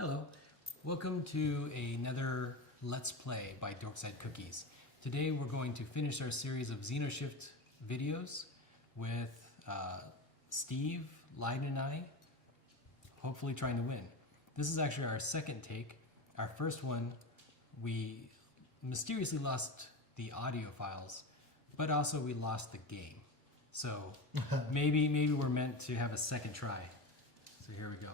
Hello, welcome to another Let's Play by Dorkside Cookies. Today we're going to finish our series of XenoShyft videos with Steve, Lydon, and I, hopefully trying to win. This is actually our second take. Our first one, we mysteriously lost the audio files, but also we lost the game. So maybe we're meant to have a second try. So here we go.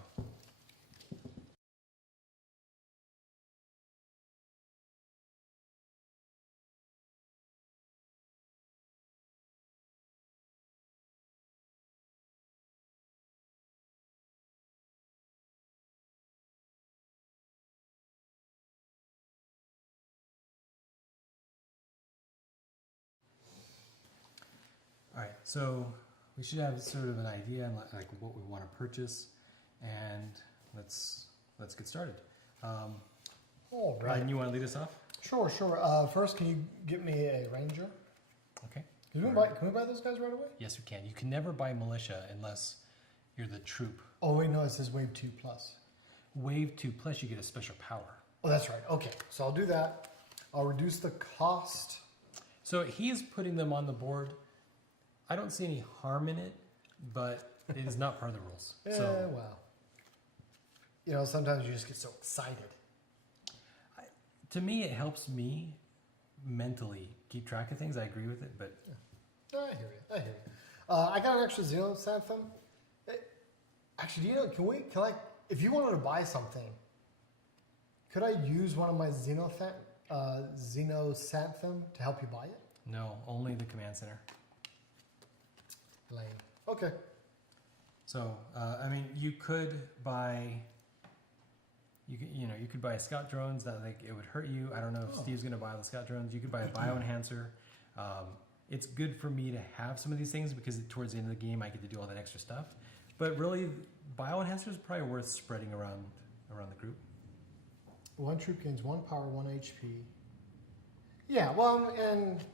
All right, so we should have sort of an idea on like what we want to purchase, and let's get started. All right. And you want to lead us off? Sure. First, can you get me a ranger? Okay. Can we buy those guys right away? Yes, we can. You can never buy militia unless you're the troop. Oh wait, no, it says wave 2 plus. Wave 2 plus, you get a special power. Oh, that's right. Okay, so I'll do that. I'll reduce the cost. So he's putting them on the board. I don't see any harm in it, but it is not part of the rules. Yeah, So well. You know, sometimes you just get so excited. to me, it helps me mentally keep track of things. I agree with it, but Yeah. I hear you. I got an extra XenoShyft. Actually, do you know, can I, if you wanted to buy something, could I use one of my XenoShyft to help you buy it? no, only the command center. Lame. Okay. So, I mean, you could buy, you could buy scout drones that like it would hurt you. I don't know if Steve's gonna buy the scout drones. You could buy a bioenhancer. It's good for me to have some of these things because towards the end of the game I get to do all that extra stuff. But really, bioenhancer is probably worth spreading around the group. One troop gains 1 power, 1 HP. Yeah, well, and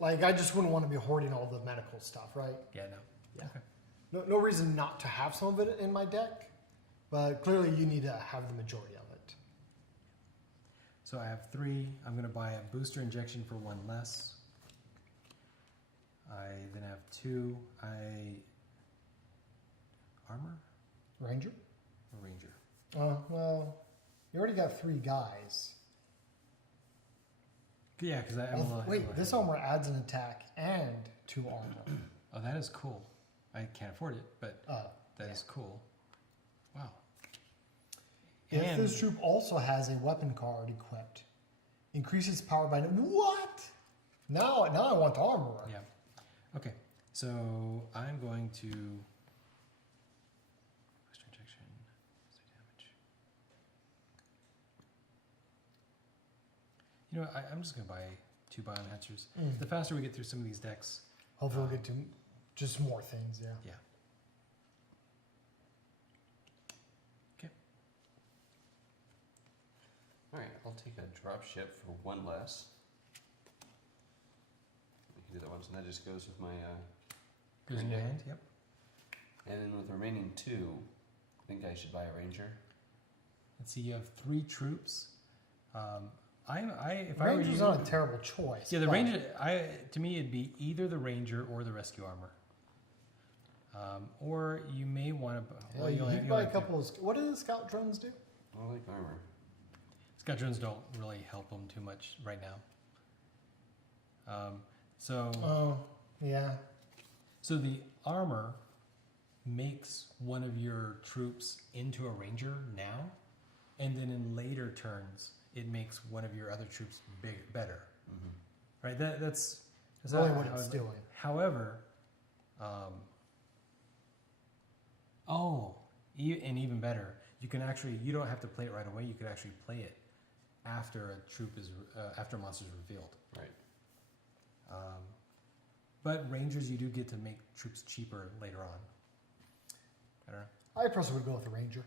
like I just wouldn't want to be hoarding all the medical stuff, right? Yeah, no. Yeah. Okay. No reason not to have some of it in my deck, but clearly you need to have the majority of it. So I have 3. I'm going to buy a booster injection for 1 less. I then have 2. Armor? Ranger? Or ranger? Well, you already got 3 guys. Yeah, because I have Wait, this armor adds an attack and 2 armor. Oh, that is cool. I can't afford it, but that is cool. Wow. If this troop also has a weapon card equipped, increases power by... What? Now I want the armor. Yeah. Okay, so I'm going to... Booster injection, damage. You know, I'm just going to buy 2 bioenhancers. The faster we get through some of these decks... Hopefully we'll get to just more things, yeah. Yeah. Okay. Alright, I'll take a drop ship for 1 less. We can do that once, and that just goes with my Goes in your hand, yep. And then with the remaining 2, I think I should buy a ranger. Let's see, you have 3 troops. If I were Ranger's you, not a terrible choice. yeah, the ranger. To me, it'd be either the ranger or the rescue armor. Or you may want to. Well, you can buy a couple of. What do the scout drones do? I like armor. Scout drones don't really help them too much right now. Oh, yeah. So the armor makes one of your troops into a ranger now, and then in later turns, it makes one of your other troops better. Mm-hmm. Right? That's really what it's doing. However, and even better, you can actually, you don't have to play it right away. You could actually play it after a troop is after a monster is revealed. Right. But rangers, you do get to make troops cheaper later on. I don't know. I personally would go with the ranger.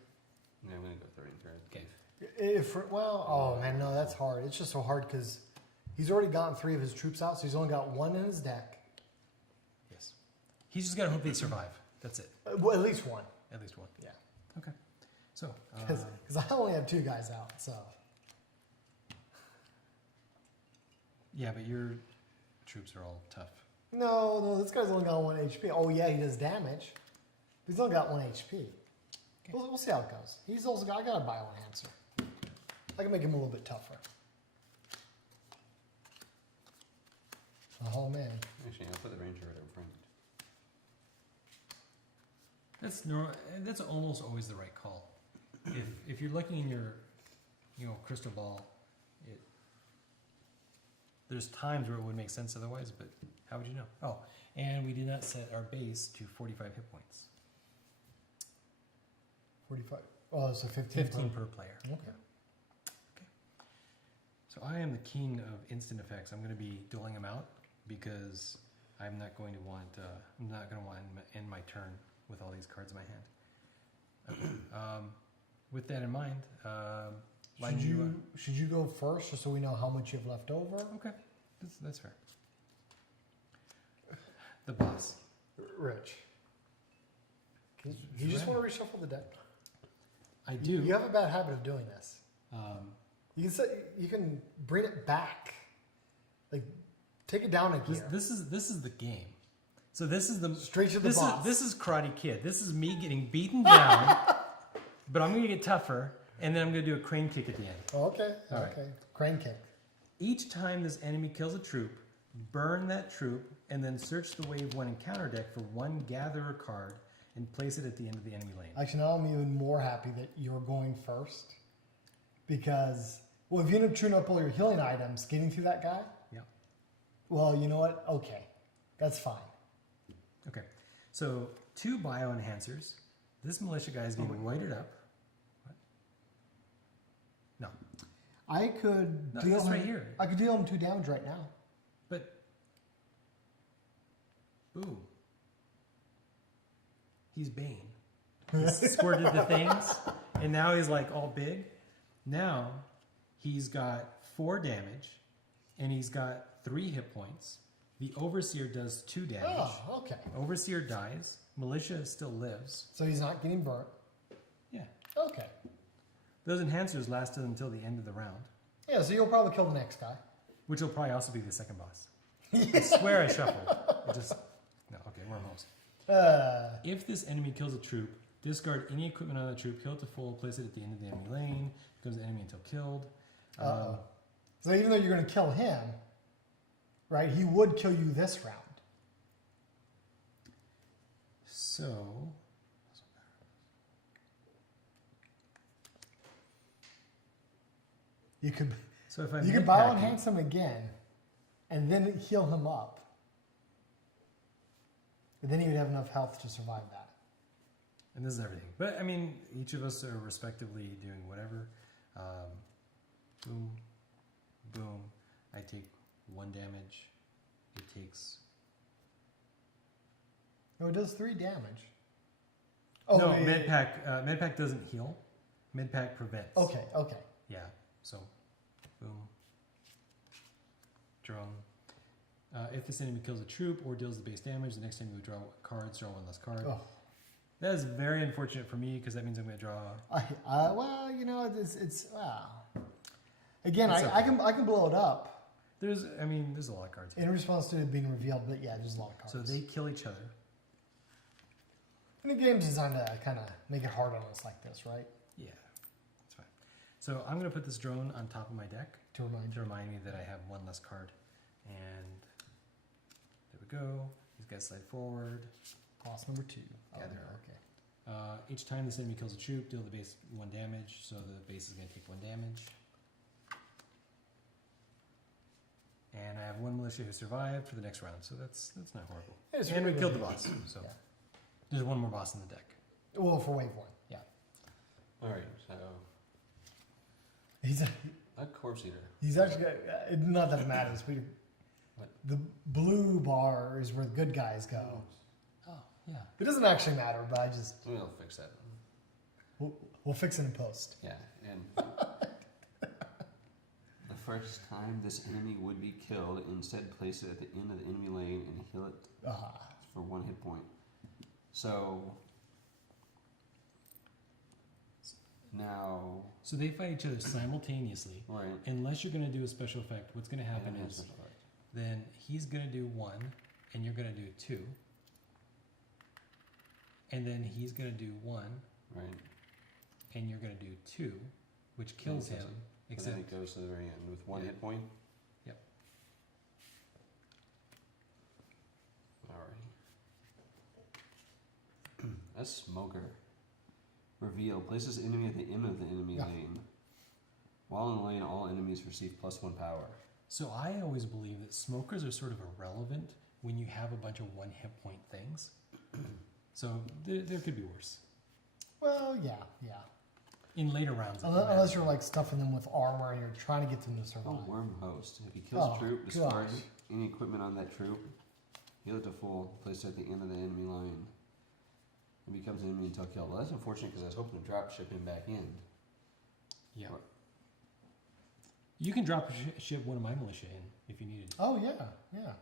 Yeah, I'm going to go 33. Okay. Oh man, no, that's hard. It's just so hard because he's already gotten 3 of his troops out, so he's only got 1 in his deck. Yes. He's just got to hope they survive. That's it. Well, at least 1. At least 1. Yeah. Okay. So. Because I only have 2 guys out, so. Yeah, but your troops are all tough. No, this guy's only got 1 HP. Oh yeah, he does damage. But he's only got 1 HP. Okay. We'll see how it goes. He's also got, I got a bioenhancer. I can make him a little bit tougher. Oh man. Actually, I'll put the ranger right up front. That's almost always the right call. If you're looking in your, crystal ball, there's times where it would make sense otherwise, but how would you know? Oh, and we did not set our base to 45 hit points. 45. Oh, so 15. 15 per player. Okay. So I am the king of instant effects. I'm going to be doling them out because I'm not going to want to end my turn with all these cards in my hand. Okay. With that in mind, should you go first, just so we know how much you have left over? Okay, that's fair. The boss. Rich. You just want to reshuffle the deck? I do. You have a bad habit of doing this. You can bring it back, like take it down a gear. This is the game. So this is the straight to the boss. This is Karate Kid. This is me getting beaten down, but I'm gonna get tougher, and then I'm gonna do a crane kick at the end. Okay. All okay. right. Crane kick. Each time this enemy kills a troop, burn that troop, and then search the wave 1 encounter deck for 1 gatherer card and place it at the end of the enemy lane. Actually, now I'm even more happy that you're going first, because if you end up chewing up all your healing items, getting through that guy. Yeah. Well, you know what? Okay, that's fine. Okay, so 2 bioenhancers. This militia guy is getting roided up. What? No. I could No, deal this him, right here. I could deal him 2 damage right now. But boom. He's Bane. He squirted the things, and now he's like all big. Now he's got 4 damage, and he's got 3 hit points. The Overseer does 2 damage. Oh, okay. Overseer dies. Militia still lives. So he's not getting burnt. Yeah. Okay. Those enhancers lasted until the end of the round, Yeah, so you'll probably kill the next guy. which will probably also be the second boss. I swear I shuffled. No, okay, wormholes. If this enemy kills a troop, discard any equipment on the troop, kill it to full, place it at the end of the enemy lane, becomes the enemy until killed. So even though you're going to kill him, right, he would kill you this round. So, You could if I you could bioenhance him again, and then heal him up. And then he would have enough health to survive that. And this is everything. But I mean, each of us are respectively doing whatever. Boom, boom. I take 1 damage. It takes. No, it does 3 damage. No, Medpack doesn't heal. Medpack prevents. Okay. Yeah. So, boom. Drone. If this enemy kills a troop or deals the base damage, the next time you draw cards, draw 1 less card. Oh. That is very unfortunate for me because that means I'm going to draw. Well, you know, it's again, It's I can blow it up. There's a lot of cards here. In response to it being revealed, but yeah, there's a lot of cards. So they kill each other. And the game's designed to kind of make it hard on us like this, right? Yeah, that's fine. So I'm going to put this drone on top of my deck To remind me that I have 1 less card. And there we go. These guys slide forward. Boss number 2. Gather. Okay. Each time this enemy kills a troop, deal the base 1 damage. So the base is going to take 1 damage. And I have 1 militia who survived for the next round, so that's not horrible. It's And really we killed the good. boss, so Yeah. there's 1 more boss in the deck. Well, for wave 1. Yeah. Alright, so He's that corpse eater. he's actually not that it matters. What? The blue bar is where the good guys go. Oh, yeah. It doesn't actually matter, but I just We'll fix that. we'll fix it in post. Yeah, and the first time this enemy would be killed, instead place it at the end of the enemy lane and heal it for 1 hit point. So Now, So they fight each other simultaneously. right. Unless you're going to do a special effect, what's going to happen Yeah, is special effect. then he's going to do 1, and you're going to do 2. And then he's going to do 1, Right. and you're going to do 2, which kills Then it him. doesn't. But Except then it goes to the very end with 1 Yeah. hit point. Yep. Alrighty. A smoker. Reveal. Places enemy at the end of the enemy Yeah. lane. While in the lane, all enemies receive +1 power. So I always believe that smokers are sort of irrelevant when you have a bunch of 1 hit point things. So there could be worse. Well, yeah. In later rounds. it Unless matters. you're like stuffing them with armor and you're trying to get them to survive. Oh, worm host. If he kills Oh, a troop, discard gosh. any equipment on that troop. Heal it to full. Place it at the end of the enemy line. It becomes an enemy until killed. Well, that's unfortunate because I was hoping to drop ship him back in. Yeah. What? You can drop ship one of my militia in if you needed. Oh yeah. Yeah.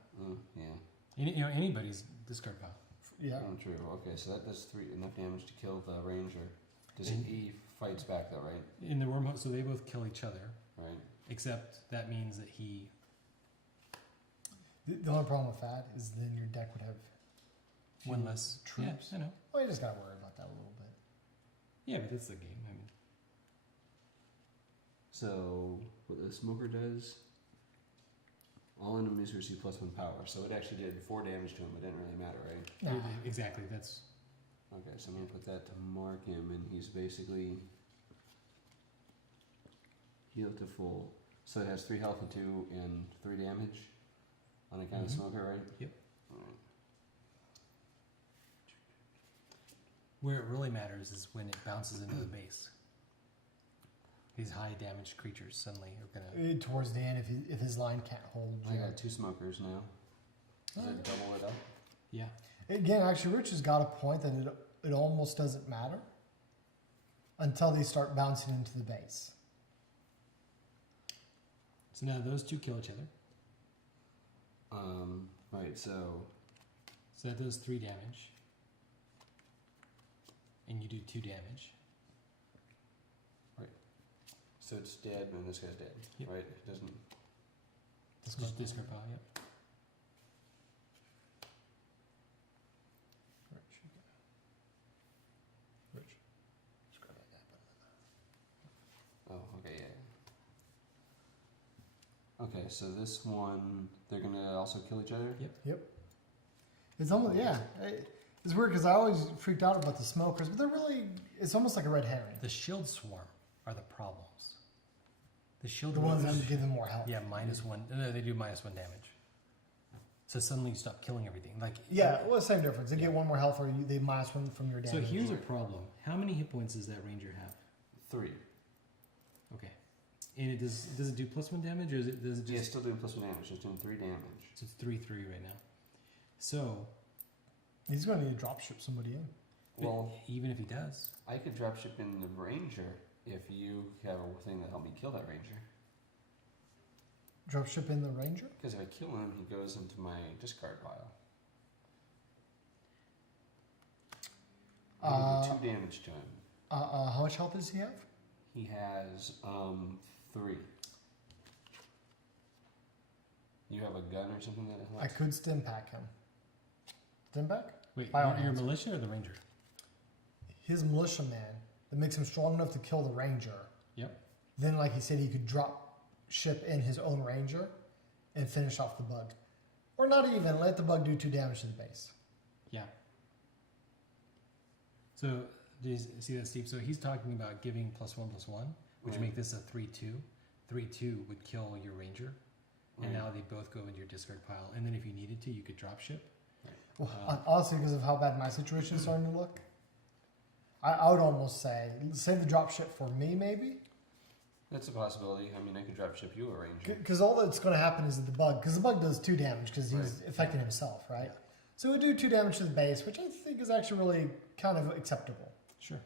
Anybody's discard pile. Yeah. Oh, true. Okay, so that does enough damage to kill the ranger. Does And- he fights back though, right? In the wormhole, so they both kill each other. Right. Except that means that he. The only problem with that is then your deck would have One fewer less troops. Yeah, I know. Well, you just gotta worry about that a little bit. Yeah, but that's the game. I mean, So what the smoker does, all enemies receive +1 power. So it actually did 4 damage to him, but it didn't really matter, right? Nah. exactly. That's Okay, so I'm gonna put that to mark him, and he's basically healed to full. So it has 3 health and 2 and 3 damage on account of Mhm. smoker, right? Yep. Alright. where it really matters is when it bounces into the base. These high damaged creatures suddenly are gonna. Towards the end, if his line can't hold. I you. got 2 smokers now. Does it double it up? Yeah. Again, actually, Rich has got a point that it almost doesn't matter until they start bouncing into the base. So now those 2 kill each other. Right, so So that does 3 damage. And you do 2 damage. it's dead and this guy's dead. Yep. Right? It doesn't Just discard pile, yep. Rich. Oh, okay, yeah. Okay, so this one they're gonna also kill each other? Yep. It's almost, yeah. It's weird because I always freaked out about the smokers, but it's almost like a red herring. The shield swarm are the problems. The shield The ones dwarfs- that give them more health. Yeah, -1. No, they do -1 damage. So suddenly you stop killing everything. Like Yeah, well, same difference. They get one more health or they -1 from your So damage. here's a problem. How many hit points does that ranger have? 3. Okay. And it does it do +1 damage or does it Yeah, it's just still doing +1 damage, it's doing 3 damage. so it's 3/3 right now. So He's going to need to drop ship somebody in. Well, even if he does, I could drop ship in the ranger if you have a thing that help me kill that ranger. Drop ship in the ranger? Because if I kill him, he goes into my discard pile. I can do 2 damage to him. How much health does he have? He has 3. You have a gun or something that helps? I could stim pack him. Stim pack? wait, By all your hands. militia or the ranger? His militiaman that makes him strong enough to kill the ranger. Yep. Then, like he said, he could drop ship in his own ranger and finish off the bug. Or not even, let the bug do 2 damage to the base. Yeah. So do you see that, Steve? So he's talking about giving +1/+1, which Right. make this a 3/2. 3/2 would kill your ranger, and Right. now they both go into your discard pile. And then if you needed to, you could drop ship. Well, honestly, because of how bad my situation is starting to look, I would almost say, save the drop ship for me, maybe. That's a possibility. I mean, I could drop ship you a ranger. Because all that's going to happen is that the bug, because the bug does 2 damage because he's Right. affecting himself, right? So it would do 2 damage to the base, which I think is actually really kind of acceptable. Sure.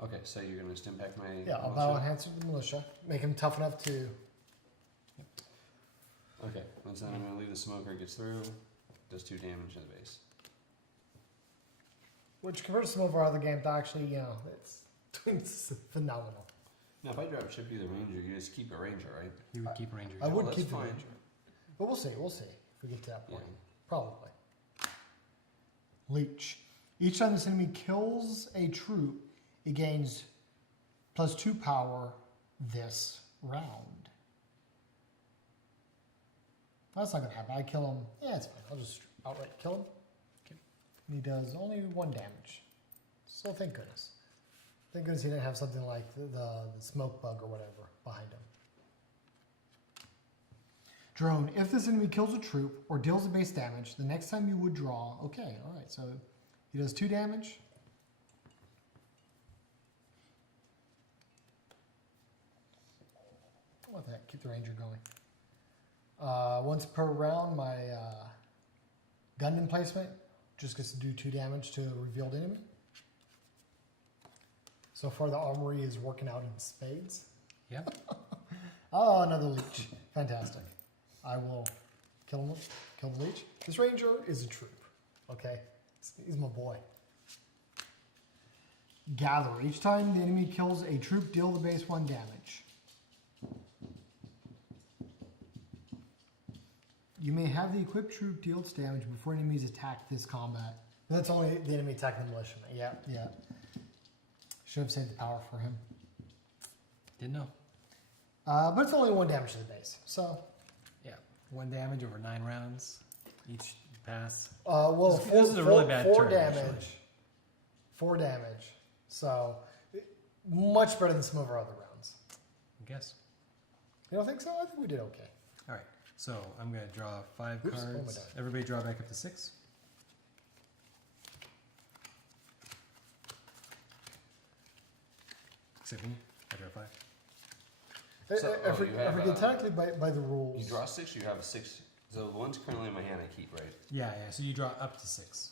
Okay, so you're going to stim pack my Yeah, I'll militia? battle enhance the militia, make him tough enough to. Okay, and so then I'm going to leave the smoker, gets through, does 2 damage to the base. Which compared to some of our other games, actually, it's It's phenomenal. Now, if I drop ship you the ranger, you just keep a ranger, right? You would keep a ranger. I would that's keep the fine. ranger. But we'll see. We'll see if we get to that Yeah. point. Probably. Leech. Each time this enemy kills a troop, it gains +2 power this round. That's not gonna happen. I kill him. Yeah, it's fine. I'll just outright kill him. Okay. And he does only 1 damage. So thank goodness. Thank goodness he didn't have something like the smoke bug or whatever behind him. Drone. If this enemy kills a troop or deals a base damage, the next time you would draw. Okay, alright, so he does 2 damage. What the heck? Keep the ranger going. Once per round, my gun emplacement just gets to do 2 damage to a revealed enemy. So far, the armory is working out in spades. Yeah. Oh, another leech. Fantastic. I will kill him. Kill the leech. This ranger is a troop. Okay? He's my boy. Gather. Each time the enemy kills a troop, deal the base 1 damage. You may have the equipped troop deal its damage before enemies attack this combat. That's only the enemy attacking the militiaman. Yeah, yeah. Should have saved the power for him. Didn't know. But it's only 1 damage to the base. So, Yeah. 1 damage over 9 rounds. Each pass. well, This is a really bad 4 turn, damage. actually. 4 damage. So, much better than some of our other rounds. I guess. You don't think so? I think we did okay. All right. So I'm going to draw 5 Oops, oh my cards. God. Everybody draw back up to 6. Except me. I draw 5. So, I you forget have, technically by the rules. You draw 6, you have a 6. So the one's currently in my hand, I keep, right? Yeah, yeah. So you draw up to 6.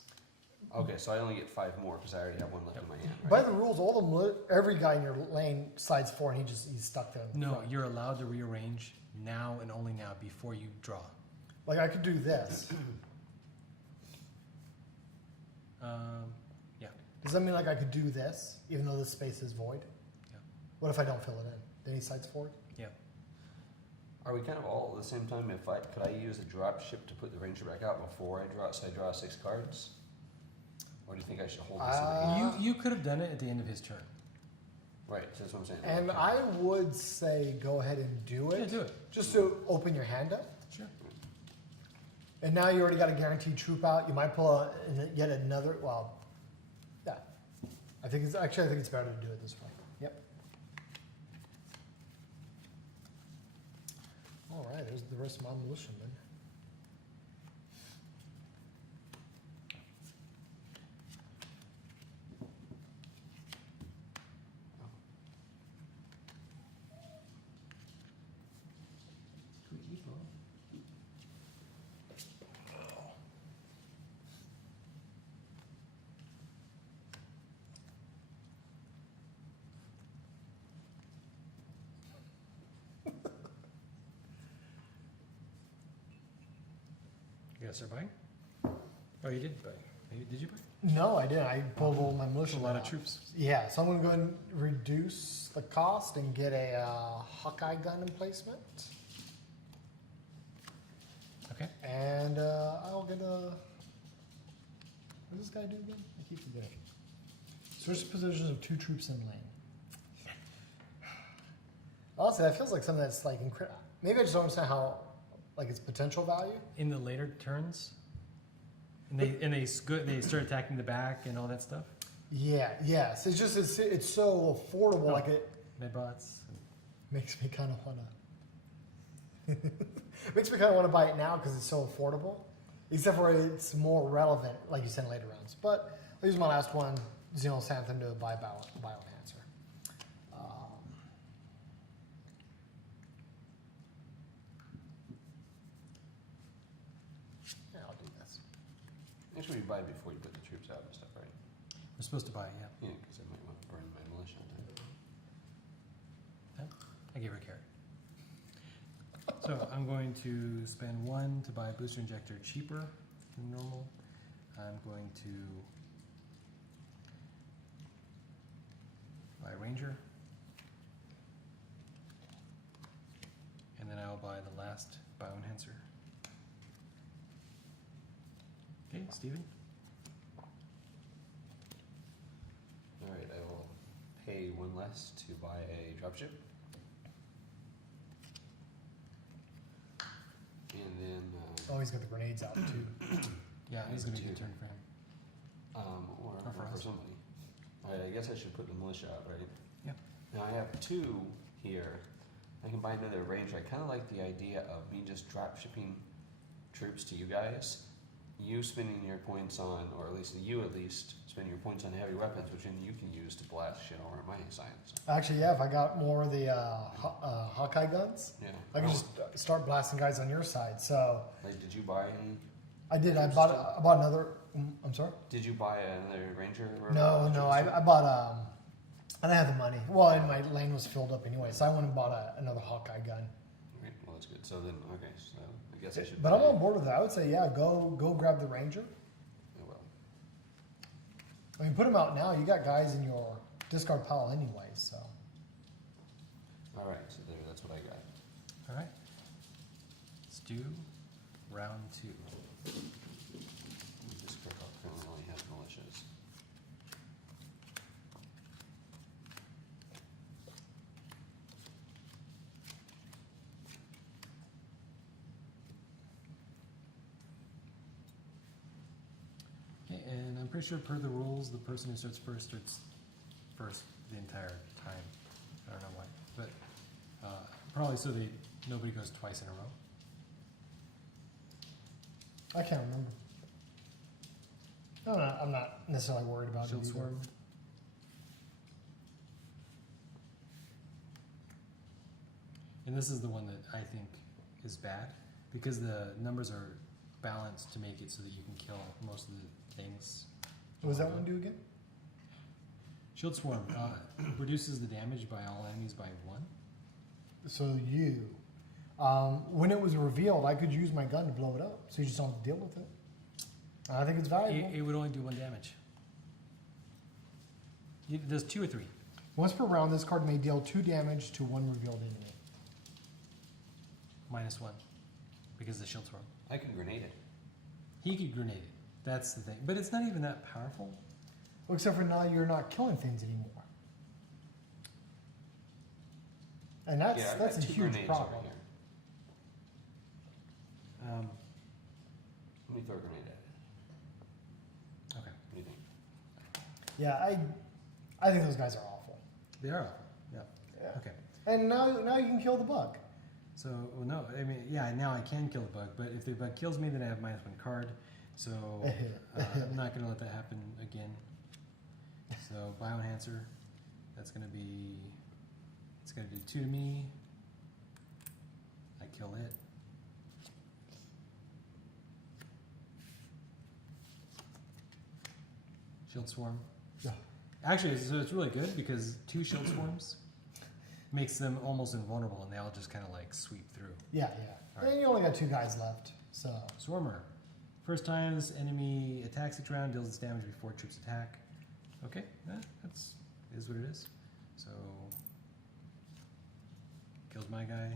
Okay, so I only get 5 more because I already have 1 left in my hand, right? By the rules, every guy in your lane slides 4 and he's stuck there. In the No, front. you're allowed to rearrange now and only now before you draw. Like I could do this. Yeah. Does that mean like I could do this even though this space is void? Yeah. What if I don't fill it in? Then he slides forward. Yeah. Are we kind of all at the same time? Could I use a drop ship to put the ranger back out before I draw? So I draw 6 cards, or do you think I should hold this in the hand? You could have done it at the end of his turn. Right, so that's what I'm saying. And Okay. I would say go ahead and do it. Yeah, do it. Just to open your hand up. Sure. And now you already got a guaranteed troop out. You might pull yet another. Well, yeah. I think it's better to do it this way. Yep. All right. There's the rest of my militiamen. You guys start buying? Oh, you did buy. Did you buy? No, I didn't. I pulled all my There's militia. a lot of out. troops. Yeah, so I'm going to go ahead and reduce the cost and get a Hawkeye gun emplacement. Okay. And I'll get a. What does this guy do again? I keep forgetting. Switch positions of 2 troops in lane. Honestly, that feels like something that's like incredible. Maybe I just don't understand how, like, its potential value. In the later turns, and they start attacking the back and all that stuff. Yeah, yes. It's just it's so affordable. Oh. Like it Medbots. makes me kind of wanna. Makes me kind of want to buy it now because it's so affordable. Except for it's more relevant, like you said, in later rounds. But I'll use my last one, XenoShyft to buy Bioenhancer. Yeah, I'll do this. Actually, you buy before you put the troops out and stuff, right? We're supposed to buy, yeah. Yeah, because I might want to burn my militia. I gave her a carrot. So I'm going to spend 1 to buy a booster injector cheaper than normal. I'm going to buy ranger. And then I'll buy the last bioenhancer. Okay, Steven? Alright, I will pay 1 less to buy a dropship. And then, Oh, he's got the grenades out too. Yeah, he's going to be a Two. good turn for him. or for for us. somebody. Alright, I guess I should put the militia out, right? Yep. Now I have 2 here. I can buy another ranger. I kind of like the idea of me just drop shipping troops to you guys. You spending your points on, or at least spending your points on heavy weapons, which then you can use to blast shit over my side. So, Actually, yeah, if I got more of the Hawkeye guns, yeah. I could just start blasting guys on your side. So Like, did you buy any? I did. I Troops bought another. I'm sorry. Did you buy another ranger? Or No, I bought I didn't have the money. Well, and my lane was filled up anyway, so I went and bought another Hawkeye gun. Right, well, that's good. So then, okay, so I guess I should. But buy, I'm on board with that. I would say, yeah, go grab the Ranger. Oh, well. I mean, put them out now. You got guys in your discard pile anyway, so. All right, so there, that's what I got. All right. Let's do round 2. This critical currently only has militias. Okay, and I'm pretty sure per the rules, the person who starts first the entire time. I don't know why, but probably so nobody goes twice in a row. I can't remember. I'm not necessarily worried about Shield it either. swarm. And this is the one that I think is bad because the numbers are balanced to make it so that you can kill most of the things. What does that one do again? Shield swarm reduces the damage by all enemies by 1. So when it was revealed, I could use my gun to blow it up, so you just don't have to deal with it. I think it's valuable. It would only do 1 damage. It does 2 or 3. Once per round, this card may deal 2 damage to 1 revealed enemy. -1 because of the shield swarm. I can grenade it. He could grenade it. That's the thing. But it's not even that powerful. Well, except for now, you're not killing things anymore. And that's Yeah, I've a got 2 huge grenades problem. over here. Let me throw a grenade at it. Okay. What do you think? Yeah, I think those guys are awful. They are awful. Yeah. Yeah. Okay. And now you can kill the bug. So, well, no, I mean, yeah, now I can kill the bug, but if the bug kills me, then I have -1 card. So, I'm not going to let that happen again. So, bioenhancer, that's going to be, it's going to do 2 to me. I kill it. Shield swarm. Yeah. Actually, so it's really good because 2 shield swarms makes them almost invulnerable, and they all just kind of like sweep through. Yeah. All right. And you only got 2 guys left, so. Swarmer. First time this enemy attacks each round, deals its damage before troops attack. Okay, that's is what it is. So kills my guy,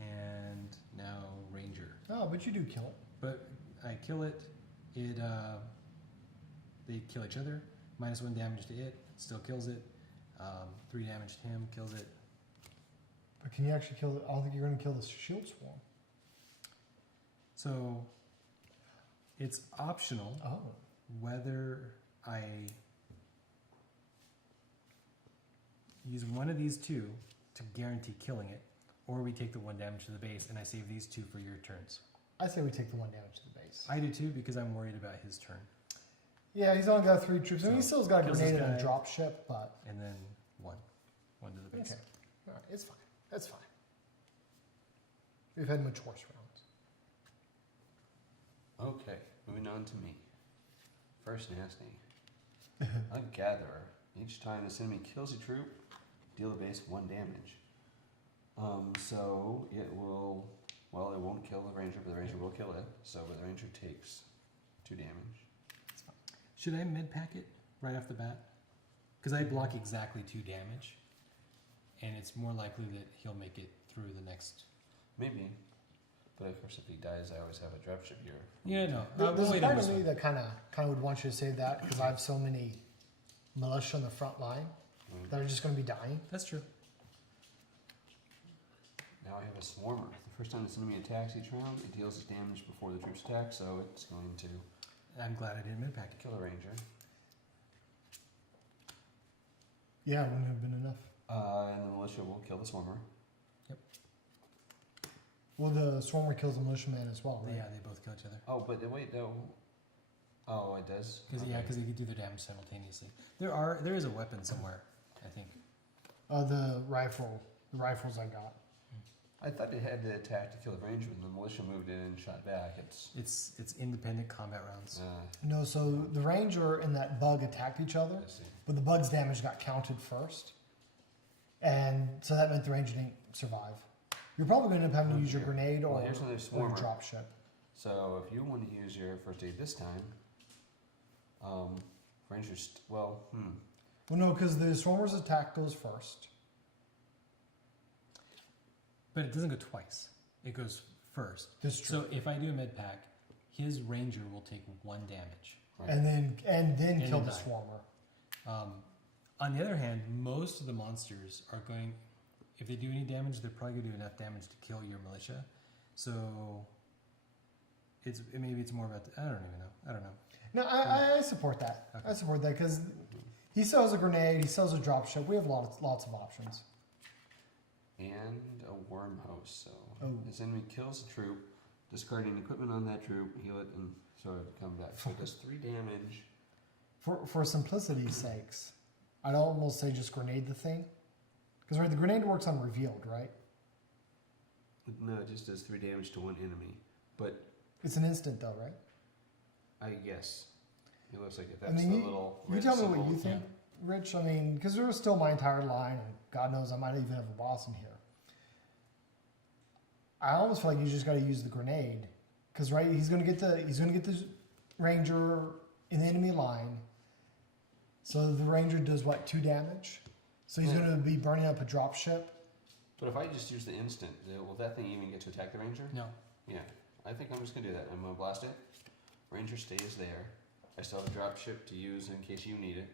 and now ranger. Oh, but you do kill it. But I kill it. They kill each other. -1 damage to it. Still kills it. 3 damage to him. Kills it. But can you actually kill it? I don't think you're going to kill the shield swarm. So it's optional whether I use one of these 2 to guarantee killing it, or we take the 1 damage to the base and I save these 2 for your turns. I say we take the 1 damage to the base. I do too because I'm worried about his turn. Yeah, he's only got 3 troops. I mean, he So, still's got a kills grenade this and a guy. drop ship, but. And then 1 to the base. Okay. All right, it's fine. That's fine. We've had much worse rounds. Okay, moving on to me. First nasty. A gatherer. Each time this enemy kills a troop, deal the base 1 damage. So it will, well, it won't kill the ranger, but the ranger will kill it. So but the ranger takes 2 damage. Should I mid pack it right off the bat? Because I block exactly 2 damage, and it's more likely that he'll make it through the next. Maybe. But of course, if he dies, I always have a dropship here. Yeah, no. There's we'll a wait on part this of me one. that kind of would want you to say that because I have so many militia on the front line that are just going to be dying. That's true. Now I have a swarmer. The first time this enemy attacks each round, it deals damage before the troops attack, so it's going to I'm glad I didn't mid-pack. kill a ranger. Yeah, it wouldn't have been enough. And the militia will kill the swarmer. Well, the swarmer kills the militiaman as well, right? Yeah, they both kill each other. Oh, but wait, no. Oh, it does? Because Okay. they can do their damage simultaneously. There is a weapon somewhere, I think. The rifles I got. I thought it had to attack to kill the ranger when the militia moved in and shot back. It's independent combat rounds. No, so the ranger and that bug attacked each other, I see. but the bug's damage got counted first, and so that meant the ranger didn't survive. You're probably going to end up having to use your grenade Well, or here's another your swarmer. drop ship. So if you want to use your first aid this time, rangers, Well, no, because the swarmer's attack goes first. But it doesn't go twice. It goes first. That's true. So if I do a mid-pack, his ranger will take 1 damage. right? And then And kill you the die. swarmer. On the other hand, most of the monsters are going, if they do any damage, they're probably going to do enough damage to kill your militia. So maybe it's more about, I don't even know. I don't know. No, I support that. Okay. I support that because he sells a grenade, he sells a drop ship. We have lots of options. And a worm host. So Oh. this enemy kills a troop, discarding equipment on that troop, heal it, and sort of come back. So it does 3 damage. For simplicity's sakes, I'd almost say just grenade the thing. Because right, the grenade works on revealed, right? No, it just does 3 damage to 1 enemy. But It's an instant though, right? I guess it looks like it. I That's mean, the little. You red tell me symbol. what you think, Rich. I mean, because there was still my entire line, and God knows I might even have a boss in here. I almost feel like you just got to use the grenade, because right, he's gonna get the ranger in the enemy line. So the ranger does what, 2 damage? So he's Yeah. gonna be burning up a drop ship. But if I just use the instant, will that thing even get to attack the ranger? No. Yeah, I think I'm just gonna do that. I'm gonna blast it. Ranger stays there. I still have a drop ship to use in case you need it.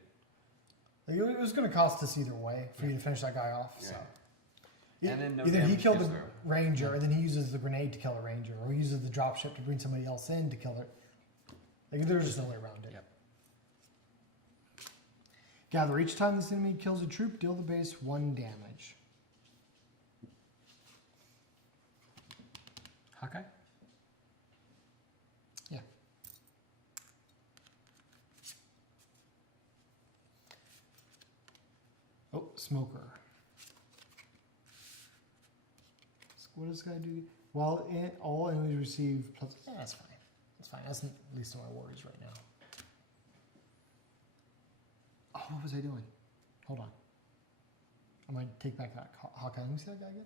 Like, it was gonna cost us either way for you to finish that guy off. So. Yeah. And then no Either he damage killed gets the through. ranger, and then he uses the grenade to kill a ranger, or he uses the drop ship to bring somebody else in to kill it. Like, there's just no way around it. Yep. Gather. Each time this enemy kills a troop, deal the base 1 damage. Hawkeye? Yeah. Oh, smoker. What does this guy do? While all enemies receive plus. Yeah, that's fine. That's fine. That's at least one of my worries right now. Oh, what was I doing? Hold on. I might take back that Hawkeye. Let me see that guy again.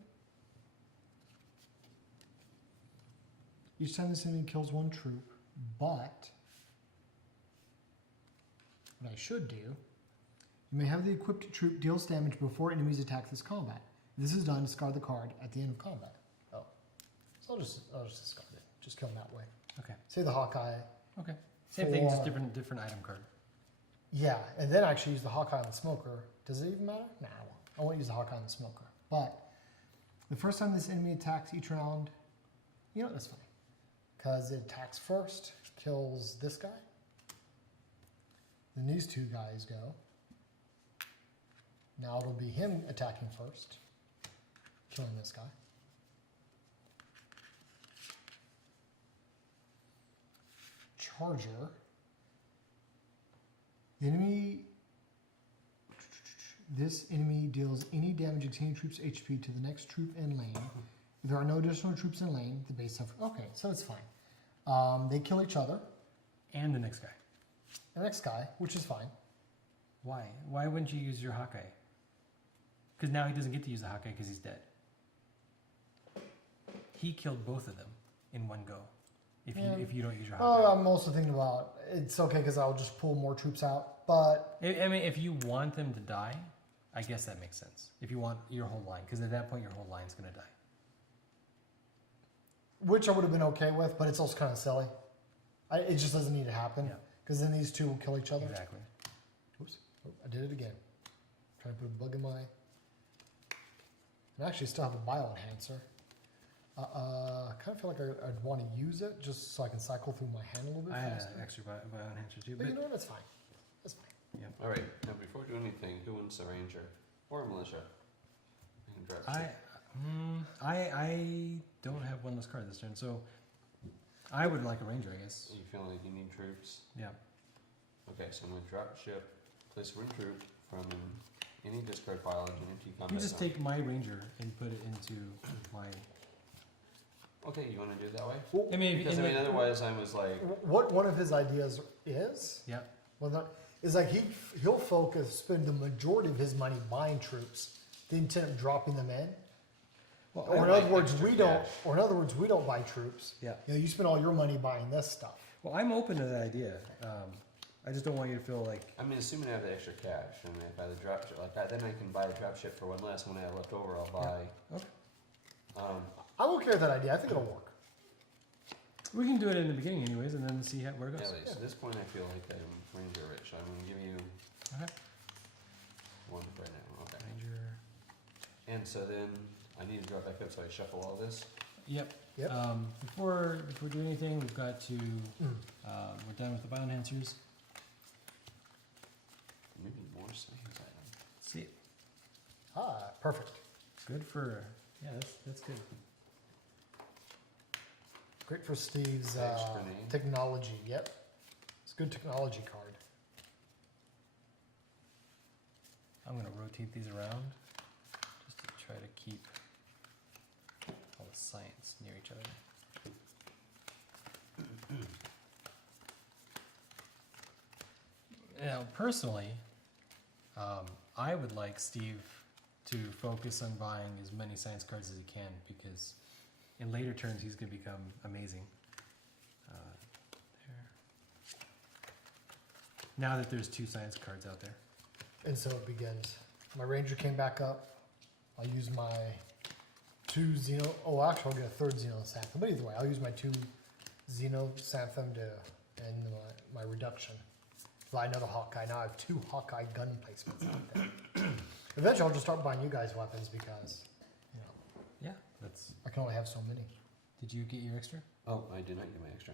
Each time this enemy kills 1 troop, but what I should do, you may have the equipped troop deals damage before enemies attack this combat. If this is done, discard the card at the end of combat. Oh, so I'll just discard it. Just kill him that way. Okay. Say the Hawkeye. Okay. Same thing, just For- different item card. Yeah, and then actually use the Hawkeye on the smoker. Does it even matter? Nah, I won't use the Hawkeye on the smoker. But the first time this enemy attacks each round, you know what, that's fine. Because it attacks first, kills this guy. Then these 2 guys go. Now it'll be him attacking first, killing this guy. Charger. The enemy. This enemy deals any damage exceeding troops' HP to the next troop in lane. If there are no additional troops in lane, the base suffers. Okay, so it's fine. They kill each other. And the next guy. The next guy, which is fine. Why? Why wouldn't you use your Hawkeye? Because now he doesn't get to use the Hawkeye because he's dead. He killed both of them in 1 go. if Yeah. you don't use your Oh, Hawkeye. I'm also thinking about it's okay because I'll just pull more troops out. But I mean, if you want them to die, I guess that makes sense. If you want your whole line, because at that point your whole line's going to die. which I would have been okay with, but it's also kind of silly. It just doesn't need to happen Yeah. because then these two will kill each other. Exactly. Oops, oh, I did it again. Trying to put a bug in my. I actually still have a bio enhancer. I kind of feel like I'd want to use it just so I can cycle through my hand a little bit I had faster. an extra bio enhancer too, But but you know what? That's fine. That's fine. All right. Now, before we do anything, who wants a ranger or a militia? I can drop ship. I don't have one of those cards this turn, so I would like a ranger, I guess. You feel like you need troops? Yeah. Okay, so I'm going to drop ship, place a ring troop from any discard pile into an empty combat You just zone. take my ranger and put it into my. Okay, you want to do it that way? I mean, Because I mean, otherwise I was like, What one of his ideas is? Yeah. Well, that is like he'll spend the majority of his money buying troops, the intent of dropping them in. Well, Or in like other words, extra we don't. cash. Or in other words, we don't buy troops. Yeah. You know, you spend all your money buying this stuff. Well, I'm open to that idea. I just don't want you to feel like. I mean, assuming I have the extra cash, and if I have the drop ship like that, then I can buy the drop ship for one less, and when I have left over, I'll buy. Okay. I'm okay with that idea. I think it'll work. We can do it in the beginning, anyways, and then see where it Yeah, goes. at this point, I feel like I'm ranger rich. I'm going to give you Okay. one right now. Okay. Ranger. And so then I need to drop back up, so I shuffle all this. Yep. Yep. Before we do anything, we've got to. We're done with the bio enhancers. Maybe more science item. See, Perfect. good for. Yeah, that's good. Great for Steve's Thanks, Grenade. technology. Yep. It's a good technology card. I'm gonna rotate these around just to try to keep all the science near each other. Now, personally, I would like Steve to focus on buying as many science cards as he can because in later turns he's going to become amazing. There. Now that there's 2 science cards out there. And so it begins. My ranger came back up. I'll use my 2 Xeno. Oh, actually, I'll get a 3rd Xenosanthum. But either way, I'll use my 2 Xenosanthum to end my reduction. So I know the Hawkeye. Now I have 2 Hawkeye gun placements out there. Eventually, I'll just start buying you guys weapons because, you know, Yeah, that's. I can only have so many. Did you get your extra? Oh, I did not get my extra.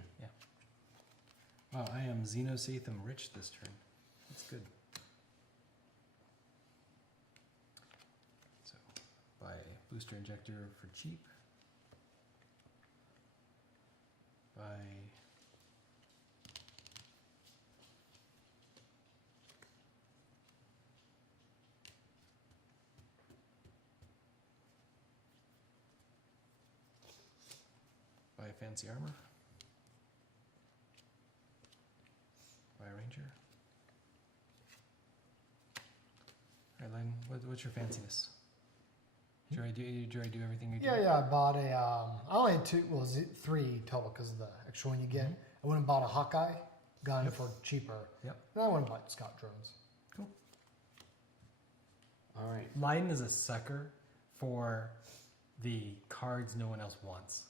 Wow, I am XenoShyft rich this turn. That's good. So, buy a booster injector for cheap. Buy. Buy fancy armor. Buy a ranger. Alright, Lydon, what's your fanciness? Did I do everything you did? Yeah. I bought a. I only had 2. Well, 3 total because of the extra one you get. I went and bought a Hawkeye gun Yep. for cheaper. Yep. And I went and bought Scout drones. Cool. All right. Lydon is a sucker for the cards no one else wants.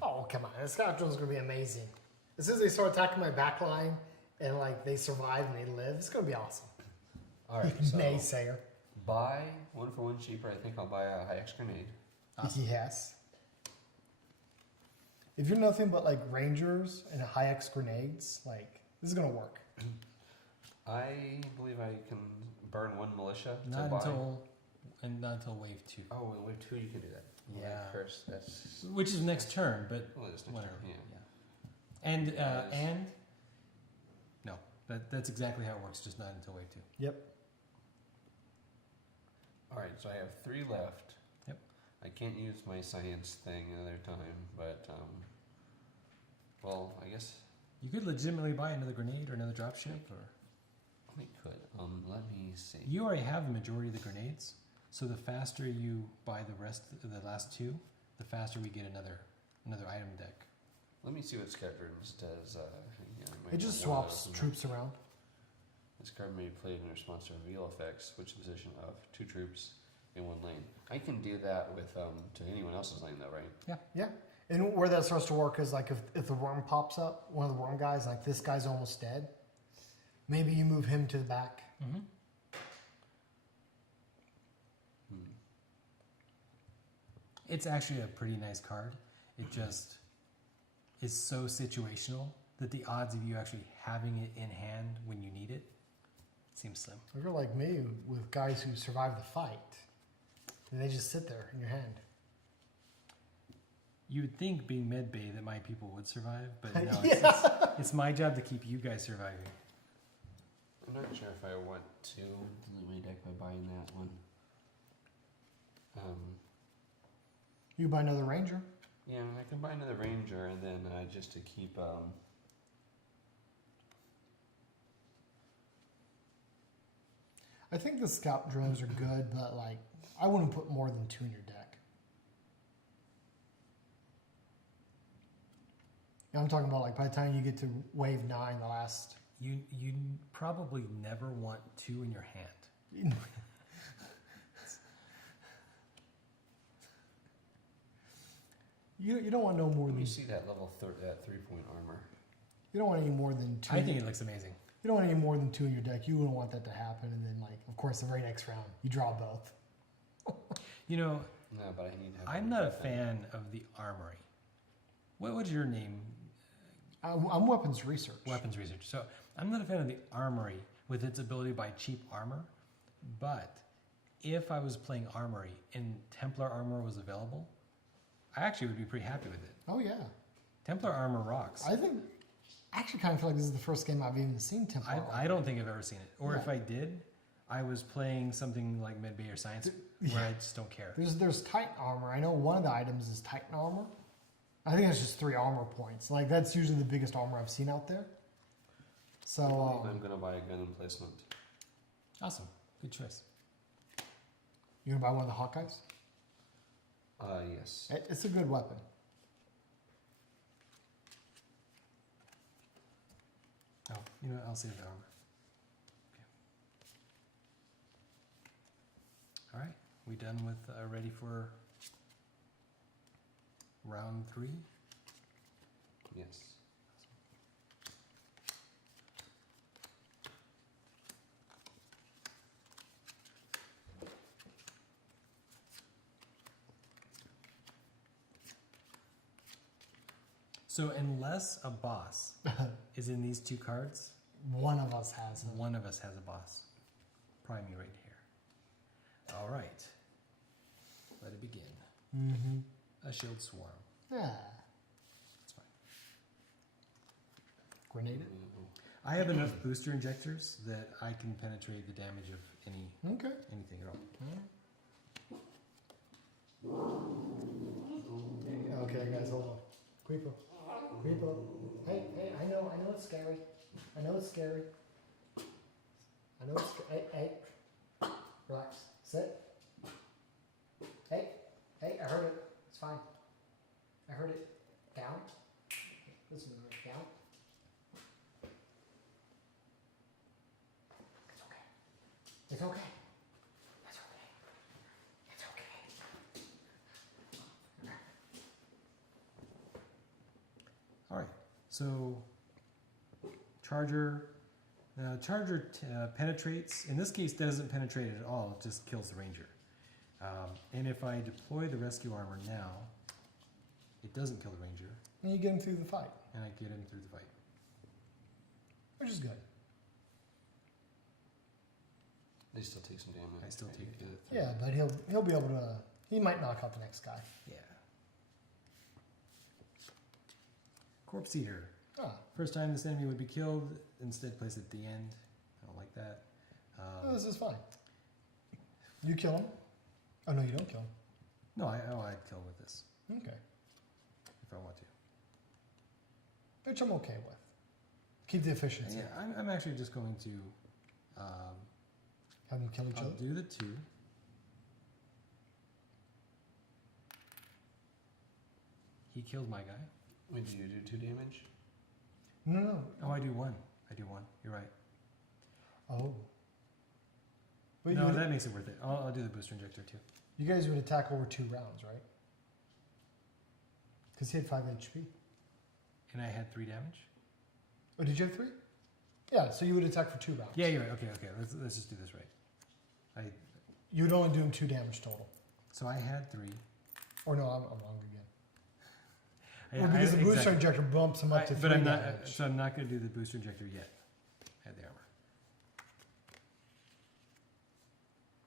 Oh, come on. The Scout drone's going to be amazing. As soon as they start attacking my back line and like they survive and they live, it's going to be awesome. All right. So Naysayer. buy 1 for 1 cheaper. I think I'll buy a high X grenade. Awesome. Yes. If you're nothing but like Rangers and high X grenades, like this is going to work. I believe I can burn 1 militia to Not buy. not until wave 2. Oh, in wave 2 you can do that. Yeah. First, that's. Which is next turn, but Well, it's next whatever. turn, yeah. And no, that's exactly how it works. Just not until wave 2. Yep. All right, so I have 3 left. Yep. I can't use my science thing another time, but well, I guess You could legitimately buy another grenade or another dropship, or we could. Let me see. you already have the majority of the grenades. So the faster you buy the rest of the last 2, the faster we get another item deck. Let me see what Scatters does. It just swaps troops around. This card may be played in response to reveal effects. Switch the position of 2 troops in 1 lane. I can do that with to anyone else's lane though, right? Yeah. And where that starts to work is like if the worm pops up, one of the worm guys, like this guy's almost dead. Maybe you move him to the back. Mm-hmm. It's actually a pretty nice card. It just is so situational that the odds of you actually having it in hand when you need it seems slim. If you're like me with guys who survive the fight, and they just sit there in your hand. You would think being med bay that my people would survive, but no, it's my job to keep you guys surviving. I'm not sure if I want to dilute my deck by buying that one. You buy another ranger. Yeah, I can buy another ranger and then just to keep. I think the scout drones are good, but like I wouldn't put more than 2 in your deck. I'm talking about like by the time you get to wave 9, the last. You probably never want 2 in your hand. You don't want no more Let than. me see that level that 3-point armor. You don't want any more than 2. I think it looks amazing. You don't want any more than 2 in your deck. You wouldn't want that to happen, and then like of course the very next round you draw both. You know, No, but I need to have. I'm not a fan of the armory. What's your name? I'm weapons research. Weapons research. So I'm not a fan of the armory with its ability to buy cheap armor, but if I was playing armory and Templar armor was available, I actually would be pretty happy with it. Oh yeah. Templar armor rocks. I actually kind of feel like this is the first game I've even seen Templar. I don't think I've ever seen it. Or Yeah. if I did, I was playing something like Medbay or Science where I just don't care. There's Titan armor. I know one of the items is Titan armor. I think it's just 3 armor points. Like that's usually the biggest armor I've seen out there. So I'm gonna buy a gun emplacement. Awesome. Good choice. you gonna buy one of the Hawkeyes? Yes. It's a good weapon. Oh, you know what? I'll save the armor. Okay. All right. We done with ready for round 3? Yes. So unless a boss is in these 2 cards, One of us has them. one of us has a boss. Probably me right here. All right. Let it begin. Mm-hmm. A shield swarm. Yeah. That's fine. Grenade it. I have enough booster injectors that I can penetrate the damage of Okay. anything at all. Okay, guys, hold on. Creepo. Creepo. Hey, I know it's scary. I know it's scary. Hey, relax. Sit. Hey, I heard it. It's fine. I heard it. Down. Listen to me. Down. It's okay. It's okay. It's okay. It's okay. All right. So Charger penetrates. In this case, doesn't penetrate at all. It just kills the Ranger. And if I deploy the rescue armor now, it doesn't kill the Ranger, And you get him through the fight, and I get him through the fight. which is good. They still take some damage. I still right? take You get it Yeah, but he'll be able to. He might knock out the next guy. Yeah. Corpse Eater. Ah, First time this enemy would be killed, instead place it at the end. I don't like that. oh, this is fine. You kill him. Oh no, you don't kill him. No, I'd kill with this Okay, if I want to. which I'm okay with. Keep the efficiency. Yeah, I'm actually just going to. Have them kill each I'll other. do the 2. He killed my guy. Wait, do you do 2 damage? No. Oh, I do 1. I do 1. You're right. Oh. But No, that makes it worth it. I'll do the booster injector too. you guys would attack over 2 rounds, right? Because he had 5 HP. And I had 3 damage. Oh, did you have 3? Yeah, so you would attack for 2 rounds. Yeah, you're right. Okay. Let's just do this right. You would only do him 2 damage total. So I had 3. Or no, I'm wrong again. Well, because the booster exactly. injector bumps him up to 3 But I'm not. damage. So I'm not going to do the booster injector yet. I had the armor.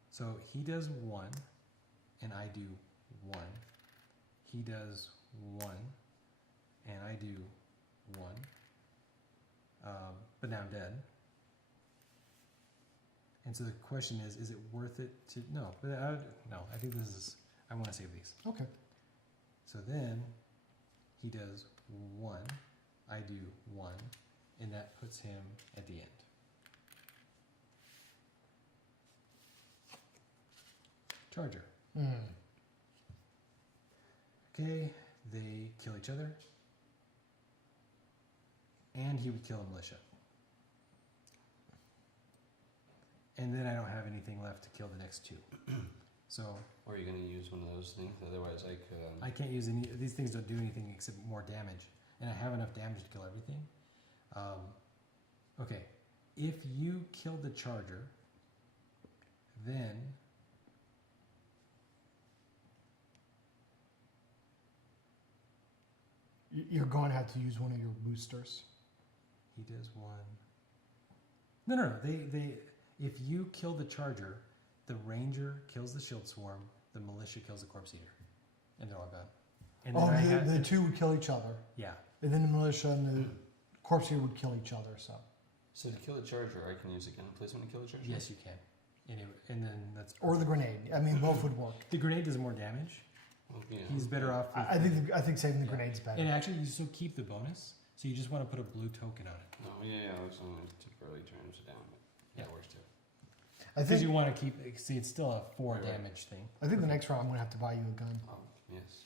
So he does 1, and I do 1. He does 1, and I do 1. But now I'm dead. And so the question is it worth it to... No, I think this is... I want to save these. Okay. So then he does 1, I do 1, and that puts him at the end. Charger. Okay, they kill each other. And he would kill a militia. And then I don't have anything left to kill the next 2. So... Or are you going to use one of those things? Otherwise, I could... I can't use any... These things don't do anything except more damage. And I have enough damage to kill everything. Okay. If you kill the charger, then... You're going to have to use one of your boosters. He does 1... No. They if you kill the charger, the ranger kills the shield swarm, the militia kills the corpse eater. And they're all gone. And then The 2 would kill each other. Yeah. And then the militia and the corpse eater would kill each other, so... So to kill a charger, I can use a gun placement to kill a charger? Yes, you can. And then that's... Or the grenade. I mean, both would work. The grenade does more damage. Well, yeah. He's better off with... I think saving the grenade's better. And actually, you still keep the bonus, so you just want to put a blue token on it. No, yeah, I was only temporarily turns it down, but Yeah. that works too. I Because think you want to keep... See, it's still a 4 Right. damage thing. the next round I'm going to have to buy you a gun. Oh, yes.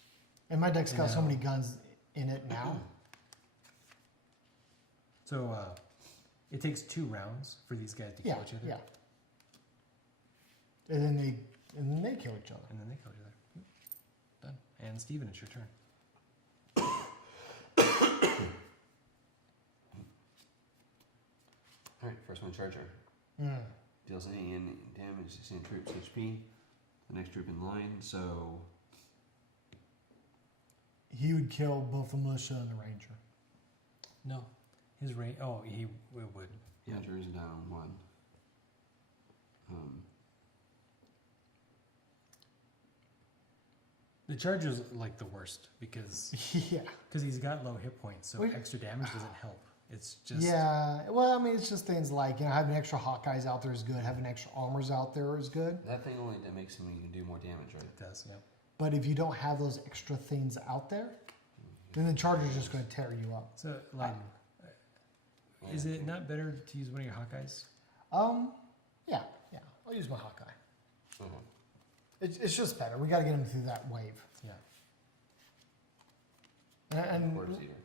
And my deck's got so Yeah. many guns in it now. So, it takes 2 rounds for these guys to kill each other. Yeah. And then they kill each other. And then they kill each other. Done. And Steven, it's your turn. Alright, first one, charger. Deals any damage to same troops HP. The next troop in line, so... He would kill both the militia and the ranger. No. His range... Oh, he would. Yeah, Ranger's down 1. The charger's like the worst because Yeah. he's got low hit points, so Well, extra damage doesn't help. It's just... Yeah. Well, I mean, it's just things like, having extra Hawkeyes out there is good. Having extra armors out there is good. That thing only that makes him do more damage, right? It does, yeah. But if you don't have those extra things out there, then the charger's just going to tear you up. So, Lydon, is it not better to use one of your Hawkeyes? Yeah. I'll use my Hawkeye. Uh-huh. It's just better. We got to get him through that wave. Yeah. And Corpse eater.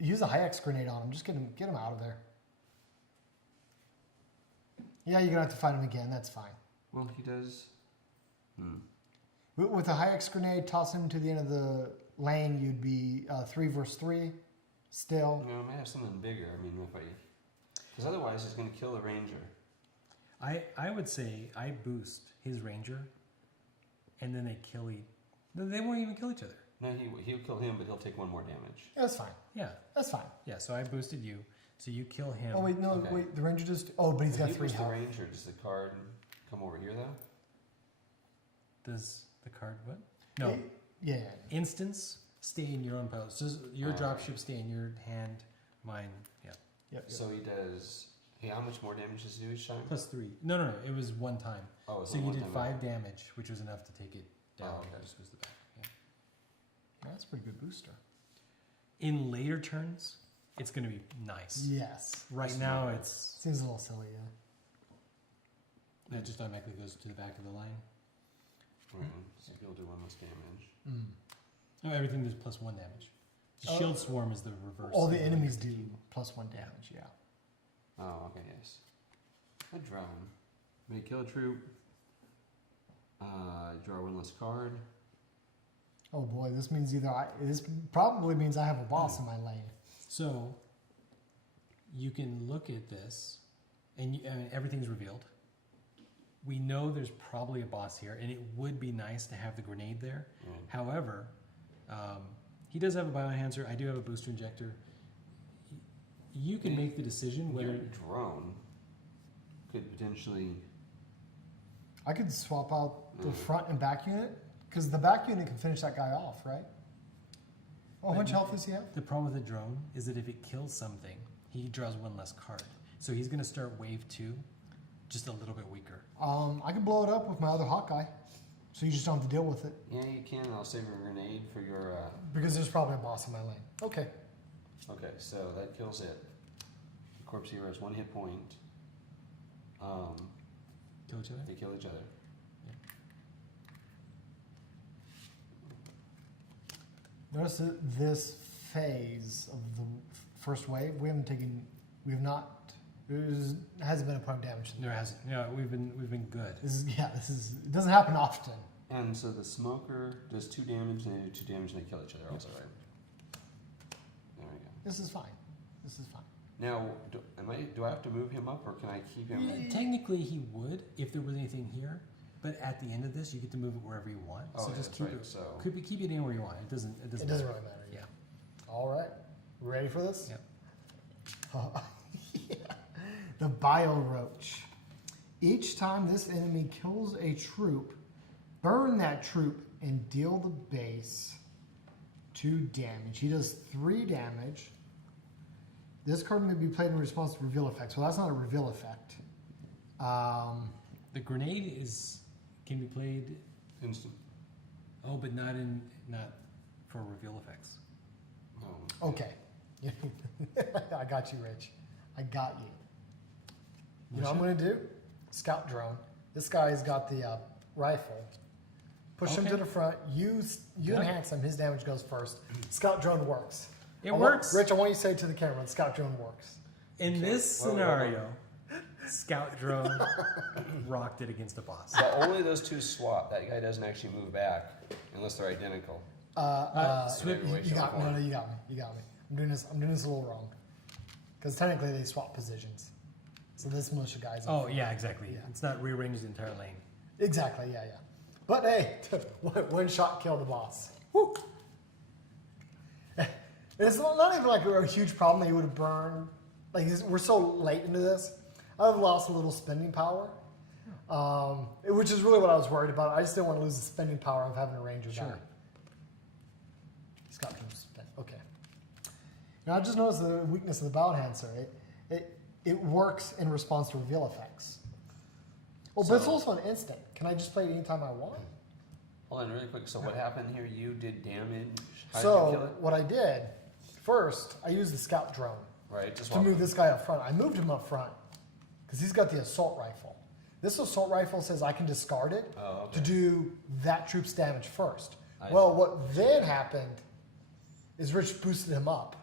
use a high X grenade on him. Just get him out of there. Yeah, you're gonna have to fight him again. That's fine. Well, he does... With a high X grenade, toss him to the end of the lane. You'd be 3 versus 3. Still. No, I might have something bigger. I mean, if I... Because otherwise he's going to kill the ranger. I would say I boost his ranger, and then they kill they won't even kill each other. No, he'll kill him, but he'll take 1 more damage. Yeah, that's fine. Yeah. That's fine. Yeah, so I boosted you, so you kill him. Oh wait, no, Okay. wait. The ranger just. Oh, but he's If got you 3 boost the health. ranger, does the card come over here, though? Does the card what? No. Yeah. Instance, stay in your own post. Does your dropship stay in your hand? Mine, yeah. Yep. So he does... Hey, how much more damage does he do each time? +3. No. It was 1 time. Oh, it's So you only did one 5 time. damage, which was enough to take it down. Oh, okay. Just was the back. Yeah. That's a pretty good booster. In later turns, it's going to be nice. Yes. Right now, it's Seems a little silly, yeah. that just automatically goes to the back of the line. Right, so he'll do 1 less damage. Oh, everything does +1 damage. Shield Swarm is the reverse. All the enemies do +1 damage, yeah. Oh, okay, yes. A drone. May kill a troop. Draw one less card. Oh boy, this means this probably means I have a boss in my lane. So you can look at this, and everything's revealed. We know there's probably a boss here, and it would be nice to have the grenade there. However, he does have a bioenhancer. I do have a booster injector. You can make the decision whether Your drone could potentially. I could swap out the front and back unit, because the back unit can finish that guy off, right? Oh, how much health does he have? the problem with the drone is that if it kills something, he draws one less card. So he's going to start wave 2 just a little bit weaker. I can blow it up with my other Hawkeye, so you just don't have to deal with it. Yeah, you can. I'll save a grenade for your. Because there's probably a boss in my lane. Okay. Okay, so that kills it. The corpse hero has 1 hit point. Kill each other? They kill each other. Notice that this phase of the first wave, we have not, hasn't been a point of damage. There hasn't. Yeah, we've been good. It doesn't happen often. And so the smoker does 2 damage, and they do 2 damage, and they kill each other also, right? There we go. This is fine. Now, do I have to move him up, or can I keep him? Technically, he would if there was anything here. But at the end of this, you get to move it wherever you want. Oh, so yeah, just that's keep right. it. So Keep it anywhere you want. It doesn't. It doesn't really matter. Yeah. All right. Ready for this? Yep. Yeah. The Bio Roach. Each time this enemy kills a troop, burn that troop and deal the base 2 damage. He does 3 damage. This card may be played in response to reveal effects. Well, that's not a reveal effect. The grenade can be played. instant. Oh, but not for reveal effects. Oh. Okay. I got you, Rich. I got you. You know what I'm going to do? Scout drone. This guy's got the rifle. Push him to the front. You enhance him. His damage goes first. Scout drone works. It works. Rich, I want you to say to the camera, the scout drone works. In this scenario, Scout drone rocked it against a boss. But only those 2 swap. That guy doesn't actually move back unless they're identical. Swip, you got me. No, you got me. I'm doing this a little wrong. Because technically they swap positions. So this militia guy's up Oh, front. yeah, exactly. Yeah. It's not rearranged the entire lane. Exactly, yeah. But hey, one shot killed the boss. Woo! It's not even like a huge problem that you would have burned. Like, we're so late into this. I've lost a little spending power, which is really what I was worried about. I just didn't want to lose the spending power of having a ranger guy. Scott can spend. Okay. Now I just noticed the weakness of the bioenhancer. It works in response to reveal effects. Oh, but it's also an instant. Can I just play it anytime I want? Hold on, really quick. So what happened here? You did damage. How did you kill it? What I did, first, I used the scout drone Right, just to move this guy up front. I moved him up front because he's got the assault rifle. This assault rifle says I can discard it to do that troop's damage first. Well, what then happened is Rich boosted him up.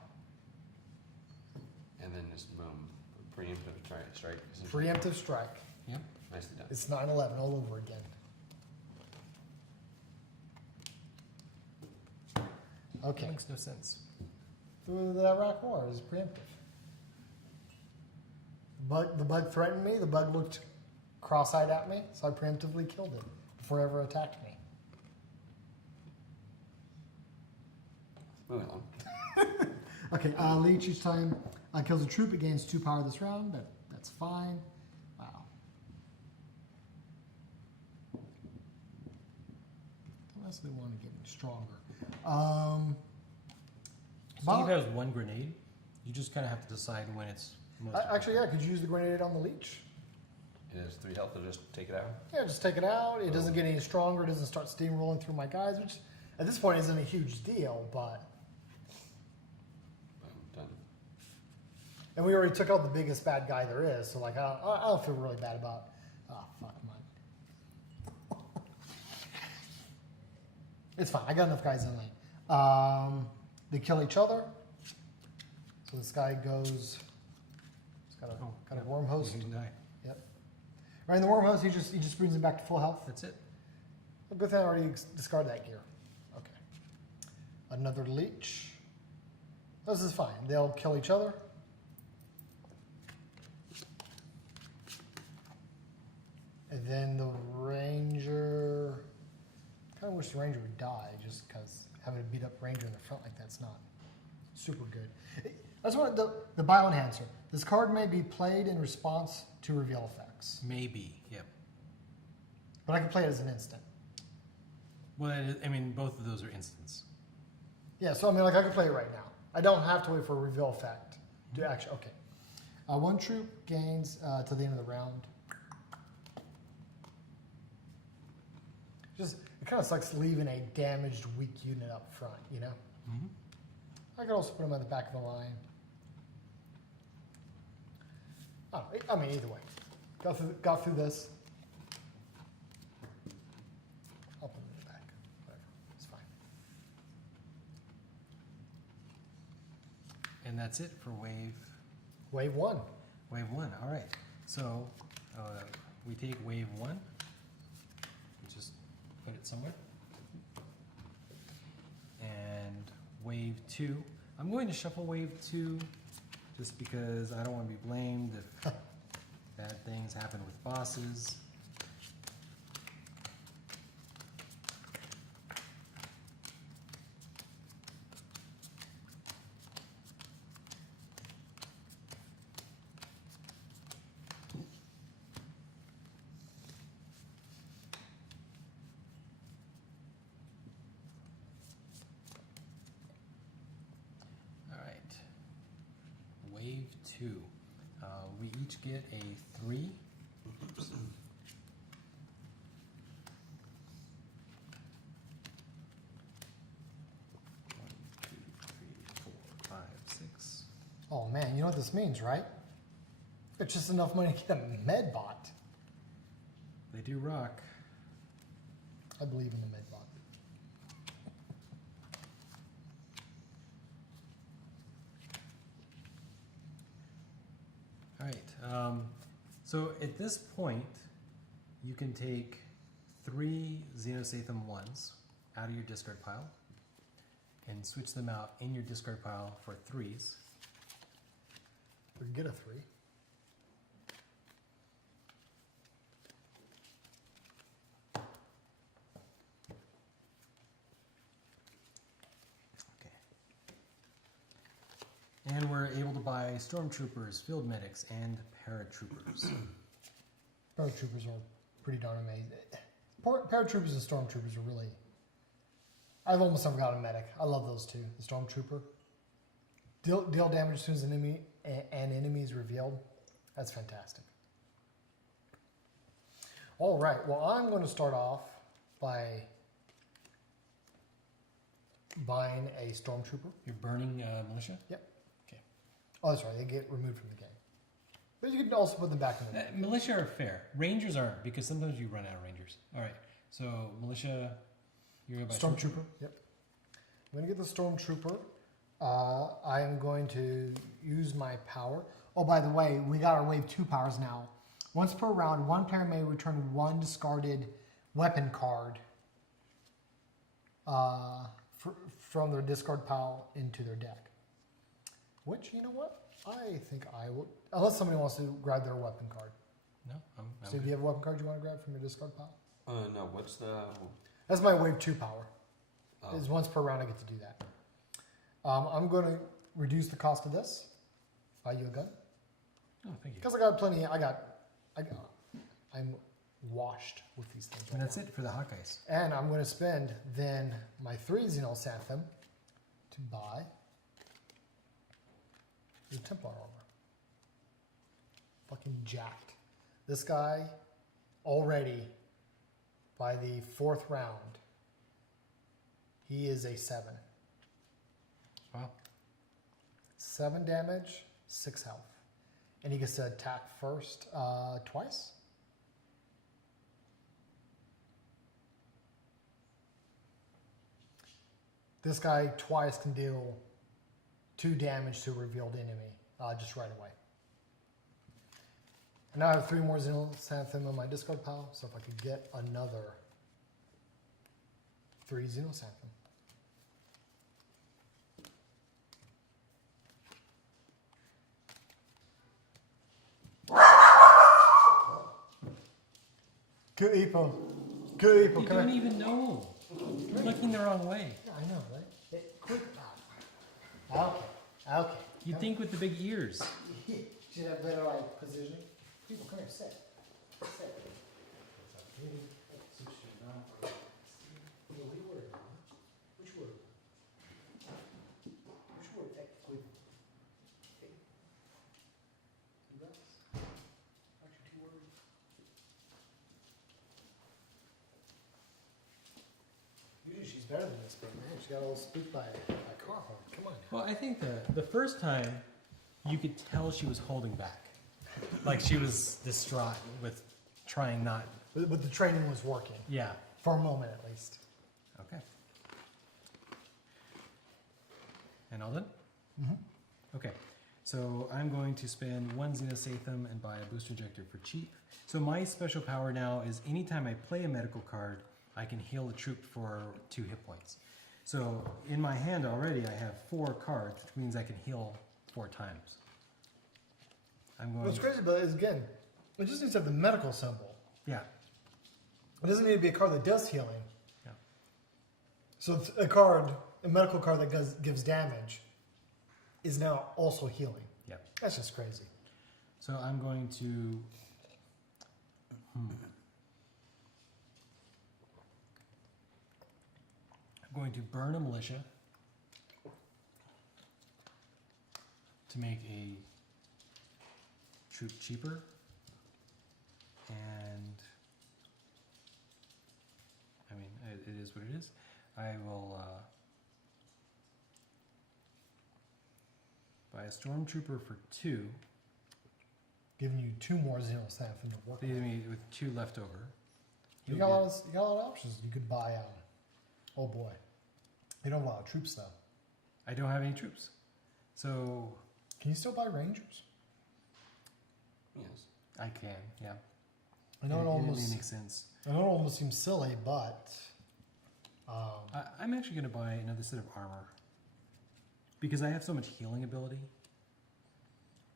And then just boom, preemptive strike. Preemptive strike. Yep. Nicely done. It's 9/11 all over again. Okay. That makes no sense. The Iraq War is preemptive. The bug threatened me. The bug looked cross-eyed at me, so I preemptively killed it before it ever attacked me. Moving on. Okay, leech each time kills a troop. It gains 2 power this round. That's fine. Wow. Unless they want to get stronger. Steve has 1 grenade. You just kind of have to decide when it's most. Actually, yeah, could you use the grenade on the leech? It has 3 health, so just take it out. Yeah, just take it out. It doesn't get any stronger. It doesn't start steamrolling through my guys, which at this point isn't a huge deal, but. Boom, done. And we already took out the biggest bad guy there is, so like I don't feel really bad about. Oh fuck, It's fine. I got enough guys in lane. They kill each other. So this guy goes. He's got a worm host. You can die. Yep. Right in the worm host, he just brings him back to full health. That's it. Well, good thing I already discarded that gear. Okay. Another leech. This is fine. They'll kill each other. And then the ranger. Kind of wish the ranger would die, just because having a beat up ranger in the front like that's not super good. That's what the bio enhancer. This card may be played in response to reveal effects, Maybe. Yep. but I can play it as an instant. Well, I mean, both of those are instants. Yeah, so I mean, like I can play it right now. I don't have to wait for a reveal effect to actually. Okay. One troop gains to the end of the round. Just it kind of sucks leaving a damaged, weak unit up front, you know. Mm-hmm. I could also put them at the back of the line. Oh, I mean, either way, got through this. I'll put them in the back. Whatever, it's fine. And that's it for wave Wave one. Wave 1. All right. So we take wave 1 and just put it somewhere. And wave 2. I'm going to shuffle wave 2 just because I don't want to be blamed if bad things happen with bosses. Wave 2. We each get a 3. Oops. 1, 2, 3, 4, 5, 6. Oh man, you know what this means, right? It's just enough money to get a med bot. They do rock. I believe in the med bot. All right. So at this point, you can take 3 XenoShyft 1s out of your discard pile and switch them out in your discard pile for 3s. We can get a 3. Okay. And we're able to buy stormtroopers, field medics, and paratroopers. Paratroopers are pretty darn amazing. Paratroopers and stormtroopers are really. I've almost never got a medic. I love those two. The stormtrooper. Deal damage as soon as an enemy is revealed. That's fantastic. All right. Well, I'm going to start off by buying a stormtrooper. You're burning militia? Yep. Okay. Oh, that's right. They get removed from the game. But you can also put them back in the game. Militia are fair. Rangers aren't, because sometimes you run out of rangers. All right. So militia, you're going to buy Stormtrooper. Yep. I'm going to get the Stormtrooper. I am going to use my power. Oh, by the way, we got our wave 2 powers now. Once per round, one player may return 1 discarded weapon card from their discard pile into their deck. Which, you know what? I think I will, unless somebody wants to grab their weapon card. No, I'm So do you have a weapon card you want to grab from your discard pile? No, what's the... That's my wave 2 power. Oh. Is once per round I get to do that. I'm going to reduce the cost of this. Buy you a gun. Oh, thank you. Because I got plenty. I'm washed with these things. And right that's now. it for the Hawkeyes. And I'm going to spend then my 3 XenoShyft to buy the Templar armor. Fucking jacked. This guy already by the 4th round, he is a 7. Wow. 7 damage, 6 health. And he gets to attack first twice. This guy twice can deal 2 damage to a revealed enemy just right away. And now I have 3 more Xenosanthum in my discard pile, so if I could get another 3 Xenosanthum. Good Epo. Good Epo. You don't even know. You're looking the wrong way. Yeah, I know, right? Hey, quick. Okay. Okay. You'd think with the big ears. Should have better like position. People, come here, sit. Sit. Which word? Which word technically? Actually, 2 words. Usually she's better than this, but man, she got a little spooked by Carhorn. Come on now. Well, I think the first time you could tell she was holding back. Like she was distraught with trying not. But the training was working. Yeah. For a moment at least. Okay. And all done? Mm-hmm. Okay. So I'm going to spend 1 Xenosathum and buy a booster injector for cheap. So my special power now is anytime I play a medical card, I can heal a troop for 2 hit points. So in my hand already, I have 4 cards, which means I can heal 4 times. I'm going. What's crazy about it is, again, it just needs to have the medical symbol. Yeah. It doesn't need to be a card that does healing. Yeah. So it's a medical card that gives damage, is now also healing. Yeah. That's just crazy. So I'm going to. I'm going to burn a militia to make a troop cheaper, and I mean it is what it is. I will buy a stormtrooper for 2. Giving you 2 more Xenosanthum to work Leaving with. me with 2 left over. You got a lot of options. You could buy, oh boy. You don't have a lot of troops though. I don't have any troops, so Can you still buy Rangers? Yes. I can. Yeah. I know it really almost makes sense. I know it almost seems silly, but I'm actually going to buy another set of armor because I have so much healing ability.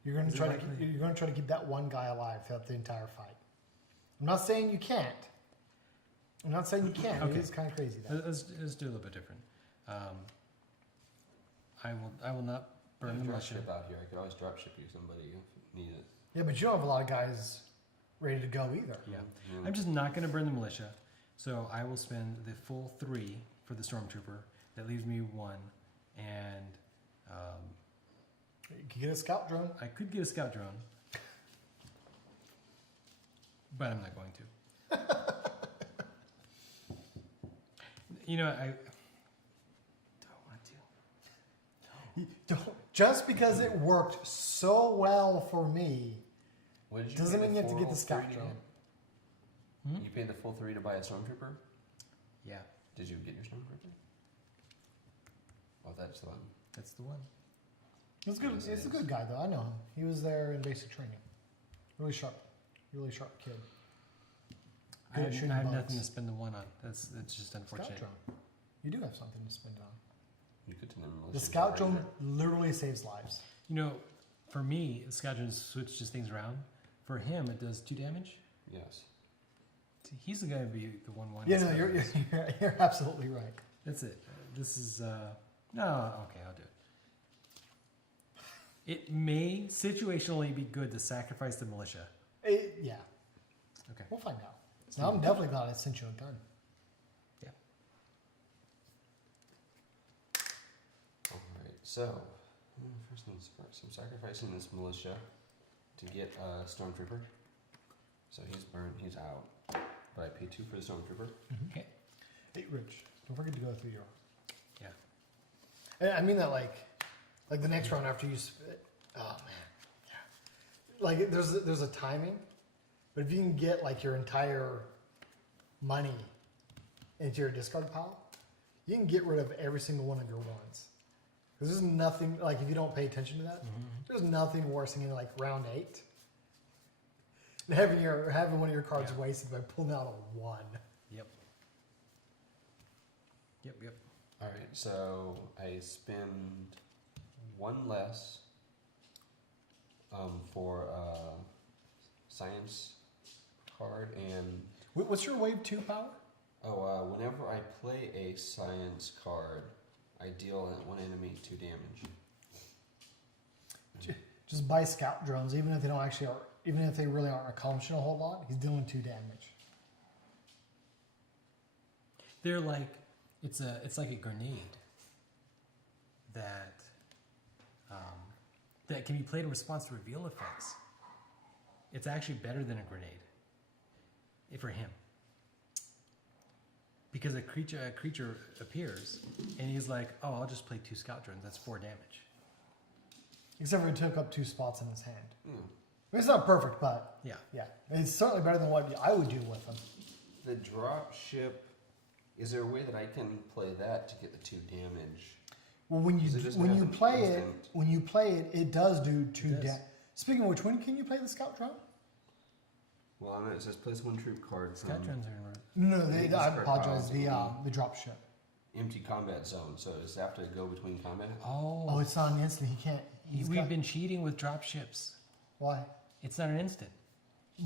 you're going Is to it try likely? you're going to try to keep that one guy alive throughout the entire fight. I'm not saying you can't. I'm not saying you can't. Okay. It is kind of crazy. Though. Let's do a little bit different. I will not burn the Drop militia. ship out here. I could always drop ship you somebody if needed. Yeah, but you don't have a lot of guys ready to go either. Yeah. Yeah. I'm just not going to burn the militia, so I will spend the full 3 for the stormtrooper. That leaves me 1, and You can get a scout drone. I could get a scout drone, but I'm not going to. You know, I don't want to. Just because it worked so well for me What did you doesn't pay mean you have to get the 403 scout to drone. get? You paid the full 3 to buy a stormtrooper? Yeah, Did you get your stormtrooper? Oh, that's the one. that's the one. He's good. Yes, it He's a is. good guy though. I know him. He was there in basic training. Really sharp kid. I Good at have, shooting I have bugs. nothing to spend the 1 on. That's just Scout unfortunate. drone. You do have something to spend it on. You could tell them The scout drone literally saves lives. You know, for me, the scout drone switches things around. For him, it does 2 damage. Yes. He's the guy to be the 1/1. Yeah, no, you're absolutely right. That's it. This is no. Okay, I'll do it. It may situationally be good to sacrifice the militia. Yeah, Okay. we'll find out. Now I'm definitely glad I sent you a gun. Yeah. Alright, so, first things first. I'm sacrificing this militia to get a stormtrooper. So he's burned, he's out. But I pay 2 for the stormtrooper. Okay. Hey, Rich, don't forget to go through your. Yeah. And I mean that like the next round after you. Oh man, yeah. Like there's a timing, but if you can get like your entire money into your discard pile, you can get rid of every single one of your ones. Because there's nothing, like if you don't pay attention to that, there's nothing worse than like round 8. And having one of your cards wasted by pulling out a 1. Yep. Yep. All right, so I spend 1 less for a science card, and What's your wave 2 power? whenever I play a science card, I deal 1 enemy 2 damage. Just buy scout drones, even if they don't actually are, even if they really aren't accomplishing a whole lot. He's dealing 2 damage. They're like it's like a grenade that that can be played in response to reveal effects. It's actually better than a grenade for him, because a creature appears and he's like, oh, I'll just play 2 scout drones. That's 4 damage. Except for he took up 2 spots in his hand. Hmm. I mean, it's not perfect, but Yeah. it's certainly better than what I would do with him. The drop ship. Is there a way that I can play that to get the 2 damage? Well, when you Does it just when you happen play instant? it does do 2 It does. damage. Speaking of which, when can you play the scout drone? Well, I know it says place 1 troop card from Scout drones are in No, Maybe I it's for apologize. pausing. The drop ship. empty combat zone. So does it have to go between combat? Oh, it's not an instant. He can't. We've been cheating with drop ships. Why? It's not an instant.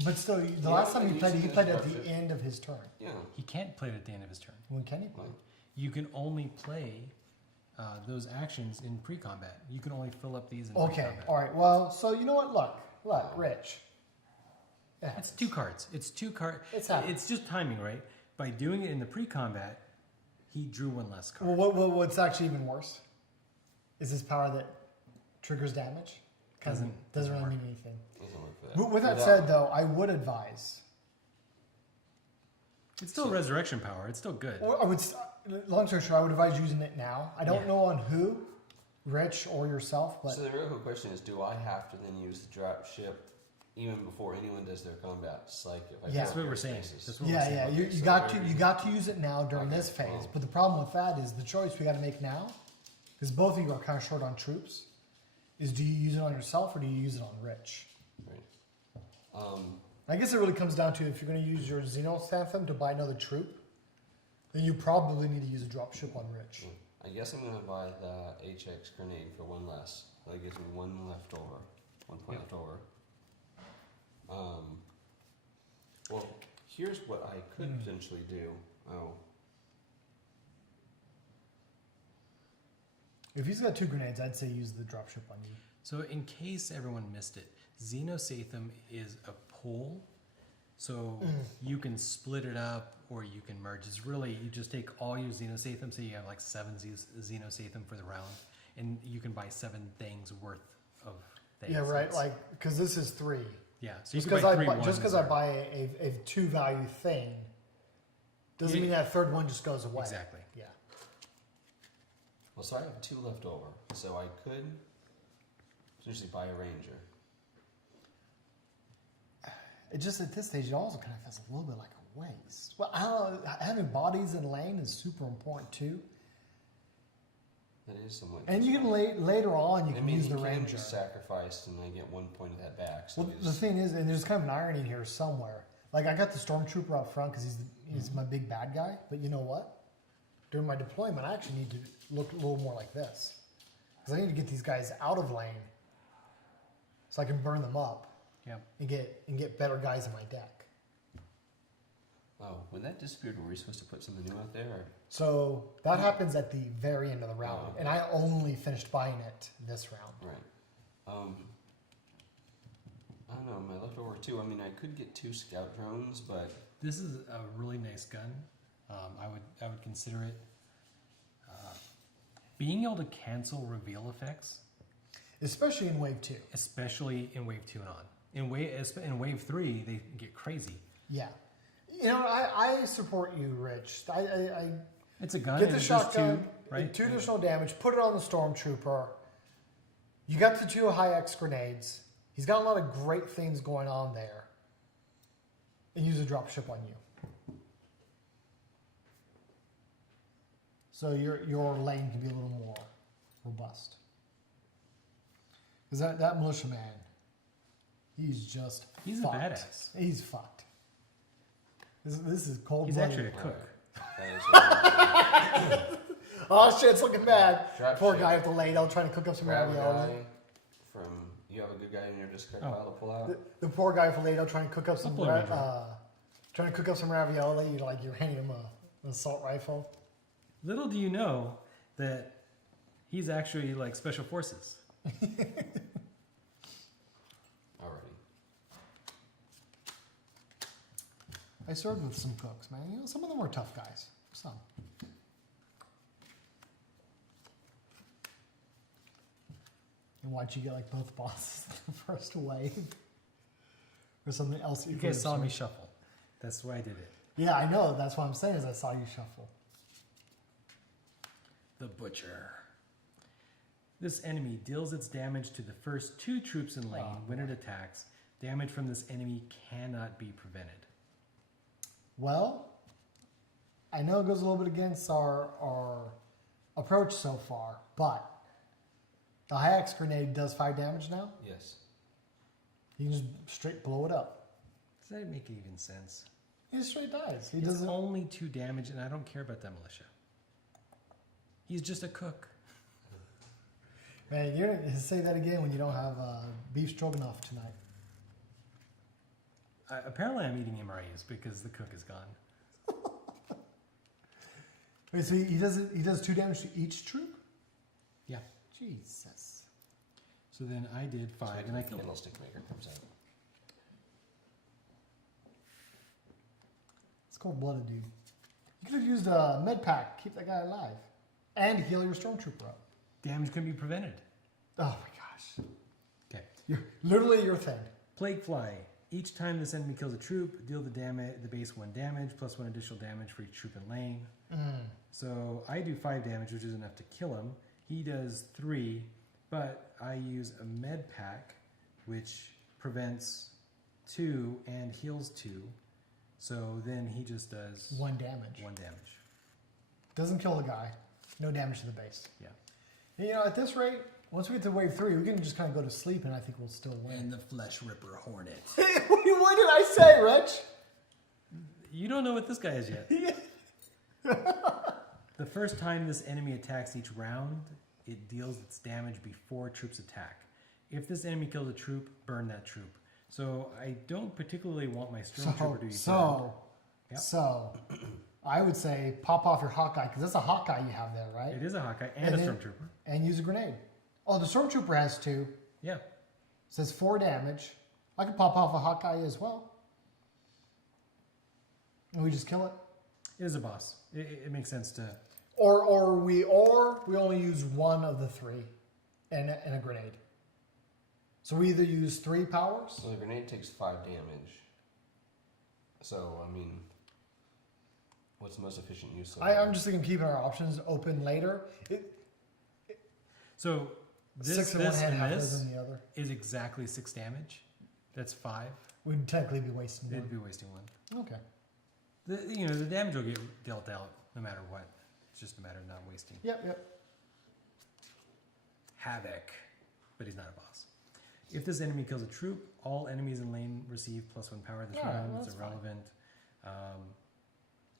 But still, the Yeah, last time but he played, he's he played at drop the ship. end of his turn. Yeah. He can't play it at the end of his turn. When can he play? You can only play those actions in pre-combat. You can only fill up these in Okay, pre-combat. all right. Well, so you know what? Look, Rich. It's 2 cards. It's 2 cards. It's happening. It's just timing, right? By doing it in the pre-combat, he drew 1 less card. Well, what's actually even worse is his power that triggers damage. Doesn't really work. mean anything. Doesn't work for that. But with that Without- said, though, I would advise. It's still resurrection power. It's still good. Or I would, long story short, I would advise using it now. I don't Yeah. know on who, Rich or yourself, but So the real quick question is, do I have to then use the drop ship even before anyone does their combats? Like if I Yeah. go That's what through we're saying. spaces. That's what we're yeah, saying. yeah, Okay, you so got wherever you you- got to use it now during Okay, this phase. well. But the problem with that is the choice we got to make now, because both of you are kind of short on troops, is do you use it on yourself or do you use it on Rich? Right. I guess it really comes down to if you're going to use your XenoShyft to buy another troop, then you probably need to use a drop ship on Rich. I guess I'm gonna buy the HX grenade for 1 less. That gives me 1 left over. 1 point left over. Well, here's what I could potentially do. Oh, If he's got 2 grenades, I'd say use the drop ship on you. So in case everyone missed it, XenoShyft is a pull. So you can split it up or you can merge. It's really, you just take all your XenoShyft, so you have like 7 XenoShyft for the round, and you can buy 7 things worth of things. Yeah, right. It's- Like because this is 3. yeah. So you Just can because buy 3 just because ones I or- buy a 2 value thing doesn't Yeah. mean that third one just goes away. Exactly. Yeah. well, so I have 2 left over. So I could potentially buy a ranger. It just at this stage, it also kind of feels a little bit like a waste. Well, I don't know. Having bodies in lane is super important too. That is somewhat. And you can later on you I can mean, use he the can ranger. be sacrificed, and I get 1 point of that back. So Well, the he's- thing is, and there's kind of an irony here somewhere. Like I got the stormtrooper out front because he's my big bad guy. But you know what? During my deployment, I actually need to look a little more like this because I need to get these guys out of lane so I can burn them up Yeah. and get better guys in my deck. Oh, when that disappeared, were we supposed to put something new out there? Or? So that happens at the very end of the round, Oh. and I only finished buying it this round. Right. I don't know, my leftover 2. I mean, I could get 2 scout drones, but This is a really nice gun. I would consider it. Being able to cancel reveal effects, Especially in wave 2. especially in wave 2 and on. In wave 3, they get crazy. Yeah. You know, I support you, Rich. I It's a gun. get and the it does shotgun, 2, right? 2 additional damage, put it on the stormtrooper. You got the 2 high X grenades. He's got a lot of great things going on there. And use a drop ship on you. so your lane can be a little more robust. Because that militiaman, he's just He's fucked. a badass. He's fucked. This is cold He's blooded. actually a cook. That is Oh shit, it's looking bad. Drop Poor ship. guy at the Lydon trying to cook up some grab a ravioli. guy from. You have a good guy in your discard Oh. pile to pull out. The poor guy from Lydon trying to cook up some I'll pull him trying to cook up some ravioli. You're handing him an assault rifle. Little do you know that he's actually like special forces. Already. I served with some cooks, man. You know, some of them were tough guys. Some. And why'd you get like both bosses in the first wave? Or something else You guys saw me shuffle. That's why I did it. Yeah, I know. That's what I'm saying is I saw you shuffle. The Butcher. This enemy deals its damage to the first 2 troops in lane when it attacks. Damage from this enemy cannot be prevented. Well, I know it goes a little bit against our approach so far, but the high X grenade does 5 damage now. Yes. You can just straight blow it up. Does that make even sense? He just straight dies. He It's doesn't. only 2 damage, and I don't care about that militia. He's just a cook. Man, you're gonna say that again when you don't have beef stroganoff tonight. Apparently, I'm eating MREs because the cook is gone. Wait, so he does 2 damage to each troop? Yeah. Jesus. So then I did 5, and I killed him. Candlestick maker comes out. It's cold-blooded, dude. You could have used a med pack, keep that guy alive, and heal your stormtrooper up. Damage can be prevented. Oh my gosh. Okay. You're literally your thing. Plague Fly. Each time this enemy kills a troop, deal the base 1 damage, plus 1 additional damage for each troop in lane. So I do 5 damage, which is enough to kill him. He does 3, but I use a med pack, which prevents 2 and heals 2. So then he just does 1 damage. 1 damage. Doesn't kill the guy. No damage to the base. Yeah. You know, at this rate, once we get to wave 3, we can just kind of go to sleep, and I think we'll still win. And the Flesh Ripper Hornet. What did I say, Rich? You don't know what this guy is yet. The first time this enemy attacks each round, it deals its damage before troops attack. If this enemy kills a troop, burn that troop. So I don't particularly want my stormtrooper to be burned. Yep. So, I would say pop off your Hawkeye, because that's a Hawkeye you have there, right? It is a Hawkeye and a stormtrooper. And use a grenade. Oh, the stormtrooper has 2. Yeah. Says 4 damage. I could pop off a Hawkeye as well. And we just kill it. It is a boss. It makes sense to... Or we only use 1 of the 3 and a grenade. So we either use 3 powers. So the grenade takes 5 damage. So, I mean, what's the most efficient use of I'm just thinking keeping our options open later. So this, 6 in one this, hand, and half this in the other. is exactly 6 damage. That's 5. We'd technically be wasting It'd 1. be wasting 1. Okay. The damage will get dealt out no matter what. It's just a matter of not wasting. Yep. Havoc, but he's not a boss. If this enemy kills a troop, all enemies in lane receive +1 power this Alright, round. well, It's that's fine. irrelevant.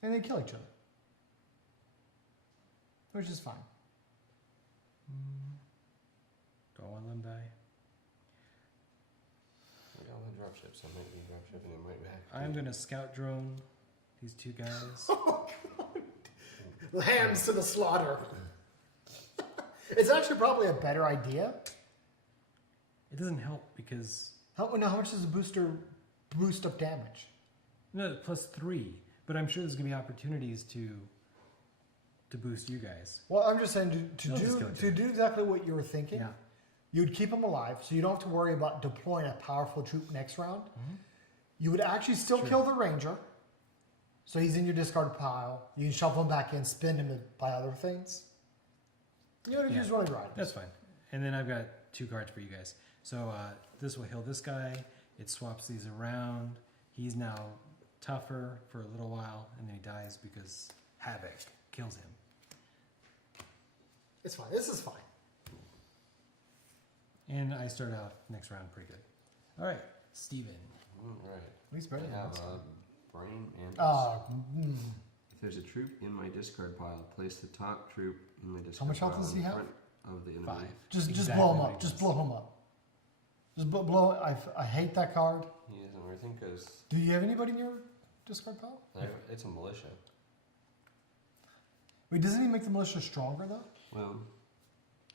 And they kill each other. Which is fine. Don't want to let him die. We all have dropships. I might be dropshipping him right back. I'm going to scout drone these 2 guys. Lambs to the slaughter. It's actually probably a better idea. It doesn't help because... How much does the booster boost up damage? No, +3. But I'm sure there's going to be opportunities to boost you guys. Well, I'm just saying You'll just kill to it. do exactly what you were thinking. Yeah. You'd keep them alive, so you don't have to worry about deploying a powerful troop next round. You would actually still Sure. kill the ranger, so he's in your discard pile. You can shuffle him back in, spin him to buy other things. You know, use one of your items. That's fine. And then I've got 2 cards for you guys. So this will heal this guy. It swaps these around. He's now tougher for a little while, and then he dies because Havoc kills him. It's fine. This is fine. And I start out next round pretty good. All right, Steven. Alright. At least better I than have last time. a brain and Mm. if there's a troop in my discard pile, place the top troop in my discard much health pile does in he have? front of the enemy. 5. Just Exactly blow him what up. he Just does. blow him up. Just blow. I hate that card. He isn't worth it because Do you have anybody in your discard pile? it's a militia. Wait, doesn't he make the militia stronger though? Well,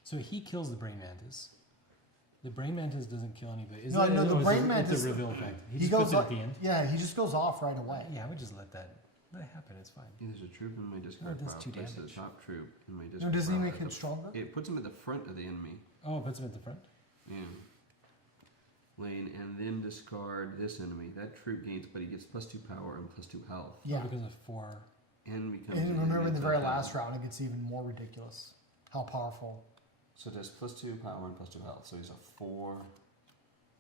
So he kills the brain mantis. The brain mantis doesn't kill anybody. Is No, it, no, the oh, brain it's mantis- a reveal effect. He he just goes puts it up- at the end. Yeah, he just goes off right away. Yeah, I would just let it happen. It's fine. there's a troop in my discard does pile. 2 Place the damage. top troop in my discard No, doesn't he pile make at it the- stronger? It puts him at the front of the enemy. Oh, it puts him at the front. Yeah. Lane, and then discard this enemy. That troop gains, but he gets +2 power and +2 health. Yeah. Because of 4. And becomes. And an remember, in the enemy very attack. last round, it gets even more ridiculous. How powerful. So does +2 power and +2 health. So he's a 4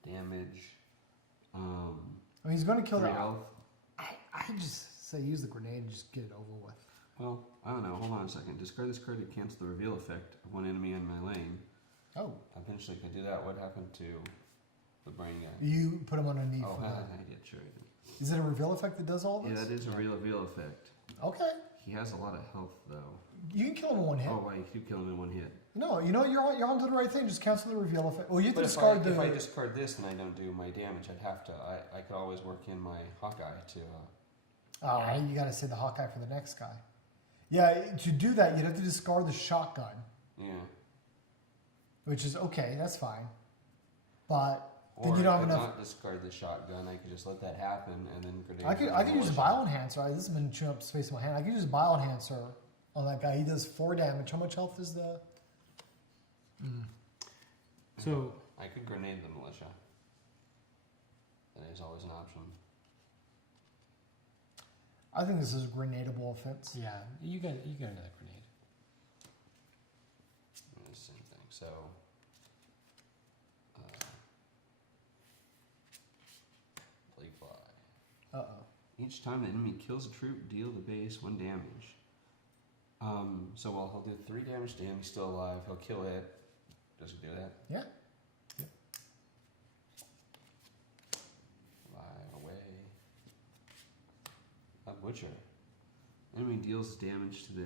damage. I mean, he's going to kill 3 that. health. I just say use the grenade and just get it over with. Well, I don't know. Hold on a second. Discard this card to cancel the reveal effect of one enemy in my lane. Oh, Eventually, could do that. What happened to the brain guy? you put him underneath. Oh, for I that. did, sure. I did. Is it a reveal effect that does all Yeah, this? that is a real reveal effect. Okay. He has a lot of health, though. You can kill him in one hit. Oh, wait, you kill him in 1 hit. No, you know you're onto the right thing. Just cancel the reveal effect. Well, you have to But discard the. if I discard this and I don't do my damage, I'd have to. I could always work in my Hawkeye to. Oh, you got to say the Hawkeye for the next guy. Yeah, to do that, you'd have to discard the shotgun, Yeah. which is okay. That's fine. But Or then you don't I have could enough. not discard the shotgun. I could just let that happen and then grenade. I could use a bile enhancer. This has been chewing up space in my hand. I could use bile enhancer on that guy. He does 4 damage. How much health is the? So I could grenade the militia. That is always an option. I think this is a grenadable offense. yeah, you got another grenade. It's the same thing. So. Plague fly. Uh oh. Each time the enemy kills a troop, deal the base 1 damage. So while he'll do 3 damage to him, he's still alive. He'll kill it. Does he do that? Yeah. Fly away. A butcher. Enemy deals damage to the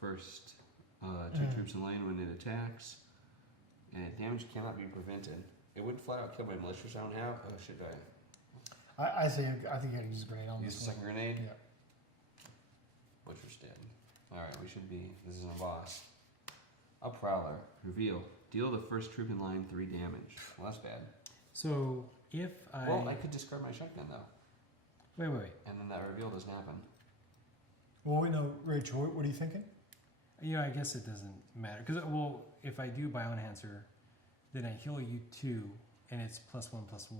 first 2 troops in lane when it attacks. And damage cannot be prevented. It would flat out kill my militias I don't have. Oh, should I I think you got to use a grenade on use this the one. second grenade? Yeah. Butcher's dead. Alright, we should be. This isn't a boss. A Prowler. Reveal. Deal the first troop in line 3 damage. Well, that's bad. So if Well, I could discard my shotgun though. wait. And then that reveal doesn't happen. Well, wait, no, Rachel, what are you thinking? Yeah, I guess it doesn't matter because if I do bioenhancer, then I heal you 2, and it's +1/+1,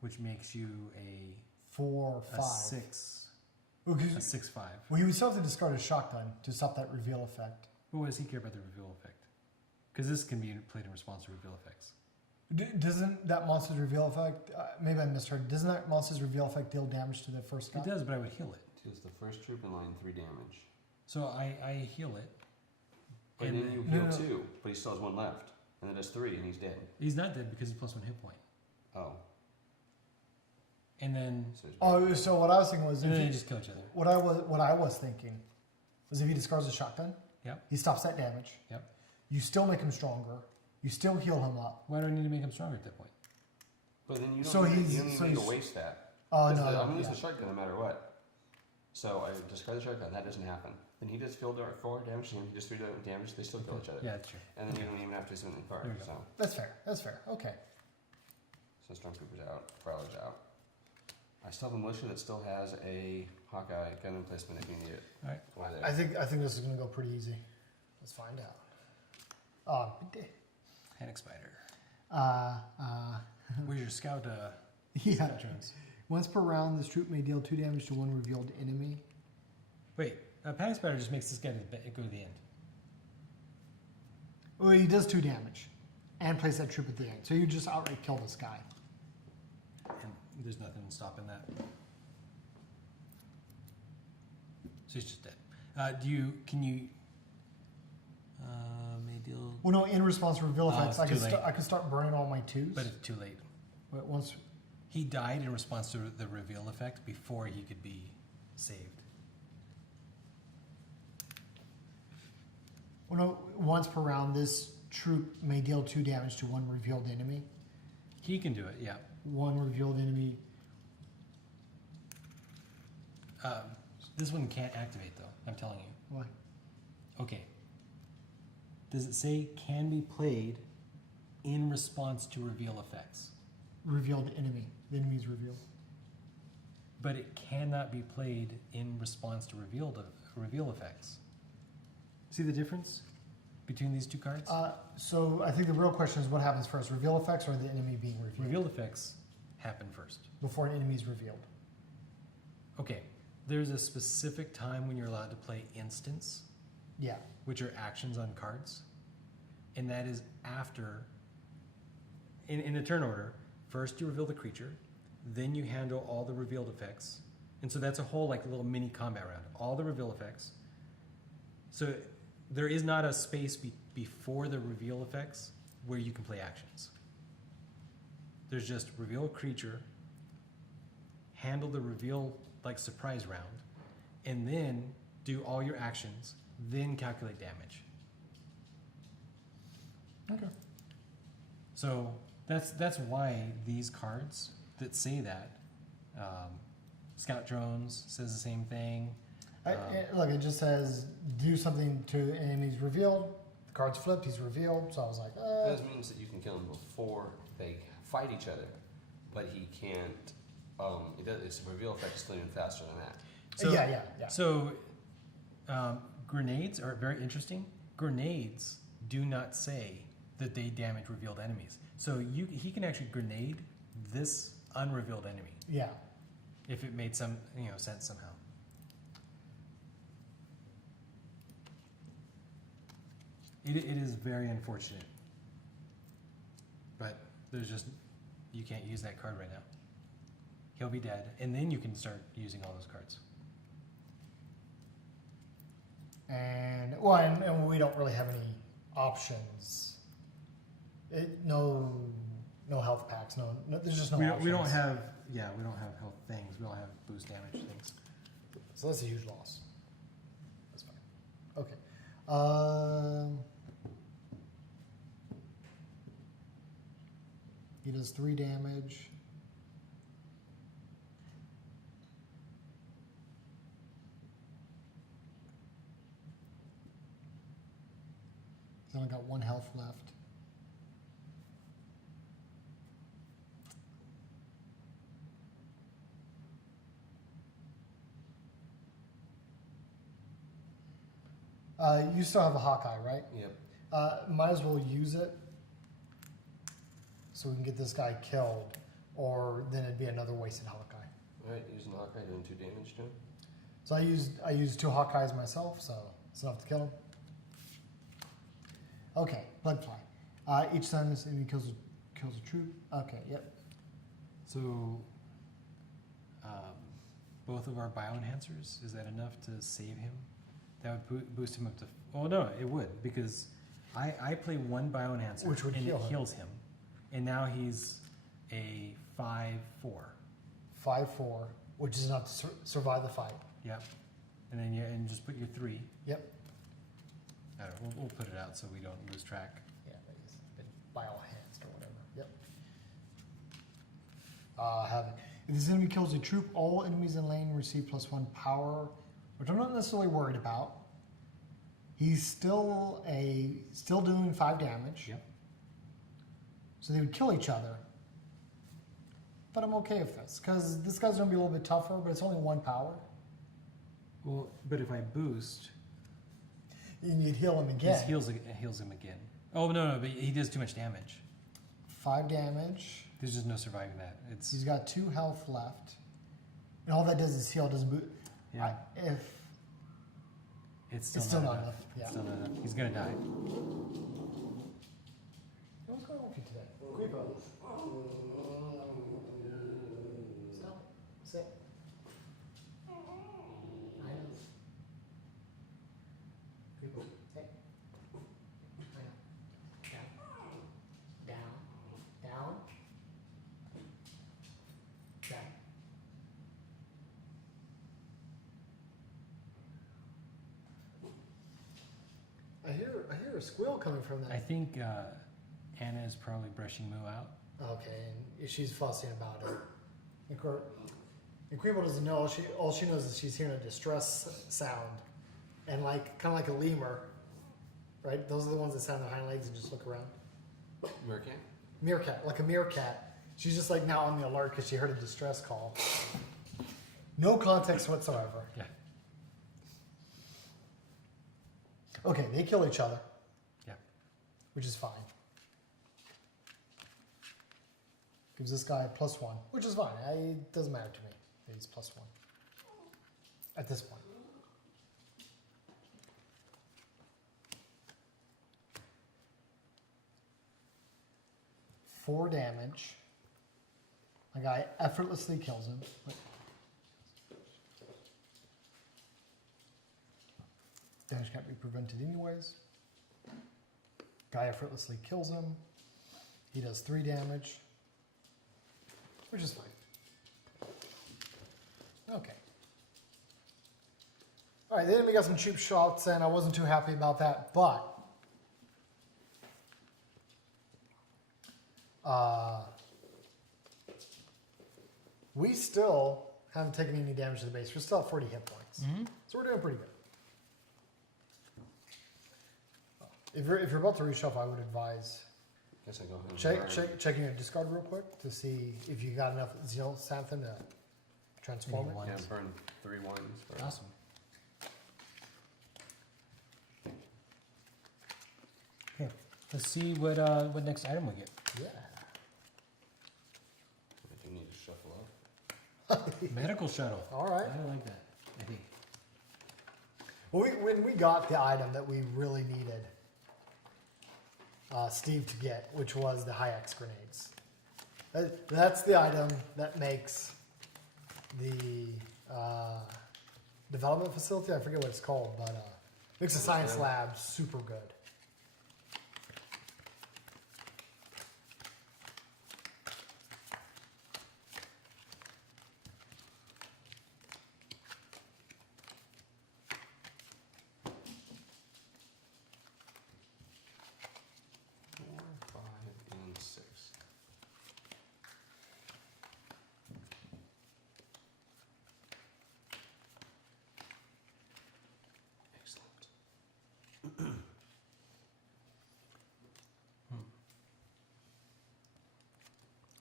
which makes you a 4, 5. 6, Well, a 'cause- 6/5. well, you would still have to discard a shotgun to stop that reveal effect. But what does he care about the reveal effect? Because this can be played in response to reveal effects. Doesn't that monster's reveal effect? Maybe I misheard. Doesn't that monster's reveal effect deal damage to the first guy? It does, but I would heal it. Deals the first troop in line 3 damage. So I heal it. But And then you No, heal no, no. 2, but he still has 1 left. And then does 3 and he's dead. He's not dead because he's +1 hit point. Oh. And then So he's Oh, so what I was thinking was, and then if they you, just kill each other. what I was thinking was if he discards a shotgun, Yep. he stops that damage. Yep. You still make him stronger. You still heal him up. Why do I need to make him stronger at that point? But then you don't, So need, he's- you don't so even need to he's- waste that. Oh 'Cause no, I'm no, going to use yeah. the shotgun no matter what. So I discard the shotgun. That doesn't happen. Then he does 4 damage to him. He does 3 damage. They still kill each other. Yeah, that's true. And then you don't even have to spend the There card. we go. So That's fair. That's fair. Okay. Stormtrooper's out. Prowler's out. I still have a militia that still has a Hawkeye gun emplacement if you need it. All right. Why there? I think this is gonna go pretty easy. Let's find out. Panic spider. Uh, Where's your scout? yeah. Veterans? Once per round, this troop may deal 2 damage to one revealed enemy. Wait, panic spider just makes this guy go to the end. Well, he does 2 damage, and place that troop at the end. So you just outright kill this guy. And there's nothing stopping that. So he's just dead. Can you Well, no, in response to reveal effects, it's too late. I could start burning all my 2s. But it's too late. But once, He died in response to the reveal effect before he could be saved. well, no, once per round, this troop may deal 2 damage to 1 revealed enemy. He can do it, yeah. 1 revealed enemy. This one can't activate though, I'm telling you. Why? Okay. Does it say can be played in response to reveal effects? Revealed enemy. The enemy's revealed. But it cannot be played in response to reveal effects. See the difference between these 2 cards? So I think the real question is what happens first, reveal effects or the enemy being revealed? Reveal effects happen first. Before an enemy is revealed. Okay, there's a specific time when you're allowed to play instants, Yeah. which are actions on cards, and that is after, in a turn order, first you reveal the creature, then you handle all the revealed effects, and so that's a whole like little mini combat round, all the reveal effects. So there is not a space before the reveal effects where you can play actions. There's just reveal a creature, handle the reveal like surprise round, and then do all your actions, then calculate damage. Okay. So that's why these cards that say that, Scout Drones says the same thing. Look, it just says do something to the enemy's revealed. The card's flipped, he's revealed. So I was like, That means that you can kill him before they fight each other, but he can't. Its reveal effect is still even faster than that. So, yeah. So grenades are very interesting. Grenades do not say that they damage revealed enemies. So he can actually grenade this unrevealed enemy Yeah. if it made some sense somehow. It is very unfortunate, but there's just you can't use that card right now. He'll be dead, and then you can start using all those cards. And we don't really have any options. No health packs. No, there's just no options. We don't have health things. We don't have boost damage things. So that's a huge loss. That's fine. Okay. He does 3 damage. He's only got 1 health left. You still have a Hawkeye, right? Yep. Might as well use it so we can get this guy killed, or then it'd be another wasted Hawkeye. Alright, using Hawkeye doing 2 damage to him. So I used 2 Hawkeyes myself, so it's enough to kill him. Okay, Bloodfly. Each time this enemy kills a troop. Okay, yep. So, both of our bioenhancers, is that enough to save him? That would boost him up to. Oh no, it would, because I play 1 bioenhancer, Which would and heal it him. heals him, and now he's a 5/4. 5/4, which is enough to survive the fight. Yep. And then and just put your 3. Yep. I don't know, we'll put it out so we don't lose track. Yeah, it's been bioenhanced or whatever. Yep. Have it. If this enemy kills a troop, all enemies in lane receive +1 power, which I'm not necessarily worried about. He's still doing 5 damage. Yep. So they would kill each other. But I'm okay with this, because this guy's gonna be a little bit tougher, but it's only 1 power. Well, but if I boost, And you'd heal him again. it heals him again. Oh no, but he does too much damage. 5 damage. There's just no surviving that. It's He's got 2 health left. And all that does is heal, doesn't boot. yeah. It's still not enough. Yeah. It's still not enough. He's gonna die. What's going on with you today? Creepo. Stop. Sit. I know. Creepo. Hey. I know. I hear a squeal coming from I that. think Anna is probably brushing Moo out. Okay, and she's fussing about it. And Queeble doesn't know. All she knows is she's hearing a distress sound, and like kind of like a lemur, right? Those are the ones that stand on their hind legs and just look around. Meerkat? Meerkat, like a meerkat. She's just like now on the alert because she heard a distress call. No context whatsoever. Yeah. Okay, they kill each other, Yeah. which is fine. Gives this guy +1, which is fine. It doesn't matter to me that he's +1 at this point. Four damage. My guy effortlessly kills him. Damage can't be prevented anyways. Guy effortlessly kills him. He does 3 damage, which is fine. Okay. All right, the enemy got some cheap shots, and I wasn't too happy about that, but we still haven't taken any damage to the base. We're still at 40 hit points, so we're doing pretty good. If you're about to reshuffle, I would advise Guess I go ahead and burn. checking your discard real quick to see if you got enough Xenoxanthin to transform Any it. one. Yeah, burn 3 ones. For Awesome. Okay, let's see what next item we get. Yeah. I do need to shuffle up. Medical shuttle. All right. I like that. I think. Well, when we got the item that we really needed Steve to get, which was the high-X grenades. That's the item that makes the development facility, I forget what it's called, but makes the science lab super good.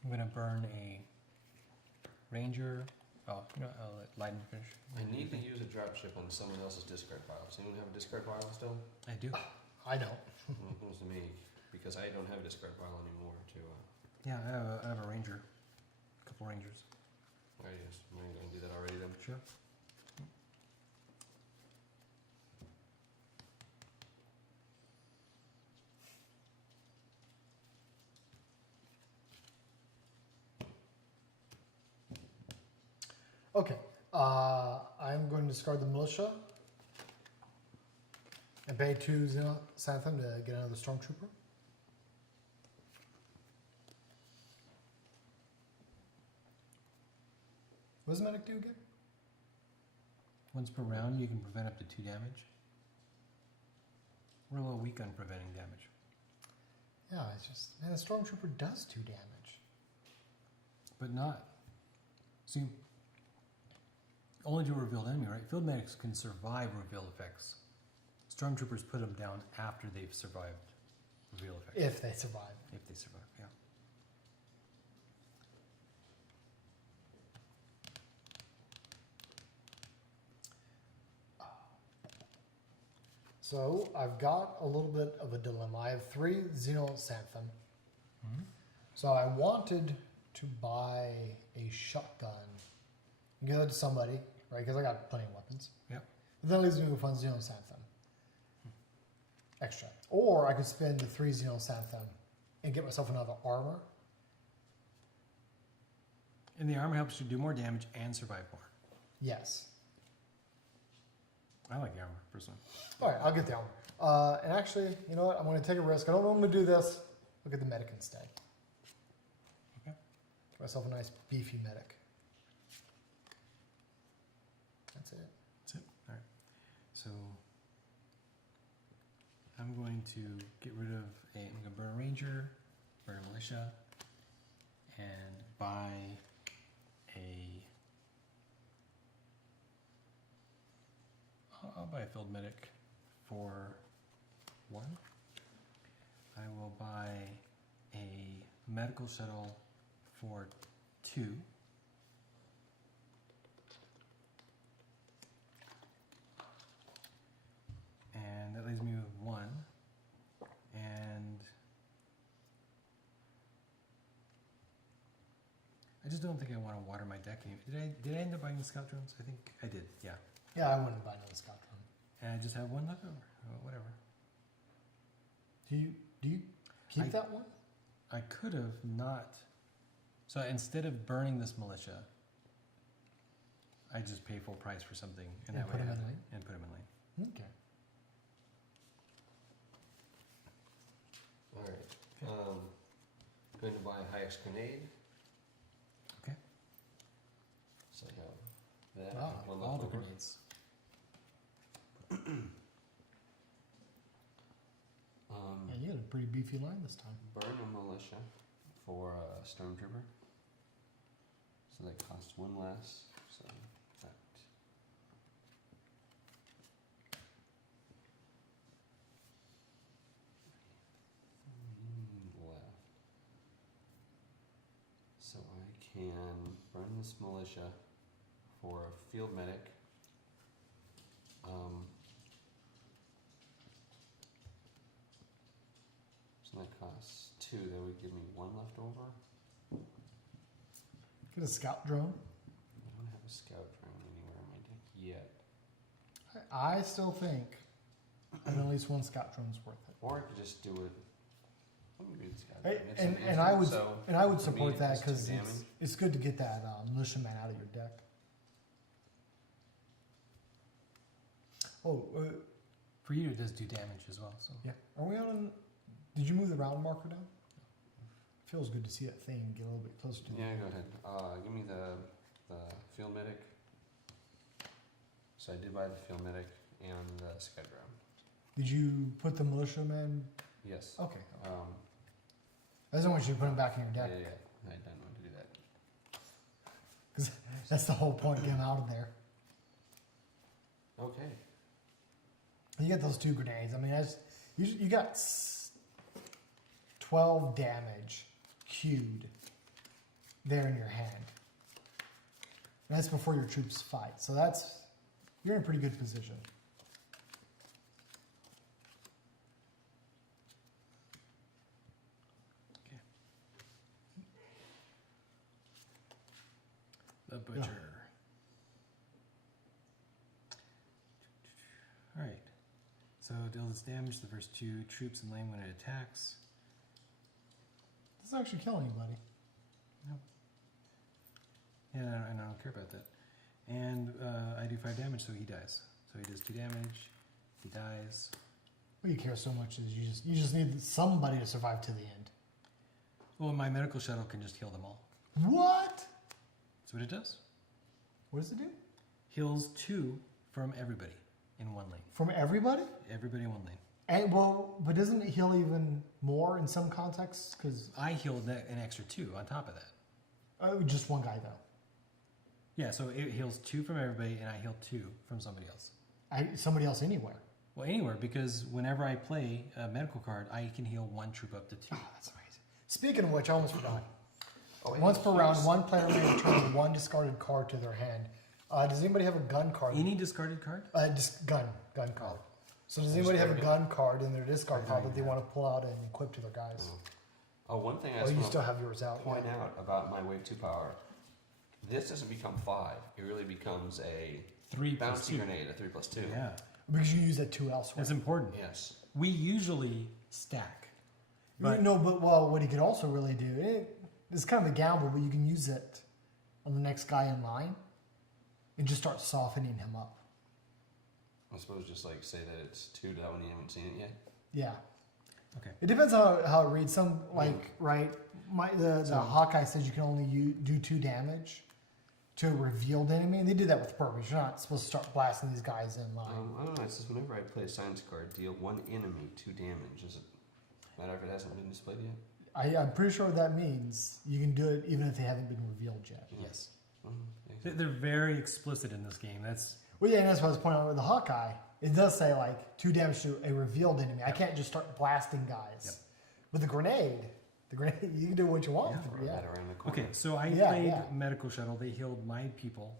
I'm gonna burn a ranger. Oh, you know, I'll let Lydon finish. I need to use a dropship on someone else's discard pile. Does anyone have a discard pile still? I do. I don't. Well, it goes to me, because I don't have a discard pile anymore to, Yeah, I have a ranger. A couple rangers. I guess, am I gonna do that already then? Sure. Okay. I'm going to discard the militia and pay 2 Xenoxanthin to get another stormtrooper. What does medic do again? Once per round, you can prevent up to 2 damage. We're a little weak on preventing damage. Yeah, it's just, man, the stormtrooper does 2 damage. But not. See, only to a revealed enemy, right? Field medics can survive reveal effects. Stormtroopers put them down after they've survived reveal effects. If they survive. If they survive, yeah. So I've got a little bit of a dilemma. I have 3 Xenoxanthin. So I wanted to buy a shotgun and give it to somebody, right? Because I got plenty of weapons. Yep. But that leaves me with 1 Xenoxanthin extra. Or I could spend the 3 Xenoxanthin and get myself another armor. And the armor helps you do more damage and survive more. Yes. I like the armor, personally. All right, I'll get the armor. And actually, you know what? I'm going to take a risk. I don't know I'm going to do this. I'll get the medic instead. Okay. Get myself a nice beefy medic. That's it. That's it. All right. So I'm I'm going to get rid of I'm going to burn a ranger, burn a militia, and buy I'll buy a field medic for 1. I will buy a medical shuttle for 2. And that leaves me with 1. And I just don't think I want to water my deck anymore. Did I end up buying the scout drones? I think I did, yeah. Yeah, I wouldn't buy another scout drone. And I just have 1 left over. Whatever. Do you keep that one? I could have not. So instead of burning this militia, I just pay full price for something, and that put way him I in have- lane? and put him in lane. Okay. All right. Going to buy a high-X grenade. Okay. So I have that. Wow, one All left the over. grenades. Yeah, you had a pretty beefy line this time. Burn a militia for a stormtrooper. So that costs 1 less. So that. 3 left. So I can burn this militia for a field medic. So that costs 2. That would give me 1 left over. Get a scout drone. I don't have a scout drone anywhere in my deck yet. I still think at least 1 scout drone's worth it. Or I could just do it. Let me do the scout Hey, drone. It's and, an and I would instant, so and I would for me, support that it's 2 because damage. it's good to get that militiaman out of your deck. Oh, For you, it does do damage as well. So yeah. Are we on? Did you move the round marker down? Feels good to see that thing get a little bit closer to. Yeah, go ahead. Give me the field medic. So I did buy the field medic and the scout drone. Did you put the militiaman? Yes. Okay. Um, I just want you to put him back in your yeah, deck yeah, I didn't want to do that. because that's the whole point. Get him out of there. Okay. You get those 2 grenades. I mean, you got 12 damage queued there in your hand. And that's before your troops fight. So you're in a pretty good position. the butcher. All right. So deals damage to the first 2 troops in lane when it attacks. Doesn't actually kill anybody. Yeah, and I don't care about that. And I do 5 damage, so he dies. So he does 2 damage. He dies. What you care so much is you just need somebody to survive to the end. Well, my medical shuttle can just heal them all. What? That's what it does. What does it do? Heals 2 from everybody in 1 lane. From everybody? Everybody in 1 lane. And but doesn't it heal even more in some contexts? Because I healed an extra 2 on top of that. just 1 guy though. Yeah, so it heals 2 from everybody, and I heal 2 from somebody else. Somebody else anywhere. Well, anywhere, because whenever I play a medical card, I can heal 1 troop up to 2. Oh, that's amazing. Speaking of which, I almost forgot. Oh, wait, Once per round, here's- 1 player may return 1 discarded card to their hand. Does anybody have a gun card? Any discarded card? Just gun card. So does anybody have a gun card in their discard pile that they want to pull out and equip to their guys? Oh, one thing I Oh, just you want still to have yours out. point yeah. out about my wave 2 power. This doesn't become 5. It really becomes a 3 plus bouncy 2. grenade, a 3+2. Yeah, Because you use that 2 elsewhere. that's important. Yes. We usually stack. But no, but what he could also really do, it's kind of a gamble, but you can use it on the next guy in line and just start softening him up. I suppose just like say that it's 2 that when you haven't seen it yet. Yeah. Okay. It depends on how it reads. Some, like, right, the Hawkeye says you can only do 2 damage. to a revealed enemy, and they did that with purpose. You're not supposed to start blasting these guys in line. I don't know. It says whenever I play a science card, deal one enemy 2 damage. Does it matter if it hasn't been displayed yet? I'm pretty sure what that means you can do it even if they haven't been revealed yet. Yes. Mm-hmm. They're very explicit in this game. That's Well, yeah, and that's what I was pointing out with the Hawkeye. It does say like 2 damage to a revealed enemy. I can't just start blasting guys. Yep. With the grenade, you can do what you want. Yeah, with throw it, that around the corner. okay. So I Yeah, played yeah. medical shuttle. They healed my people,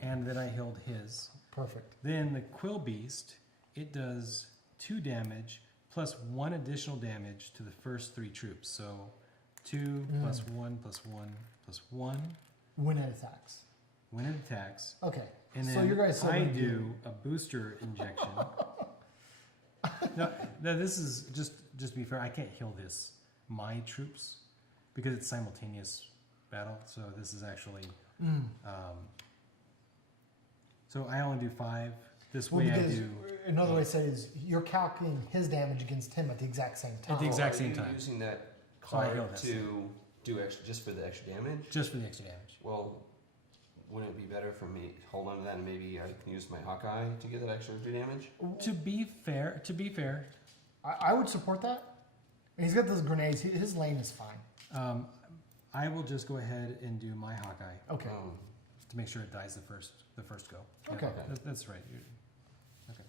and then I healed his. Perfect. Then the Quill Beast, it does 2 damage plus 1 additional damage to the first 3 troops. So 2 plus 1 plus 1 plus 1 When it attacks. when it attacks. Okay. And so then your guys I do a booster injection. no, this is just to be fair. I can't heal my troops because it's simultaneous battle. So this is actually. So I only do 5. This Well, way I because do another way to say it is you're calculating his damage against him at the exact same time. At the exact Are same you time. using that So I heal card this. to do extra just for the extra damage? just for the extra damage. Well, wouldn't it be better for me hold on to that and maybe I can use my Hawkeye to get that extra 3 damage? To be fair, I would support that. And he's got those grenades. His lane is fine. I will just go ahead and do my Hawkeye Okay. to make sure it dies the first go. Yeah, Okay. that's right. Okay.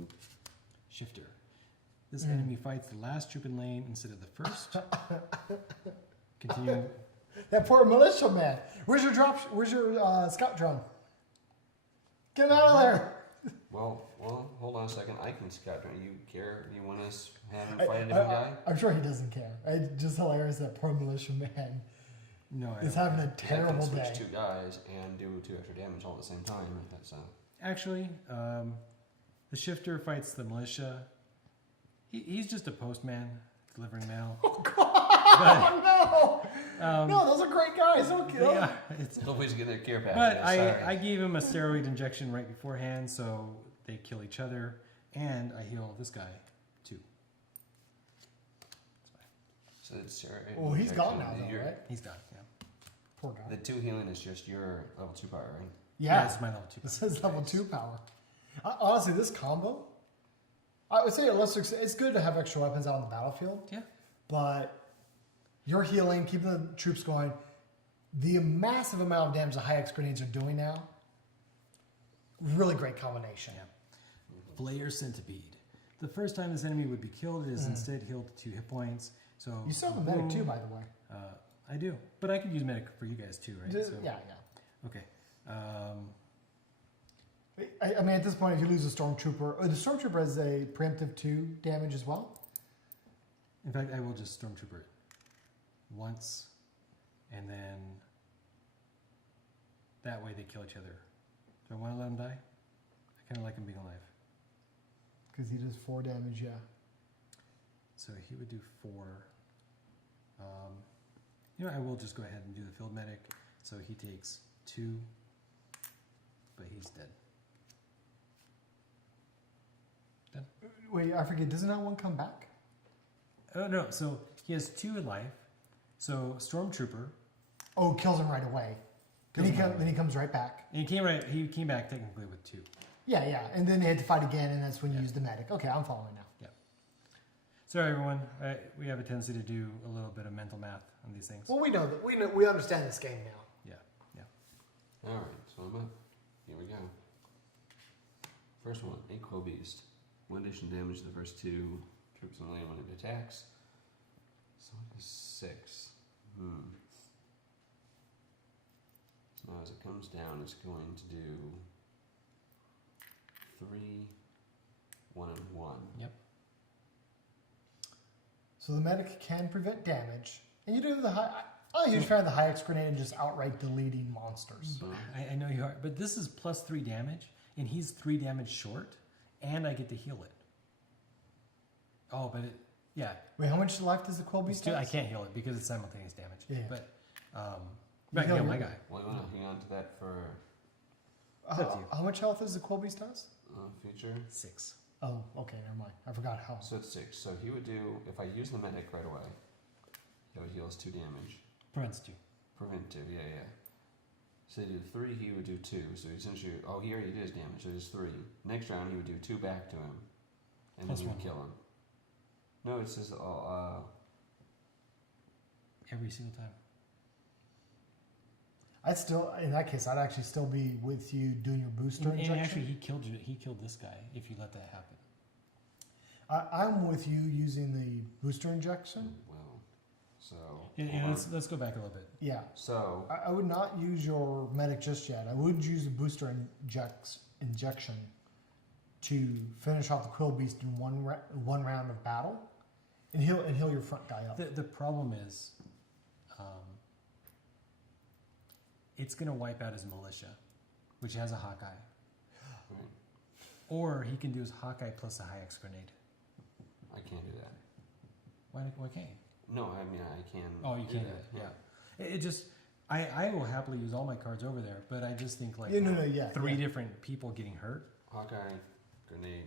Oop. Shifter. This enemy fights the last troop in lane instead of the first. Continue. That poor militia man. Where's your scout drone? Get him out of there. Well, hold on a second. I can scout. Do you care? You want us have him fight a different guy? I'm sure he doesn't care. It's just hilarious that poor militia man No, I is don't. having a 'Cause I terrible can switch day. 2 guys and do 2 extra damage all at the same time. That's Actually, the shifter fights the militia. He's just a postman delivering mail. Oh no! No, those are great guys. Don't kill. Yeah, it's, always get their care package. but Sorry. I gave him a steroid injection right beforehand, so they kill each other, and I heal this guy too. So it's Well, he's gone now, though, right? He's gone. Yeah. Poor guy. The 2 healing is just your level 2 power, right? Yeah, it's my level 2. this is level 2 power. Honestly, this combo, I would say it's good to have extra weapons out on the battlefield. Yeah. But you're healing, keeping the troops going. The massive amount of damage the high-X grenades are doing now, really great combination. Yeah. Flare Centipede. The first time this enemy would be killed, it is instead healed to 2 hit points. So You still have a medic too, by the way. I do, but I could use medic for you guys too, right? Yeah. Okay. I mean, at this point, if you lose a stormtrooper, the stormtrooper has a preemptive 2 damage as well. In fact, I will just stormtrooper it once, and then that way they kill each other. Do I want to let him die? I kind of like him being alive. Because he does 4 damage, yeah. So he would do 4. I will just go ahead and do the field medic. So he takes 2, but he's dead. Done. Wait, I forget, doesn't that one come back? Oh no! So he has 2 in life. So stormtrooper. Oh, kills him right away. Then he comes right back. And he came back technically with 2. Yeah. And then they had to fight again, and that's when you use the medic. Okay, I'm following now. Yeah. Sorry, everyone. We have a tendency to do a little bit of mental math on these things. Well, we know that. We understand this game now. Yeah. Alright, so I'm up. Here we go. First one, a Quill Beast. 1 additional damage to the first 2 troops in the lane when it attacks. So it is 6. So now as it comes down, it's going to do 3, 1, and 1. Yep. So the medic can prevent damage, and you do the high. I'm a huge fan of the high-X grenade and just outright deleting monsters. So I know you are, but this is plus 3 damage, and he's 3 damage short, and I get to heal it. Oh, but yeah. Wait, how much life does the Quill Beast I have? can't heal it because it's simultaneous damage. Yeah. But I can heal my guy. well, you want to hang on to that for It's up to you. How much health does the Quill Beast does? future. 6. Oh, okay, never mind. I forgot how. So it's 6. So he would do, if I use the medic right away, that would heal us 2 damage. Prevents 2. Prevent 2, yeah. So they do 3, he would do 2. So essentially, oh, he already did his damage, so there's 3. Next round, he would do 2 back to him, and Plus then he would 1. kill him. No, it says Every single time. I'd still, in that case, I'd actually still be with you doing your booster And injection. actually, he killed you. He killed this guy. If you let that happen. I'm with you using the booster injection. well, so And let's go back a little bit. Yeah. so I would not use your medic just yet. I would use the booster injection to finish off the Quill Beast in one round of battle, and heal your front guy up. The problem is, it's going to wipe out his militia, which has a Hawkeye. right, Or he can do his Hawkeye plus a high X grenade. I can't do that. Why can't you? No, I mean I can. Oh, you do can't that. do it. Yeah. It just, I will happily use all my cards over there, but I just think like Yeah, three yeah. different people getting hurt. Hawkeye, grenade,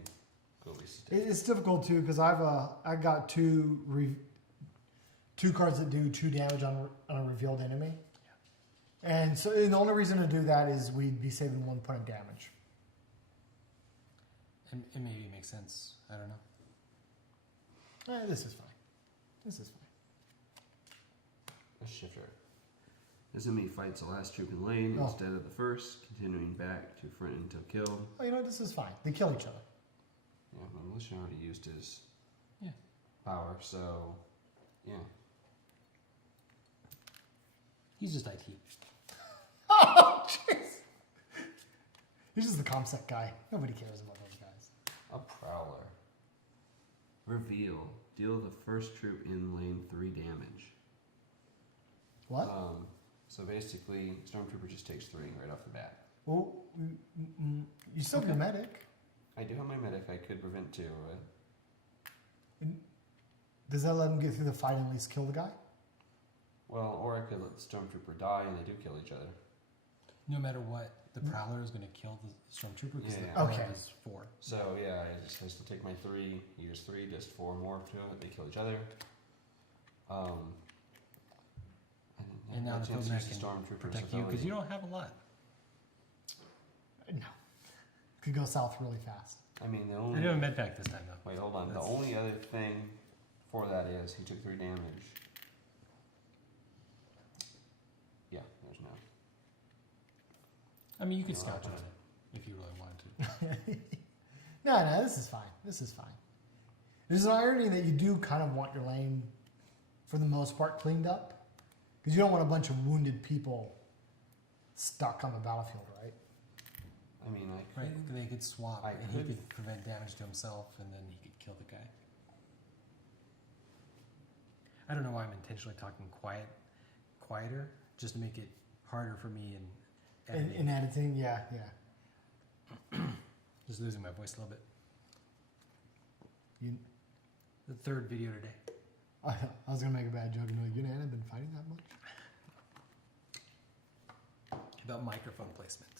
Quill Beast. It's difficult too because I got two cards that do 2 damage on a revealed enemy, and so the only reason to do that is we'd be saving 1 point of damage. And it maybe makes sense. I don't know. This is fine. This is fine. A shifter. This enemy fights the last troop in lane Oh. instead of the first, continuing back to front until killed. Oh, you know what? This is fine. They kill each other. Yeah, my militia already used his Yeah. power, so yeah. He's just IT. Oh, jeez. He's just the ComSec guy. Nobody cares about those guys. A prowler. Reveal. Deal the first troop in lane 3 damage. What? So basically, Stormtrooper just takes 3 right off the bat. Well, you still have your medic. I do have my medic. I could prevent 2. Does that let him get through the fight and at least kill the guy? Well, or I could let the Stormtrooper die and they do kill each other. No matter what, the Prowler is going to kill the Stormtrooper because the Yeah. Prowler Okay. is 4. So yeah, I just has to take my 3, use 3, just 4 more to it. They kill each other. And now the chance to Filmac use the can Stormtroopers protect if you I because was- you don't have a lot. No. Could go south really fast. I mean, the I only. do have a med pack this time though. Wait, hold on. That's- The only other thing for that is he took 3 damage. Yeah, there's no. I mean, you could No, scotch I on don't. it if you really wanted to. No, this is fine. This is fine. There's an irony that you do kind of want your lane, for the most part, cleaned up. Because you don't want a bunch of wounded people stuck on the battlefield, right? I mean, I Right? could. They could swap, I and could- he could prevent damage to himself, and then he could kill the guy. I don't know why I'm intentionally talking quieter, just to make it harder for me and In editing, yeah. just losing my voice a little bit. You, The 3rd video today. I was going to make a bad joke and be like, you and Anna have been fighting that much? About microphone placement.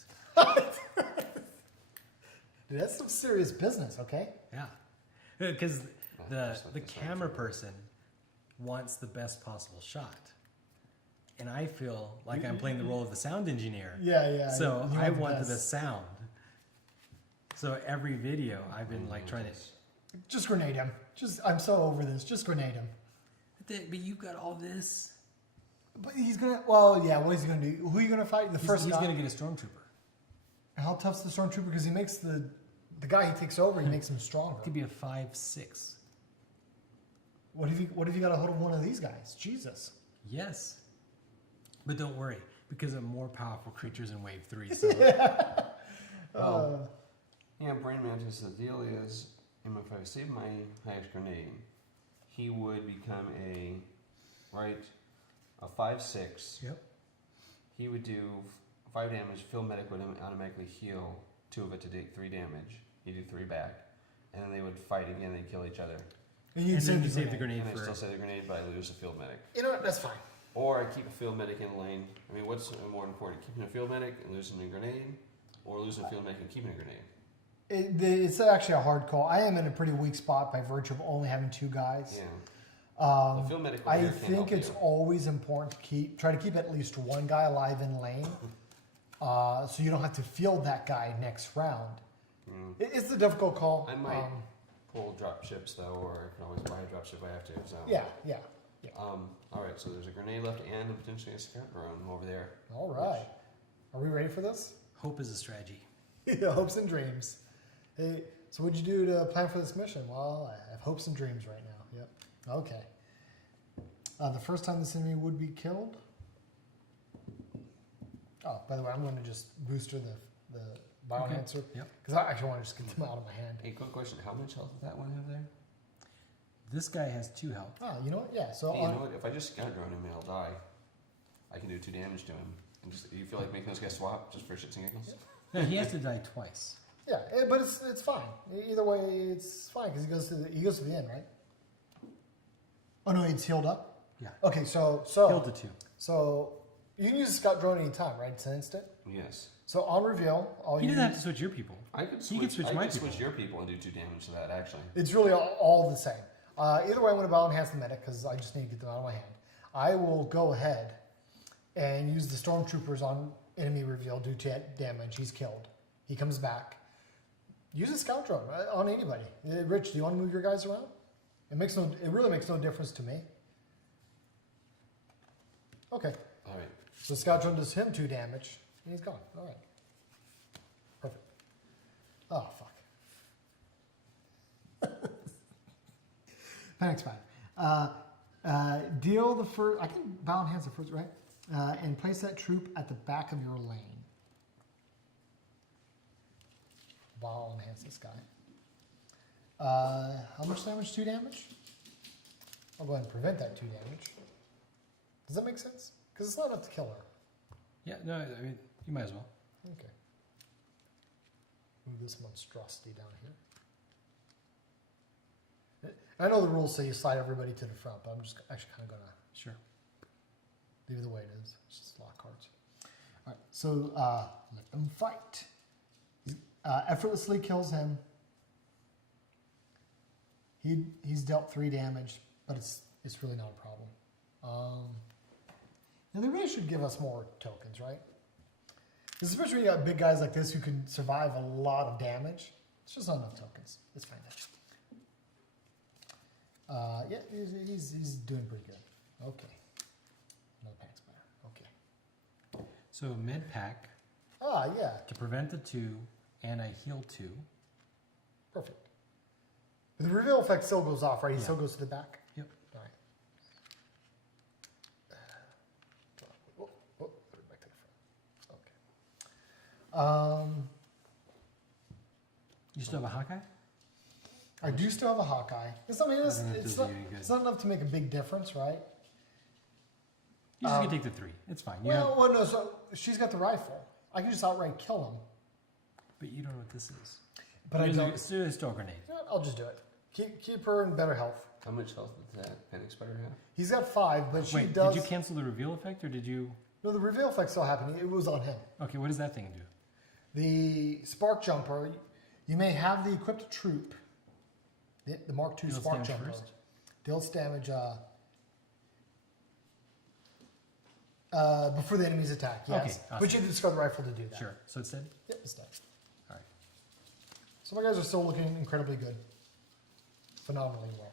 Dude, that's some serious business, okay? Yeah, because just the like the camera Stormtrooper. person wants the best possible shot, and I feel like I'm playing the role of the sound engineer. Yeah. So you I want the want the best. sound. So every video I've been like trying to. Just grenade him. I'm so over this. Just grenade him. But you've got all this. But he's gonna. Well, yeah. What is he gonna do? Who are you gonna fight? The first He's guy. going to get a stormtrooper. How tough's the stormtrooper? Because he makes the guy he takes over. He makes him stronger. It could be a 5-6. What if you got a hold of one of these guys? Jesus. Yes, but don't worry because I'm more powerful creatures in Wave 3. So Well, yeah, Brain Mantis, the deal is, if I save my highest grenade, he would become a 5-6. Yep. He would do 5 damage. Phil Medic would automatically heal 2 of it to take 3 damage. He'd do 3 back. And then they would fight again, they'd kill each other. And and then save you save the grenade And I for. still say the grenade, but I lose a field medic. You know what? That's fine. Or I keep a field medic in lane. I mean, what's more important, keeping a field medic and losing a grenade, or losing a field medic and keeping a grenade? It's actually a hard call. I am in a pretty weak spot by virtue of only having 2 guys. Yeah. The field medic over I here can't think help it's you. always important to try to keep at least one guy alive in lane. so you don't have to field that guy next round. It's a difficult call. I might pull drop ships though, or I can always buy a drop ship if I have to. So Yeah. all right. So there's a grenade left and potentially a scout drone over there. All right. Are we ready for this? Hope is a strategy. Yeah, hopes and dreams. Hey, so what'd you do to plan for this mission? Well, I have hopes and dreams right now. Yep. Okay. The first time this enemy would be killed. Oh, by the way, I'm going to just booster the bioenhancer. Okay. Yep. Because I actually want to just get them out of my hand. Hey, quick question: how much health does that one have there? This guy has 2 health. Oh, you know what? Yeah. So Hey, you know what? If I just scout drone him, he'll die. I can do 2 damage to him. And just, you feel like making those guys swap just for shits and giggles? No, he has to die twice. yeah, but it's fine. Either way, it's fine because he goes to the end, right? Oh no, it's healed up. Yeah. Okay, so Killed the 2. So you can use a scout drone anytime, right? It's an instant. Yes. So on reveal, He doesn't have to switch your people. I could He can switch I my could people. switch your people and do 2 damage to that, actually. It's really all the same. Either way, I'm going to battle enhance the medic because I just need to get them out of my hand. I will go ahead and use the stormtroopers on enemy reveal, do damage. He's killed. He comes back. Use a scout drone on anybody. Rich, do you want to move your guys around? It really makes no difference to me. Okay. All right. So scout drone does him 2 damage, and he's gone. All right. Perfect. Oh fuck. Thanks, man. Deal the first. I can bow enhance the first, right? And place that troop at the back of your lane. Bow enhance this guy. How much damage? 2 damage. I'll go ahead and prevent that 2 damage. Does that make sense? Because it's not enough to kill her. Yeah, no, I mean, you might as well. Okay. Move this monstrosity down here. I know the rules say you slide everybody to the front, but I'm just actually kind of going to Sure. leave it the way it is. It's just a lot of cards. All right, so let them fight. Effortlessly kills him. He's dealt 3 damage, but it's really not a problem. Now they really should give us more tokens, right? Because especially when you got big guys like this who can survive a lot of damage. It's just not enough tokens. Let's find out. Yeah, he's doing pretty good. Okay. No packs better. Okay. So med pack Yeah. to prevent the 2, and I heal 2. Perfect. But the reveal effect still goes off, right? He Yeah. still goes to the back? Yep. All right. Put it back to the front. Okay. You still have a Hawkeye? I do still have a Hawkeye. It's not enough to make a big difference, right? You just can take the 3. It's fine. You Well, no, so she's got the rifle. I can just outright kill him. but you don't know what this is. But I don't. It's still a grenade. You know what? I'll just do it. Keep her in better health. How much health does that Panic Spider have? He's got 5, but she Wait, does. did you cancel the reveal effect, or did you... No, the reveal effect's still happening. It was on him. Okay, what does that thing do? The spark jumper, you may have the equipped troop, the Mark II Deals spark damage jumper, first? deals damage before the enemy's attack. Yes, Okay, awesome. but you have to discard the rifle to do that. Sure. So it's dead? Yep, it's dead. All right. So my guys are still looking incredibly good, phenomenally well.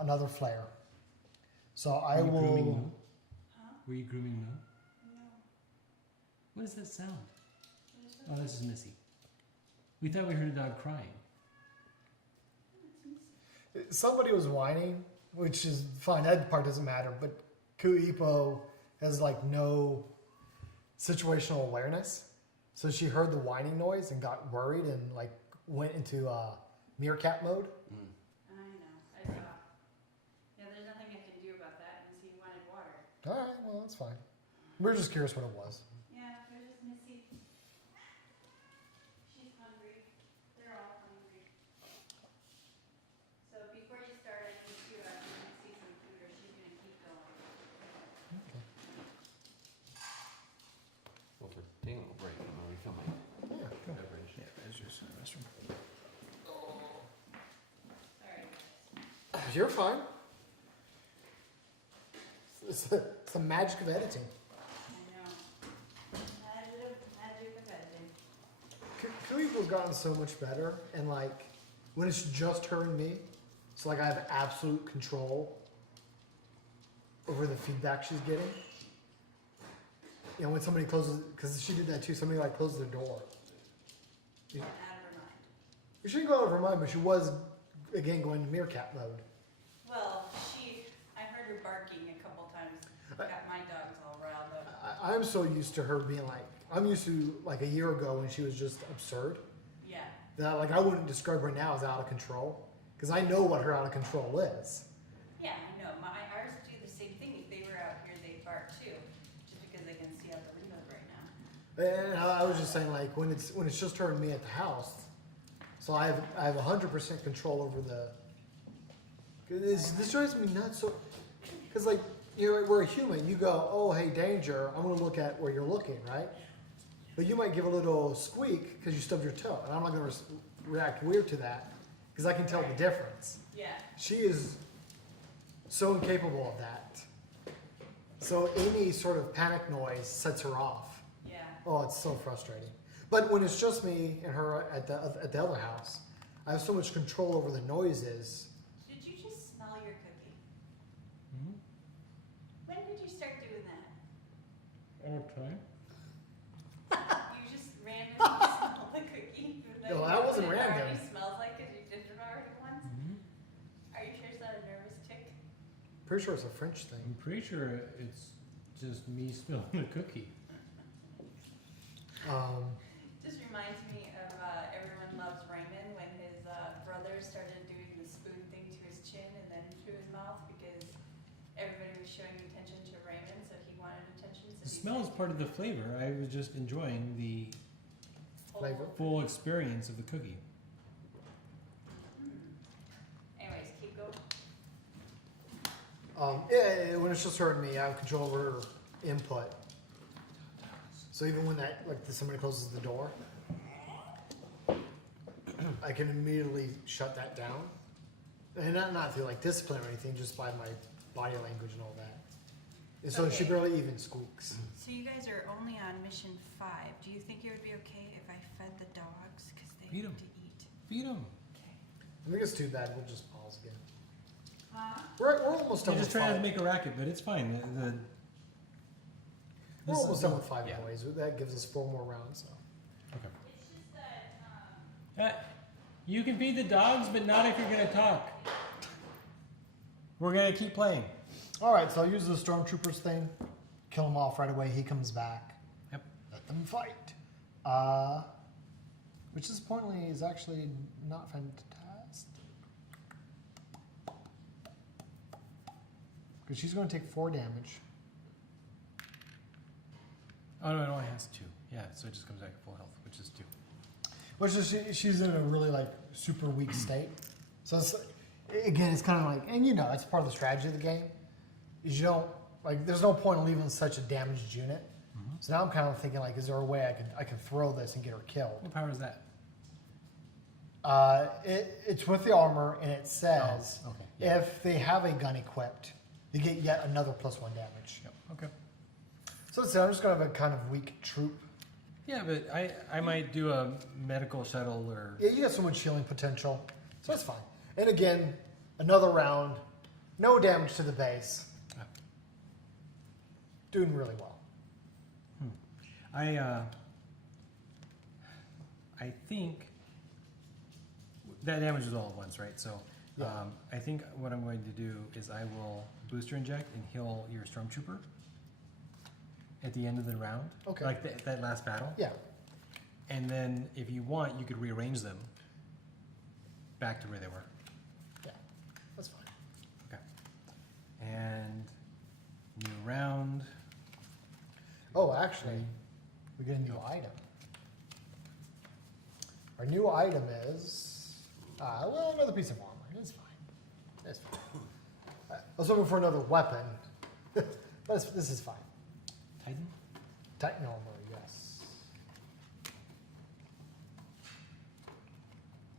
Another flare. So I Were you grooming will. Moo? Were you grooming Moo? No. What is that sound? Oh, this is Missy. We thought we heard a dog crying. Somebody was whining, which is fine. That part doesn't matter. But Kuipo has like no situational awareness, so she heard the whining noise and got worried and like went into meerkat mode. I know. I saw. Yeah, there's nothing I can do about that unless he wanted water. All right, well that's fine. We're just curious what it was. Yeah, they're just Missy. She's hungry. They're all hungry. So before you start, I think you give Missy some food or she's going to keep going. Okay. Well, for taking a little break, I'm going to refill my Yeah. Cool. beverage. Yeah, there's just a restroom. Sorry. You're fine. It's the magic of editing. has gotten so much better, and like when it's just her and me, so like I have absolute control over the feedback she's getting. You know, when somebody closes, because she did that too. Somebody like closed the door. Out of her mind. She didn't go out of her mind, but she was again going to meerkat mode. Well, I heard her barking a couple times. Got my dogs all riled up. I'm so used to her being like, I'm used to like a year ago when she was just absurd. Yeah. That like I wouldn't describe her now as out of control, because I know what her out of control is. Yeah, I know. Ours do the same thing. If they were out here, they'd bark too, just because they can see out the windows right now. And I was just saying like when it's just her and me at the house, so I have 100% control over the. This drives me nuts. So, because like we're a human, you go, oh hey danger, I'm gonna look at where you're looking, right? But you might give a little squeak because you stubbed your toe, and I'm not gonna react weird to that because I can tell the difference. Yeah. She is so incapable of that. So any sort of panic noise sets her off. Yeah. Oh, it's so frustrating. But when it's just me and her at the other house, I have so much control over the noises. Did you just smell your cookie? Hmm? When did you start doing that? All time. You just randomly smell the cookie. No, that wasn't What it random. already smells like because you did it already once. Mm-hmm. Are you sure it's not a nervous tick? Pretty sure it's a French thing. I'm pretty sure it's just me spilling the cookie. Just reminds me of Everyone Loves Raymond when his brother started doing the spoon thing to his chin and then to his mouth because everybody was showing attention to Raymond, so he wanted attention. So The he smell is said, part of the flavor. I was just enjoying the Flavor. full experience of the cookie. Anyways, keep going. When it's just her and me, I have control over her input. So even when somebody closes the door, I can immediately shut that down, and not through like discipline or anything, just by my body language and all that. And so she Okay. barely even squeaks. So you guys are only on mission 5. Do you think it would be okay if I fed the dogs because they Feed need 'em. to eat? Feed them. I think it's too bad. We'll just pause again. Huh? We're almost done You're with just trying to 5. make a racket, but it's fine. We're This almost is- done with 5 yeah. anyways. That gives us 4 more rounds. So. Okay. It's just that. You can feed the dogs, but not if you're going to talk. We're going to keep playing. All right, so I'll use the stormtroopers thing. Kill him off right away. He comes back. Yep. Let them fight. Which disappointingly is actually not fantastic. Because she's going to take 4 damage. Oh, no, it only has 2. Yeah, so it just comes back at full health, which is 2. Which is she's in a really like super weak state. So it's, again, it's kind of like, and it's part of the strategy of the game. Is you don't like. There's no point in leaving such a damaged unit. Mm-hmm. So now I'm kind of thinking like, is there a way I can throw this and get her killed? What power is that? It's with the armor, and it says Oh, okay, yeah. if they have a gun equipped, they get yet another +1 damage. Yep. Okay. So let's see, I'm just gonna have a kind of weak troop. Yeah, but I might do a medical shuttle or... Yeah, you got so much healing potential, so that's fine. And again, another round, no damage to the base. Ah. Doing really well. I think that damage is all at once, right? So Yeah. I think what I'm going to do is I will booster inject and heal your stormtrooper at the end of the round. Okay. Like that last battle. Yeah. And then if you want, you could rearrange them back to where they were. Yeah. That's fine. Okay. And new round. Oh, actually, we get a new item. Our new item is, another piece of armor. It's fine. It's fine. I was looking for another weapon, but this is fine. Titan? Titan armor, yes.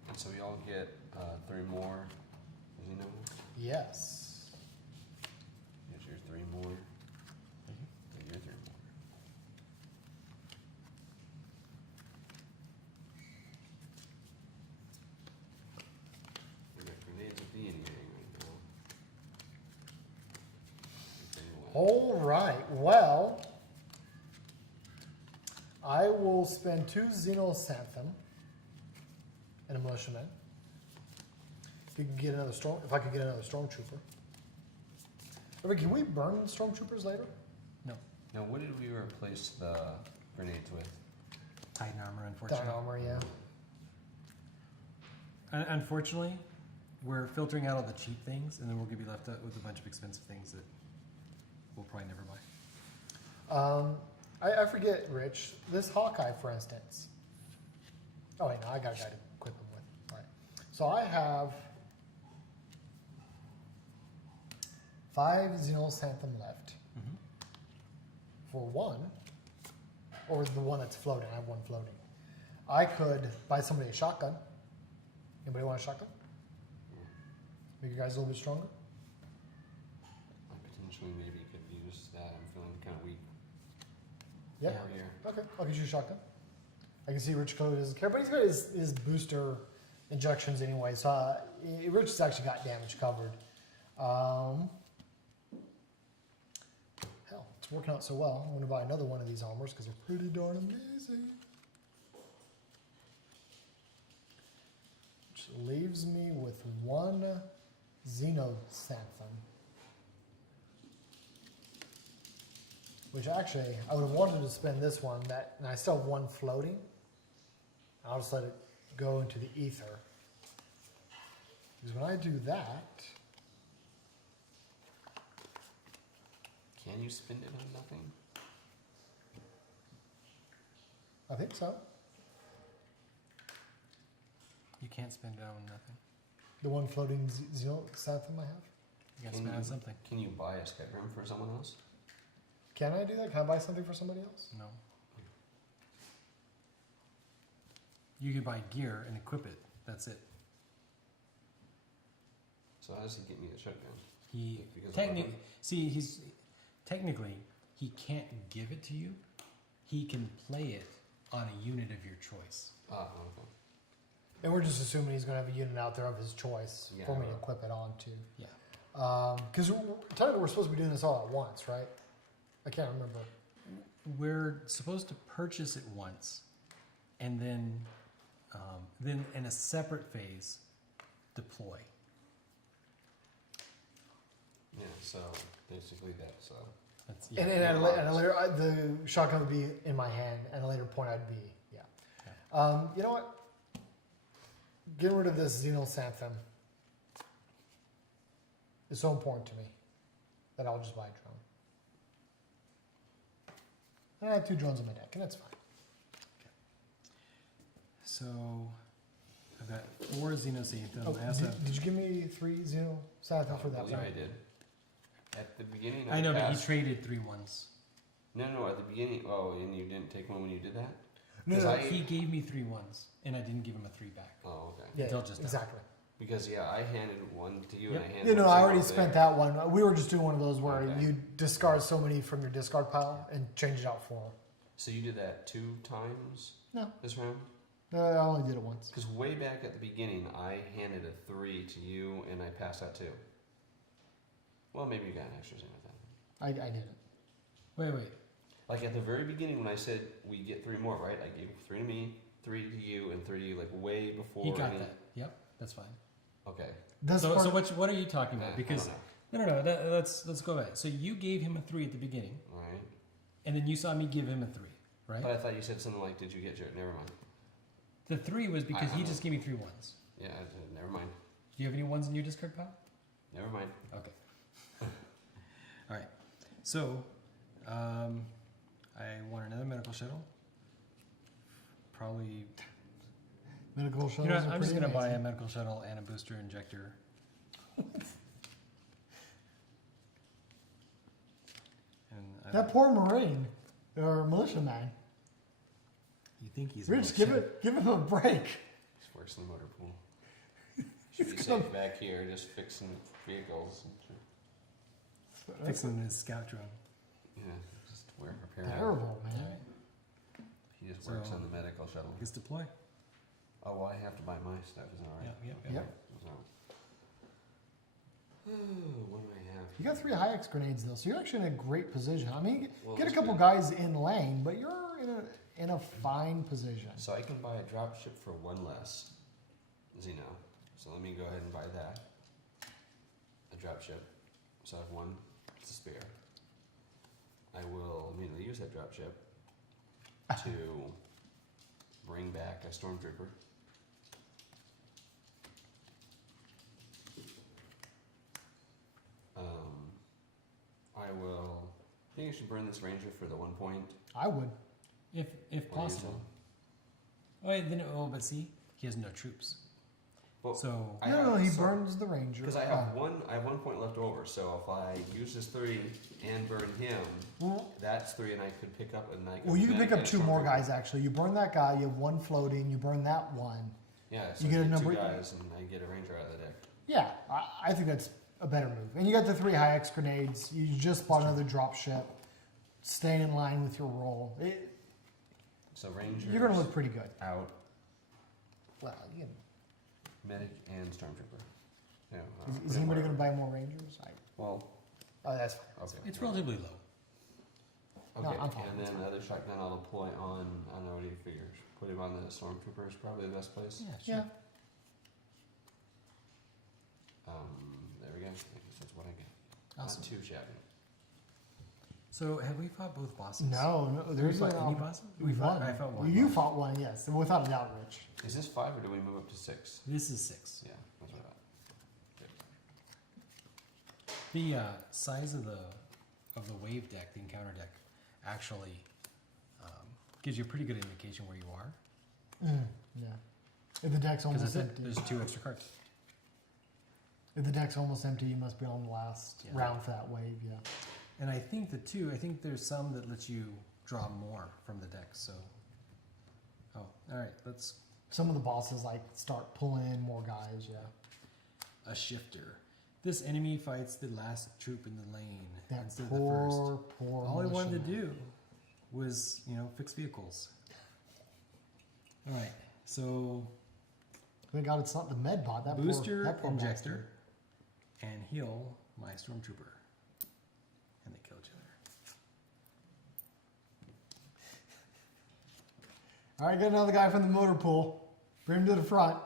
And so we all get 3 more. Yes. Here's your 3 more. And your 3 more. All right. Well, I will spend 2 Xenosanthum and a militiaman. If I could get another stormtrooper. Can we burn stormtroopers later? No. Now, what did we replace the grenades with? Titan armor, unfortunately. Titan armor, yeah. Unfortunately, we're filtering out all the cheap things, and then we're going to be left out with a bunch of expensive things that we'll probably never buy. I forget, Rich. This Hawkeye, for instance. Oh wait, no, I got a guy to equip him with. All right. So I have 5 Xenosanthum left. Mm-hmm. For one, or the one that's floating. I have one floating. I could buy somebody a shotgun. Anybody want a shotgun? Make you guys a little bit stronger? I potentially maybe could use that. I'm feeling kind of weak. Yeah. Here. Okay, I'll get you a shotgun. I can see Rich clearly doesn't care, but he's got his booster injections anyway, so Rich has actually got damage covered. Hell, it's working out so well. I'm going to buy another one of these armors because they're pretty darn amazing. Which leaves me with 1 Xenosanthum. Which actually, I would have wanted to spend this one, and I still have 1 floating. I'll just let it go into the ether. Because when I do that, Can you spend it on nothing? I think so. You can't spend it on nothing. The 1 floating Xenosanthum I have. You got to spend it on something. Can you buy a Skyrim for someone else? Can I do that? Can I buy something for somebody else? No. You could buy gear and equip it. That's it. So how does he get me the shotgun? He Because of technically, weapon? technically he can't give it to you. He can play it on a unit of your choice. Ah, okay. And we're just assuming he's going to have a unit out there of his choice Yeah. for me to equip it onto. Yeah. Because technically we're supposed to be doing this all at once, right? I can't remember. We're supposed to purchase it once, and then in a separate phase, deploy. Yeah, so basically that's That's, And then at a later, the shotgun would be in my hand, and at a later point I'd be, yeah. Okay. You know what? Getting rid of this Xenosanthum is so important to me that I'll just buy a drone. And I have 2 drones in my deck, and that's fine. So I've got 4 Xenosanthum. Oh, I also have, did you give me 3 Xenosanthum for that yeah, one? I did. At the beginning, I know, but you passed- traded 3 ones. No, at the beginning. Oh, and you didn't take one when you did that? No, 'Cause no, He gave me 3 ones, and I didn't give him a 3 back. Oh, okay. yeah, Until just now. exactly. Because I handed one to you, Yep. and I handed. You know, one to I you already over spent there. that one. We were just doing one of those where Okay. you discard so many from your discard pile and change it out for them. So you did that 2 times No, this round? I only did it once. Because way back at the beginning, I handed a 3 to you, and I passed out 2. Well, maybe you got an extra thing with that. I didn't. Wait. Like at the very beginning, when I said we get 3 more, right? I gave 3 to me, 3 to you, and 3 to you, like way before. He got any- that. Yep, that's fine. Okay. This So, part, so what are you talking about? I Because don't no. Let's go back. So you gave him a 3 at the beginning, know. All right. and then you saw me give him a 3, right? But I thought you said something like, "Did you get your?" Never mind. The 3 was because I he know. just gave me 3 ones. Yeah, never mind. Do you have any ones in your discard pile? Never mind. Okay. All right. So, I want another medical shuttle. Probably. medical shuttles You know, are I'm just pretty gonna buy a amazing. medical shuttle and a booster injector. And I That poor Marine or militiaman. you think he's a Rich, little give him a break. Just works in the motor pool. Should be safe back here, just fixing vehicles. And shit. fixing his scout drone. Yeah, just repair. Terrible, man. Alright. He just works So- on the medical shuttle. Just deploy. Oh, well, I have to buy my stuff. Is that all right? Yep. Yep. So. What do I have You got 3 high X grenades though, so you're actually in a great position. I mean, Well, get a that's couple good. guys in lane, but you're in a fine position. So I can buy a dropship for 1 less Xeno. So let me go ahead and buy that. A dropship. So I have 1 to spare. I will immediately use that dropship to bring back a stormtrooper. I will. I think I should burn this ranger for the 1 point. I would. If What do you possible. think? Oh, wait, then but see, he has no troops. Well, So I No, have- he so- burns the ranger. Because I have I have 1 point left over, so if I use this 3 and burn him, Well, that's 3, and I could pick up a night. well, you can pick up 2 more guys actually. You burn that guy, you have 1 floating, you burn that one. Yeah, so You I get a get number- 2 guys, and I get a ranger out of the deck. Yeah, I think that's a better move. And you got the 3 high X grenades. You just bought another drop ship. Staying in line with your roll. So ranger. You're going to look pretty good. out, Well, you can, medic, and stormtrooper. Yeah. is anybody going to buy more rangers? Well, Oh, that's fine. okay. it's relatively low. No, Okay, I'm fine, and it's then the other shotgun I'll deploy on. I don't know what do you figure. Put him on the stormtrooper is probably the best place. Yeah, sure. Yeah. There we go. I guess that's what I get. Awesome. Not too shabby. So have we fought both bosses? No, Have we there's fought any no. bosses? We fought. I fought one. You fought one, yes, without a doubt, Rich. Is this 5 or do we move up to 6? This is 6. Yeah, that's what I thought. The size of the wave deck, the encounter deck, actually gives you a pretty good indication where you are. Yeah. If the deck's Because almost empty. there's 2 extra cards. If the deck's almost empty, you must be on the last Yeah. round for that wave, yeah. And I think there's some that lets you draw more from the deck. So, all right, let's Some of the bosses like start pulling in more guys, yeah. a shifter. This enemy fights the last troop in the lane That instead of the first. poor All I wanted to militia. do was, fix vehicles. All right, so Thank God it's not the med bot. That booster, that poor injector, bastard. and heal my stormtrooper, and they kill each other. All right, get another guy from the motor pool. Bring him to the front.